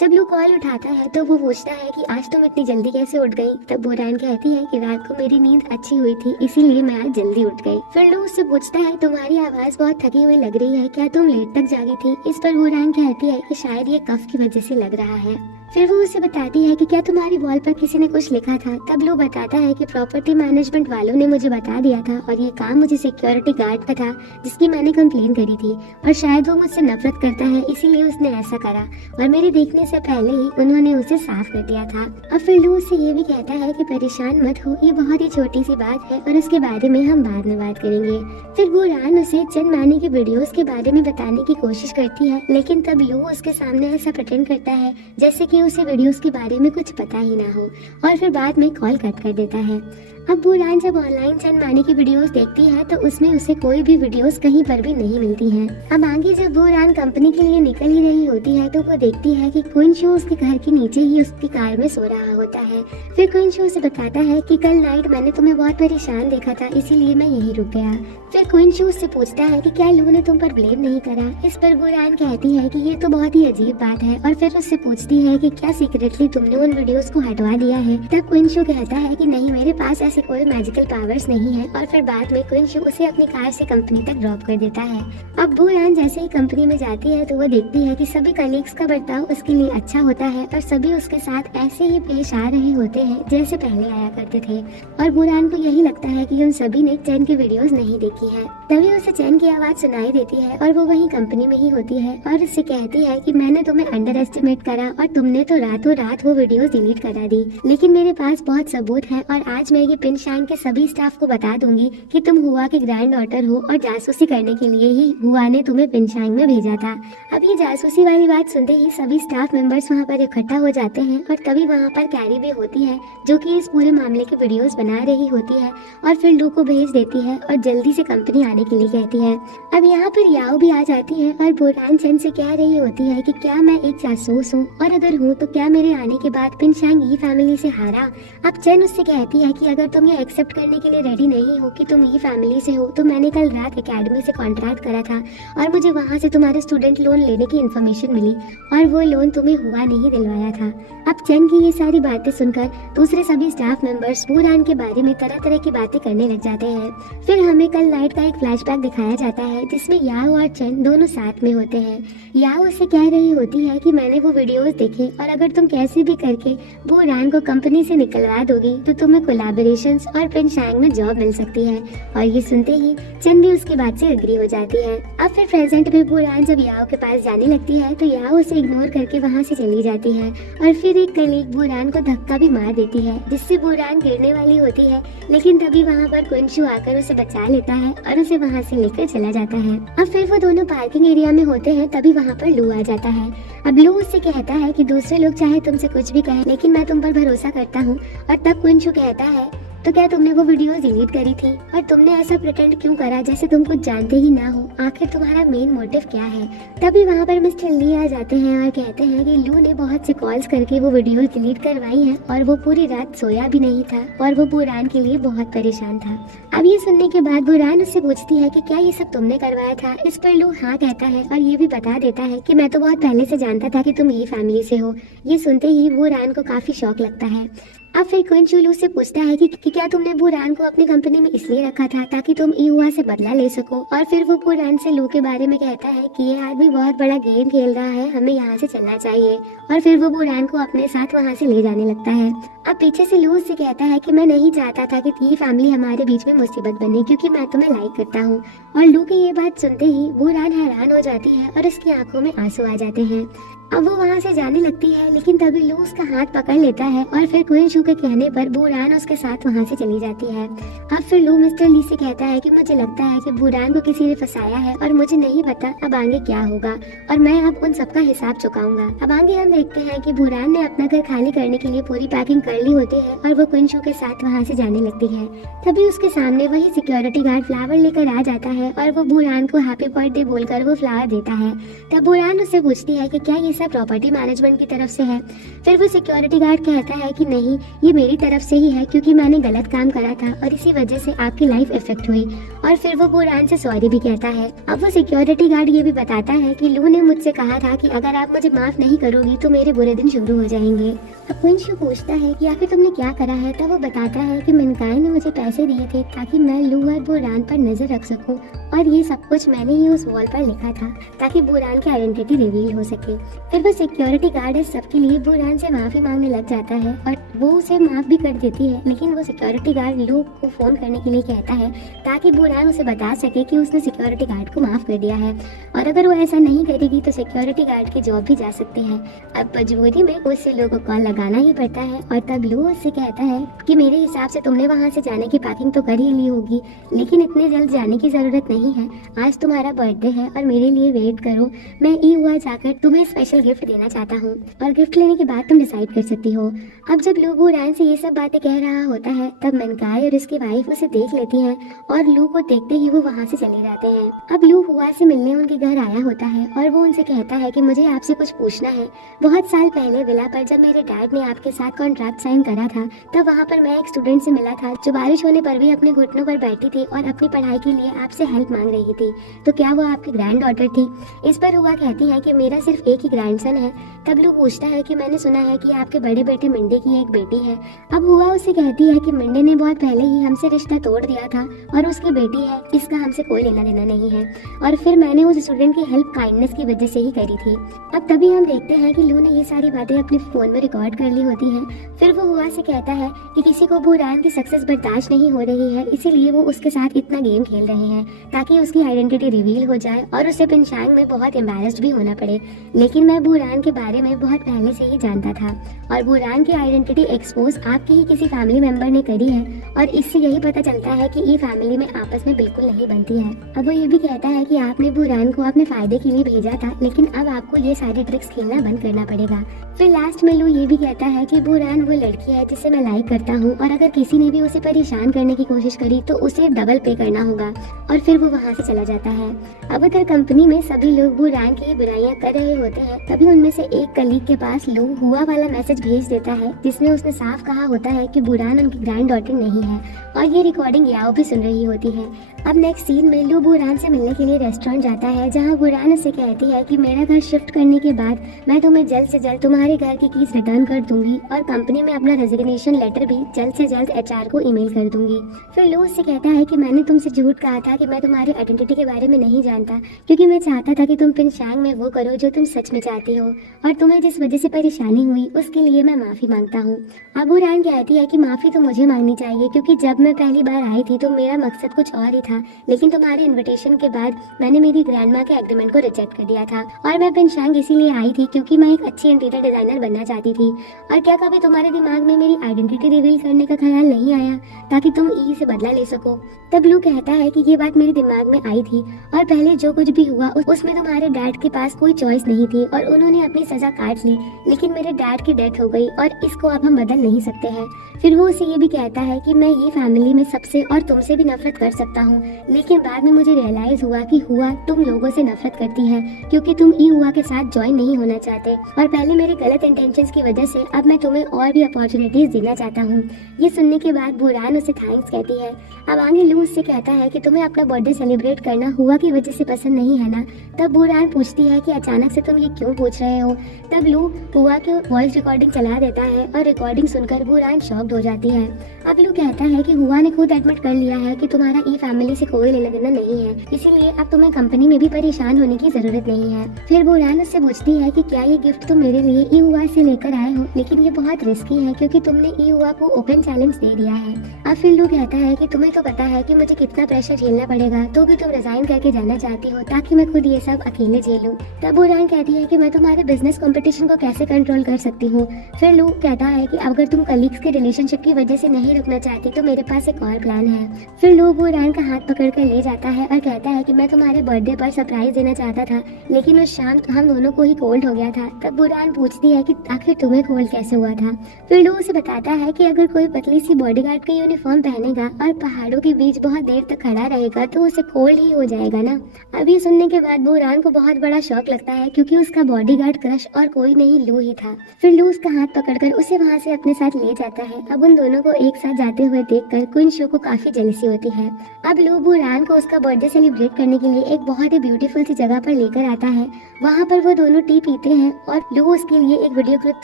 जब लू कॉल उठाता है तो वो पूछता है कि आज तुम इतनी जल्दी कैसे उठ गई। तब बुरान कहती है कि रात को मेरी नींद अच्छी हुई थी इसीलिए मैं आज जल्दी उठ गई। फिर लू उससे पूछता है तुम्हारी आवाज बहुत थकी हुई लग रही है, क्या तुम लेट तक जागी थी। इस पर बुरान कहती है कि शायद ये कफ की वजह से लग रहा है। फिर वो उसे बताती है कि क्या तुम्हारी वॉल पर किसी ने कुछ लिखा था। तब लू बताता है कि प्रॉपर्टी मैनेजमेंट वालों ने मुझे बता दिया था और ये काम मुझे सिक्योरिटी गार्ड का था जिसकी मैंने कंप्लेन करी थी और शायद वो मुझसे नफरत करता है इसीलिए उसने ऐसा करा और मेरे देखने से पहले ही उन्होंने उसे साफ कर दिया था। अब फिर लू उससे ये भी कहता है कि परेशान मत हो, ये बहुत ही छोटी सी बात है और उसके बारे में हम बाद में बात करेंगे। फिर बुरान उसे चंद मानी के वीडियोस के बारे में बताने की कोशिश करती है, लेकिन तब लू उसके सामने ऐसा प्रेटेंड करता है जैसे कि उसे वीडियोस के बारे में कुछ पता ही ना हो और फिर बाद में कॉल कट कर देता है। अब बुरान जब ऑनलाइन चंद मानी की वीडियोस देखती है तो उसमें उसे कोई भी वीडियोस कहीं पर भी नहीं मिलती हैं। अब आगे जब बुरान कंपनी के लिए निकल ही रही होती है तो वो देखती है कि क्विंशू उसके घर के नीचे ही उसकी कार में सो रहा होता है। फिर क्विंशू उसे बताता है कि कल नाइट मैंने तुम्हें बहुत परेशान देखा था इसीलिए मैं यहीं रुक गया। फिर क्विंशू उससे पूछता है कि क्या लू ने तुम पर ब्लेम नहीं करा। इस पर बुरान कहती है कि ये तो बहुत ही अजीब बात है और फिर उससे पूछती है कि क्या सीक्रेटली तुमने उन वीडियोस को हटवा दिया है। तब क्विंशू कहता है कि नहीं, मेरे पास ऐसे कोई मैजिकल पावर्स नहीं है और फिर बाद में क्विंशू उसे अपनी कार से कंपनी तक ड्रॉप कर देता है। अब बुरान जैसे ही कंपनी में जाती है तो वो देखती है कि सभी कलीग्स का बर्ताव उसके लिए अच्छा होता है और सभी उसके साथ ऐसे ही पेश आ रहे होते हैं जैसे पहले आया करते थे और बुरान को यही लगता है कि उन सभी ने चैन की वीडियोस नहीं देखी है। तभी उसे चैन की आवाज सुनाई देती है और वो वही कंपनी में ही होती है और उससे कहती है कि मैंने तुम्हें अंडर एस्टिमेट करा और तुमने तो रातों रात वो वीडियोस डिलीट करा दी, लेकिन मेरे पास बहुत सबूत है और आज मैं ये पिनशांग के सभी स्टाफ को बता दूंगी कि तुम हुआ के ग्रैंड डॉटर हो और जासूसी करने के लिए ही हुआ ने तुम्हें पिनशांग में भेजा था। अब ये जासूसी वाली बात सुनते ही सभी स्टाफ मेंबर्स वहाँ पर इकट्ठा हो जाते हैं और तभी वहाँ पर कैरी भी होती है जो कि इस पूरे मामले की वीडियोस बना रही होती है और फिर लू को भेज देती है और जल्दी से कंपनी आने के लिए कहती है। अब यहाँ पर याओ भी आ जाती है और बुरान चेन से कह रही होती है कि क्या मैं एक जासूस हूँ और अगर हूँ तो क्या मेरे आने के बाद पिनशांग ई फैमिली से हारा। अब चेन उससे कहती है कि अगर तुम ये एक्सेप्ट करने के लिए रेडी नहीं हो कि तुम ई फैमिली से हो तो मैंने कल रात एकेडमी से कॉन्ट्रैक्ट करा था और मुझे वहाँ से तुम्हारे स्टूडेंट लोन लेने की इन्फॉर्मेशन मिली और वो लोन तुम्हें हुआ नहीं दिलवाया था। अब चेन की ये सारी बातें सुनकर दूसरे सभी स्टाफ मेंबर्स बुरान के बारे में तरह तरह की बातें करने लग जाते हैं। फिर हमें कल नाइट का एक फ्लैशबैक दिखाया जाता है जिसमें याओ और चेन दोनों साथ में होते हैं। याओ उससे कह रही होती है कि मैंने वो वीडियोस देखे और अगर तुम कैसे भी करके बुरान को कंपनी से निकलवा दोगी तो तुम्हें कोलैबोरेशंस और पिनशांग में जॉब मिल सकती है। और ये सुनते ही चेन भी उसकी बात से एग्री हो जाती है। अब फिर प्रेजेंट में बुरान जब याओ के पास जाने लगती है तो याओ उसे इग्नोर करके वहाँ से चली जाती है और फिर एक कलीग बुरान को धक्का भी मार देती है जिससे बुरान गिरने वाली होती है, लेकिन तभी वहाँ पर क्विंशू आकर उसे बचा लेता है और उसे वहाँ से लेकर चला जाता है। अब फिर वो दोनों पार्किंग एरिया में होते हैं तभी वहाँ पर लू आ जाता है। अब लू उससे कहता है कि दूसरे लोग चाहे तुमसे कुछ भी कहें लेकिन मैं तुम पर भरोसा करता हूँ और तब क्विंशू कहता है तो क्या तुमने वो वीडियोस डिलीट करी थी? और तुमने ऐसा प्रिटेंड क्यों करा जैसे तुम कुछ जानते ही ना हो? आखिर तुम्हारा मेन मोटिव क्या है? तभी वहाँ पर मिस्टर ली आ जाते हैं और कहते हैं कि लू ने बहुत से कॉल्स करके वो वीडियोस डिलीट करवाई हैं और वो पूरी रात सोया भी नहीं था और वो बुरान के लिए बहुत परेशान था। अब ये सुनने के बाद बुरान उससे पूछती है कि क्या ये सब तुमने करवाया था? इस पर लू हाँ कहता है और ये भी बता देता है कि मैं तो बहुत पहले से जानता था कि तुम ये फैमिली से हो। ये सुनते ही बुरान को काफी शौक लगता है। अब फिर क्विंचू लू से पूछता है कि क्या तुमने बुरान को अपनी कंपनी में इसलिए रखा था ताकि तुम ईहुआ से बदला ले सको? और फिर वो बुरान से लू के बारे में कहता है कि ये आदमी बहुत बड़ा गेम खेल रहा है, हमें यहाँ से चलना चाहिए। और फिर वो बुरान को अपने साथ वहाँ से ले जाने लगता है। अब पीछे से लू से कहता है कि मैं नहीं चाहता था कि ये फैमिली हमारे बीच में मुसीबत बने क्योंकि मैं तुम्हें लाइक करता हूँ। और लू की ये बात सुनते ही बुरान हैरान हो जाती है और उसकी आंखों में आंसू आ जाते हैं। अब वो वहाँ से जाने लगती है लेकिन तभी लू उसका हाथ पकड़ लेता है और फिर क्विंचू के कहने पर बुरान उसके साथ वहाँ से चली जाती है। अब फिर लू मिस्टर ली से कहता है कि मुझे लगता है कि बुरान को किसी ने फंसाया है और मुझे नहीं पता अब आगे क्या होगा और मैं अब उन सबका हिसाब चुकाऊंगा। अब आगे हम देखते हैं कि बुरान ने अपना घर खाली करने के लिए पूरी पैकिंग कर ली होती है और वो क्विंचू के साथ वहाँ से जाने लगती है। तभी उसके सामने वही सिक्योरिटी गार्ड फ्लावर लेकर आ जाता है और वो बुरान को हैप्पी बर्थडे बोलकर वो फ्लावर देता है। तब बुरान उससे पूछती है कि क्या ये प्रॉपर्टी मैनेजमेंट की तरफ से है? फिर वो सिक्योरिटी गार्ड कहता है कि नहीं, ये मेरी तरफ से ही है क्योंकि मैंने गलत काम करा था और इसी वजह से आपकी लाइफ इफेक्ट हुई। और फिर वो बुरान से सॉरी भी कहता है। अब वो सिक्योरिटी गार्ड ये भी बताता है कि लू ने मुझसे कहा था कि अगर आप मुझे माफ नहीं करोगी तो मेरे बुरे दिन शुरू हो जाएंगे। अब क्विंचू पूछता है कि आखिर तुमने क्या करा है? तब वो बताता है कि मिनकाई ने मुझे पैसे दिए थे ताकि मैं लू और बुरान पर नजर रख सकूं और ये सब कुछ मैंने ही उस वॉल पर लिखा था ताकि बुरान की आइडेंटिटी रिवील हो सके। फिर वो सिक्योरिटी गार्ड इस सबके लिए बुरान से माफी मांगने लग जाता है और वो उसे माफ भी कर देती है, लेकिन वो सिक्योरिटी गार्ड लू को फोन करने के लिए कहता है ताकि बुरान उसे बता सके कि उसने सिक्योरिटी गार्ड को माफ कर दिया है और अगर वो ऐसा नहीं करेगी तो सिक्योरिटी गार्ड की जॉब भी जा सकती है। अब मजबूरी में उससे लू को कॉल लगाना ही पड़ता है और तब लू उससे कहता है कि मेरे हिसाब से तुमने वहाँ से जाने की पैकिंग तो कर ही ली होगी, लेकिन इतने जल्द जाने की जरूरत नहीं है। आज तुम्हारा बर्थडे है और मेरे लिए वेट करो, मैं ईहुआ जाकर तुम्हें स्पेशल गिफ्ट देना चाहता हूँ और गिफ्ट लेने के बाद तुम डिसाइड कर सकती हो। अब जब लू बुरान से ये सब बातें कह रहा होता है तब मिनकाई और उसकी वाइफ उसे देख लेती हैं और लू को देखते ही वो वहाँ से चले जाते हैं। अब लू हुआ से मिलने उनके घर आया होता है और वो उनसे कहता है कि मुझे आपसे कुछ पूछना है। बहुत साल पहले विला पर जब मेरे डैड ने आपके साथ कॉन्ट्रैक्ट साइन करा था तब वहाँ पर मैं एक स्टूडेंट से मिला था जो बारिश होने पर भी अपने घुटनों पर बैठी थी और अपनी पढ़ाई के लिए आपसे हेल्प मांग रही थी, तो क्या वो आपकी ग्रैंड डॉटर थी? इस पर हुआ कहती है कि मेरा सिर्फ एक ही ग्रैंडसन है। तब लू पूछता है कि मैंने सुना है कि आपके बड़े बेटे मिंडे की एक बेटी है। अब हुआ उससे कहती है कि मिंडे ने बहुत पहले ही हमसे रिश्ता तोड़ दिया था और उसकी बेटी है, इसका हमसे कोई लेना देना नहीं है और फिर मैंने उस स्टूडेंट की हेल्प काइंडनेस की वजह से ही करी थी। अब तभी हम देखते हैं कि लू ने ये सारी बातें अपने फोन में रिकॉर्ड कर ली होती हैं। फिर वो हुआ से कहता है कि किसी को बुरान की सक्सेस बर्दाश्त नहीं हो रही है, इसीलिए वो उसके साथ इतना गेम खेल रहे हैं ताकि उसकी आइडेंटिटी रिवील हो जाए और उसे पिनशांग में बहुत एम्बैरेस्ड भी होना पड़े। लेकिन मैं बुरान के बारे में बहुत पहले से ही जानता था और बुरान की आइडेंटिटी एक्सपोज आपके ही किसी फैमिली मेंबर ने करी है और इससे यही पता चलता है कि ये फैमिली में आपस में बिल्कुल नहीं बनती है। अब वो ये भी कहता है कि आपने बुरान को अपने फायदे के लिए भेजा था, लेकिन अब आपको ये सारे ट्रिक्स खेलना बंद करना पड़ेगा। फिर लास्ट में लू ये भी कहता है कि बुरान वो लड़की है जिसे मैं लाइक करता हूँ और अगर किसी ने भी उसे परेशान करने की कोशिश करी तो उसे डबल पे करना होगा और फिर वो वहाँ से चला जाता है। अब अगर कंपनी में सभी लोग बुरान की बुराइयां कर रहे होते हैं तभी उनमें से एक कलीग के पास लू हुआ वाला मैसेज भेज देता है जिसमें उसने साफ कहा होता है कि बुरान उनकी ग्रैंड डॉटर नहीं है और ये रिकॉर्डिंग याओ भी सुन रही होती है। अब नेक्स्ट सीन में लू बुरान से मिलने के लिए रेस्टोरेंट जाता है जहाँ बुरान उससे कहती है कि मेरा घर शिफ्ट करने के बाद मैं तुम्हें जल्द से जल्द तुम्हारे घर की कीज रिटर्न कर दूंगी और कंपनी में अपना रेजिग्नेशन लेटर भी जल्द से जल्द HR को ईमेल कर दूंगी। फिर लू उससे कहता है कि मैंने तुमसे झूठ कहा था कि मैं तुम्हारी आइडेंटिटी के बारे में नहीं जानता क्योंकि मैं चाहता था कि तुम पिनशांग में वो करो जो तुम सच में चाहती हो और तुम्हें जिस वजह से परेशानी हुई उसके लिए मैं माफी मांगता हूँ। अब बुरान कहती है कि माफी तो मुझे मांगनी चाहिए क्योंकि जब मैं पहली बार आई थी तो मेरा मकसद कुछ और ही था, लेकिन तुम्हारे इन्विटेशन के बाद मैंने मेरी ग्रैंडमा के एग्रीमेंट को रिजेक्ट कर दिया था और मैं पिनशांग इसीलिए आई थी क्योंकि मैं एक अच्छी इंटीरियर डिजाइनर बनना चाहती थी। और क्या कभी तुम्हारे दिमाग में मेरी आइडेंटिटी रिवील करने का ख्याल नहीं आया ताकि तुम ई से बदला ले सको? तब लू कहता है कि ये बात मेरे दिमाग में आई थी और पहले जो कुछ भी हुआ उसमें तुम्हारे डैड के पास कोई चॉइस नहीं थी और उन्होंने अपनी सजा काट ली, लेकिन मेरे डैड की डेथ हो गई और इसको अब हम बदल नहीं सकते हैं। फिर वो उसे ये भी कहता है कि मैं ये फैमिली में सबसे और तुमसे भी नफरत कर सकता हूँ, लेकिन बाद में मुझे रियलाइज हुआ कि हुआ तुम लोगों से नफरत करती है क्योंकि तुम ई हुआ के साथ ज्वाइन नहीं होना चाहते और पहले मेरे गलत इंटेंशंस की वजह से अब मैं तुम्हें और भी अपॉर्चुनिटीज देना चाहता हूँ। ये सुनने के बाद बुरान उसे थैंक्स कहती है। अब आगे लू उससे कहता है कि तुम्हें अपना बर्थडे सेलिब्रेट करना हुआ की वजह से पसंद नहीं है ना। तब बुरान पूछती है कि अचानक से तुम ये क्यों पूछ रहे हो। तब लू हुआ के वॉइस रिकॉर्डिंग चला देता है और रिकॉर्डिंग सुनकर बुरान शॉक्ड हो जाती है। अब लू कहता है कि हुआ ने खुद एडमिट कर लिया है कि तुम्हारा ई फैमिली से कोई लेना देना नहीं है, इसीलिए अब तुम्हें कंपनी में भी परेशान होने की जरूरत नहीं है। फिर बुरान उससे पूछती है कि क्या ये गिफ्ट तुम मेरे लिए ई हुआ से लेकर आए हो, लेकिन ये बहुत रिस्की है क्योंकि तुमने ई हुआ को ओपन चैलेंज दे दिया है। अब फिर लू कहता है कि तुम्हें तो पता है कि मुझे कितना प्रेशर झेलना पड़ेगा, तो भी तुम रिजाइन करके जाना चाहती हो ताकि मैं खुद ये सब अकेले झेलूं। तब बुरान कहती है कि मैं तुम्हारे बिजनेस कंपटीशन को कैसे कंट्रोल कर सकती हूँ। फिर लू कहता है कि अगर तुम कलीग्स के रिलेशनशिप की वजह से नहीं रुकना चाहती तो मेरे पास एक और प्लान है। फिर लू बुरान का हाथ पकड़ कर ले जाता है और कहता है कि मैं तुम्हारे बर्थडे पर सरप्राइज देना चाहता था, लेकिन उस शाम हम दोनों को ही कोल्ड हो गया था। तब बुरान पूछती है कि आखिर तुम्हें कोल्ड कैसे हुआ था। फिर लू उसे बताता है कि अगर कोई पतली सी बॉडीगार्ड का यूनिफॉर्म पहनेगा और पहाड़ों के बीच बहुत देर तक खड़ा रहेगा तो उसे कोल्ड ही हो जाएगा ना। अब ये सुनने के बाद बुरान को बहुत बड़ा शौक लगता है क्योंकि उसका बॉडीगार्ड क्रश और कोई नहीं लू ही था। फिर लू उसका हाथ पकड़कर उसे वहाँ से अपने साथ ले जाता है। अब उन दोनों को एक साथ जाते हुए देखकर क्वीन शो को काफी जेलसी होती है। अब लू बुरान को उसका बर्थडे सेलिब्रेट करने के लिए एक बहुत ही ब्यूटीफुल सी जगह पर लेकर आता है। वहाँ पर वो दोनों टी पीते हैं और लू उसके लिए एक वीडियो क्लिप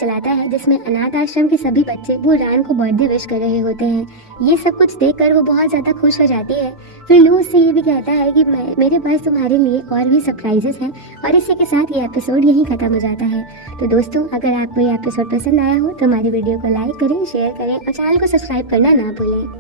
चलाता है जिसमें अनाथ आश्रम के सभी बच्चे बुरान को बर्थडे विश कर रहे होते हैं। ये सब कुछ देखकर वो बहुत ज्यादा खुश हो जाती है। फिर लू उससे ये भी कहता है कि मेरे पास तुम्हारे लिए और भी सरप्राइजेस हैं और इसी के साथ ये एपिसोड यहीं खत्म हो जाता है। तो दोस्तों, अगर आपको ये एपिसोड पसंद आया हो तो हमारी वीडियो को लाइक करें, शेयर करें और चैनल को सब्सक्राइब करना ना भूलें।